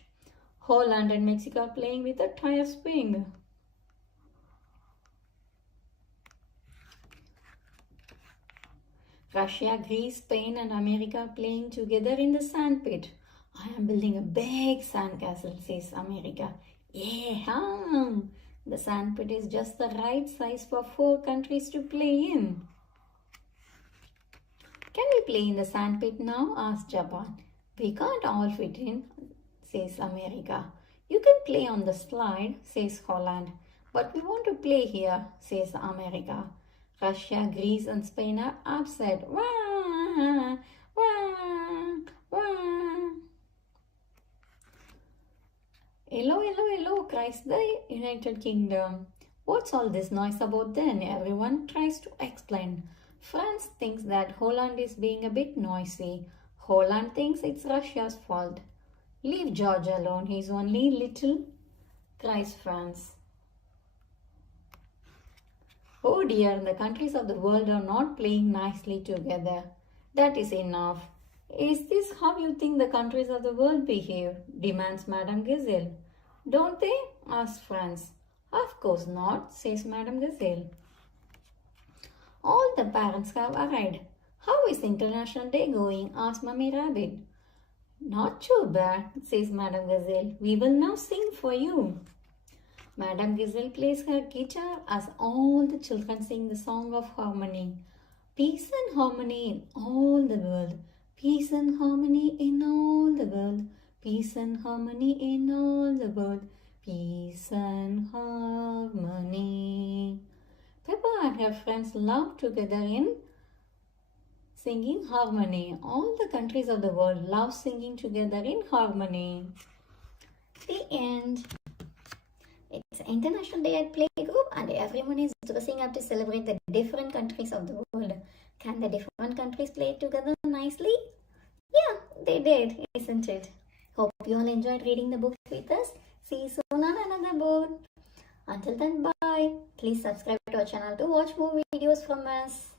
Holland and Mexico are playing with a tire swing. Russia, Greece, Spain and America are playing together in the sandpit. I am building a big sandcastle, says America. Yeah, the sandpit is just the right size for 4 countries to play in. Can we play in the sandpit now? Asks Japan. We can't all fit in, says America. You can play on the slide, says Holland. But we want to play here, says America. Russia, Greece and Spain are upset. Wah, wah, wah. Hello, hello, hello, cries the United Kingdom. What's all this noise about then? Everyone tries to explain. France thinks that Holland is being a bit noisy. Holland thinks it's Russia's fault. Leave George alone, he's only little, cries France. Oh dear, the countries of the world are not playing nicely together. That is enough. Is this how you think the countries of the world behave? Demands Madame Gazelle. Don't they? Asks France. Of course not, says Madame Gazelle. All the parents have arrived. How is International Day going? Asks Mummy Rabbit. Not too bad, says Madame Gazelle. We will now sing for you. Madame Gazelle plays her guitar as all the children sing the song of harmony. Peace and harmony in all the world. Peace and harmony in all the world. Peace and harmony in all the world. Peace and harmony. Peppa and her friends laugh together in singing harmony. All the countries of the world love singing together in harmony. The end. It's International Day at Playgroup and everyone is dressing up to celebrate the different countries of the world. Can the different countries play together nicely? Yeah, they did, isn't it? Hope you all enjoyed reading the book with us. See you soon on another book. Until then, bye. Please subscribe to our channel to watch more videos from us.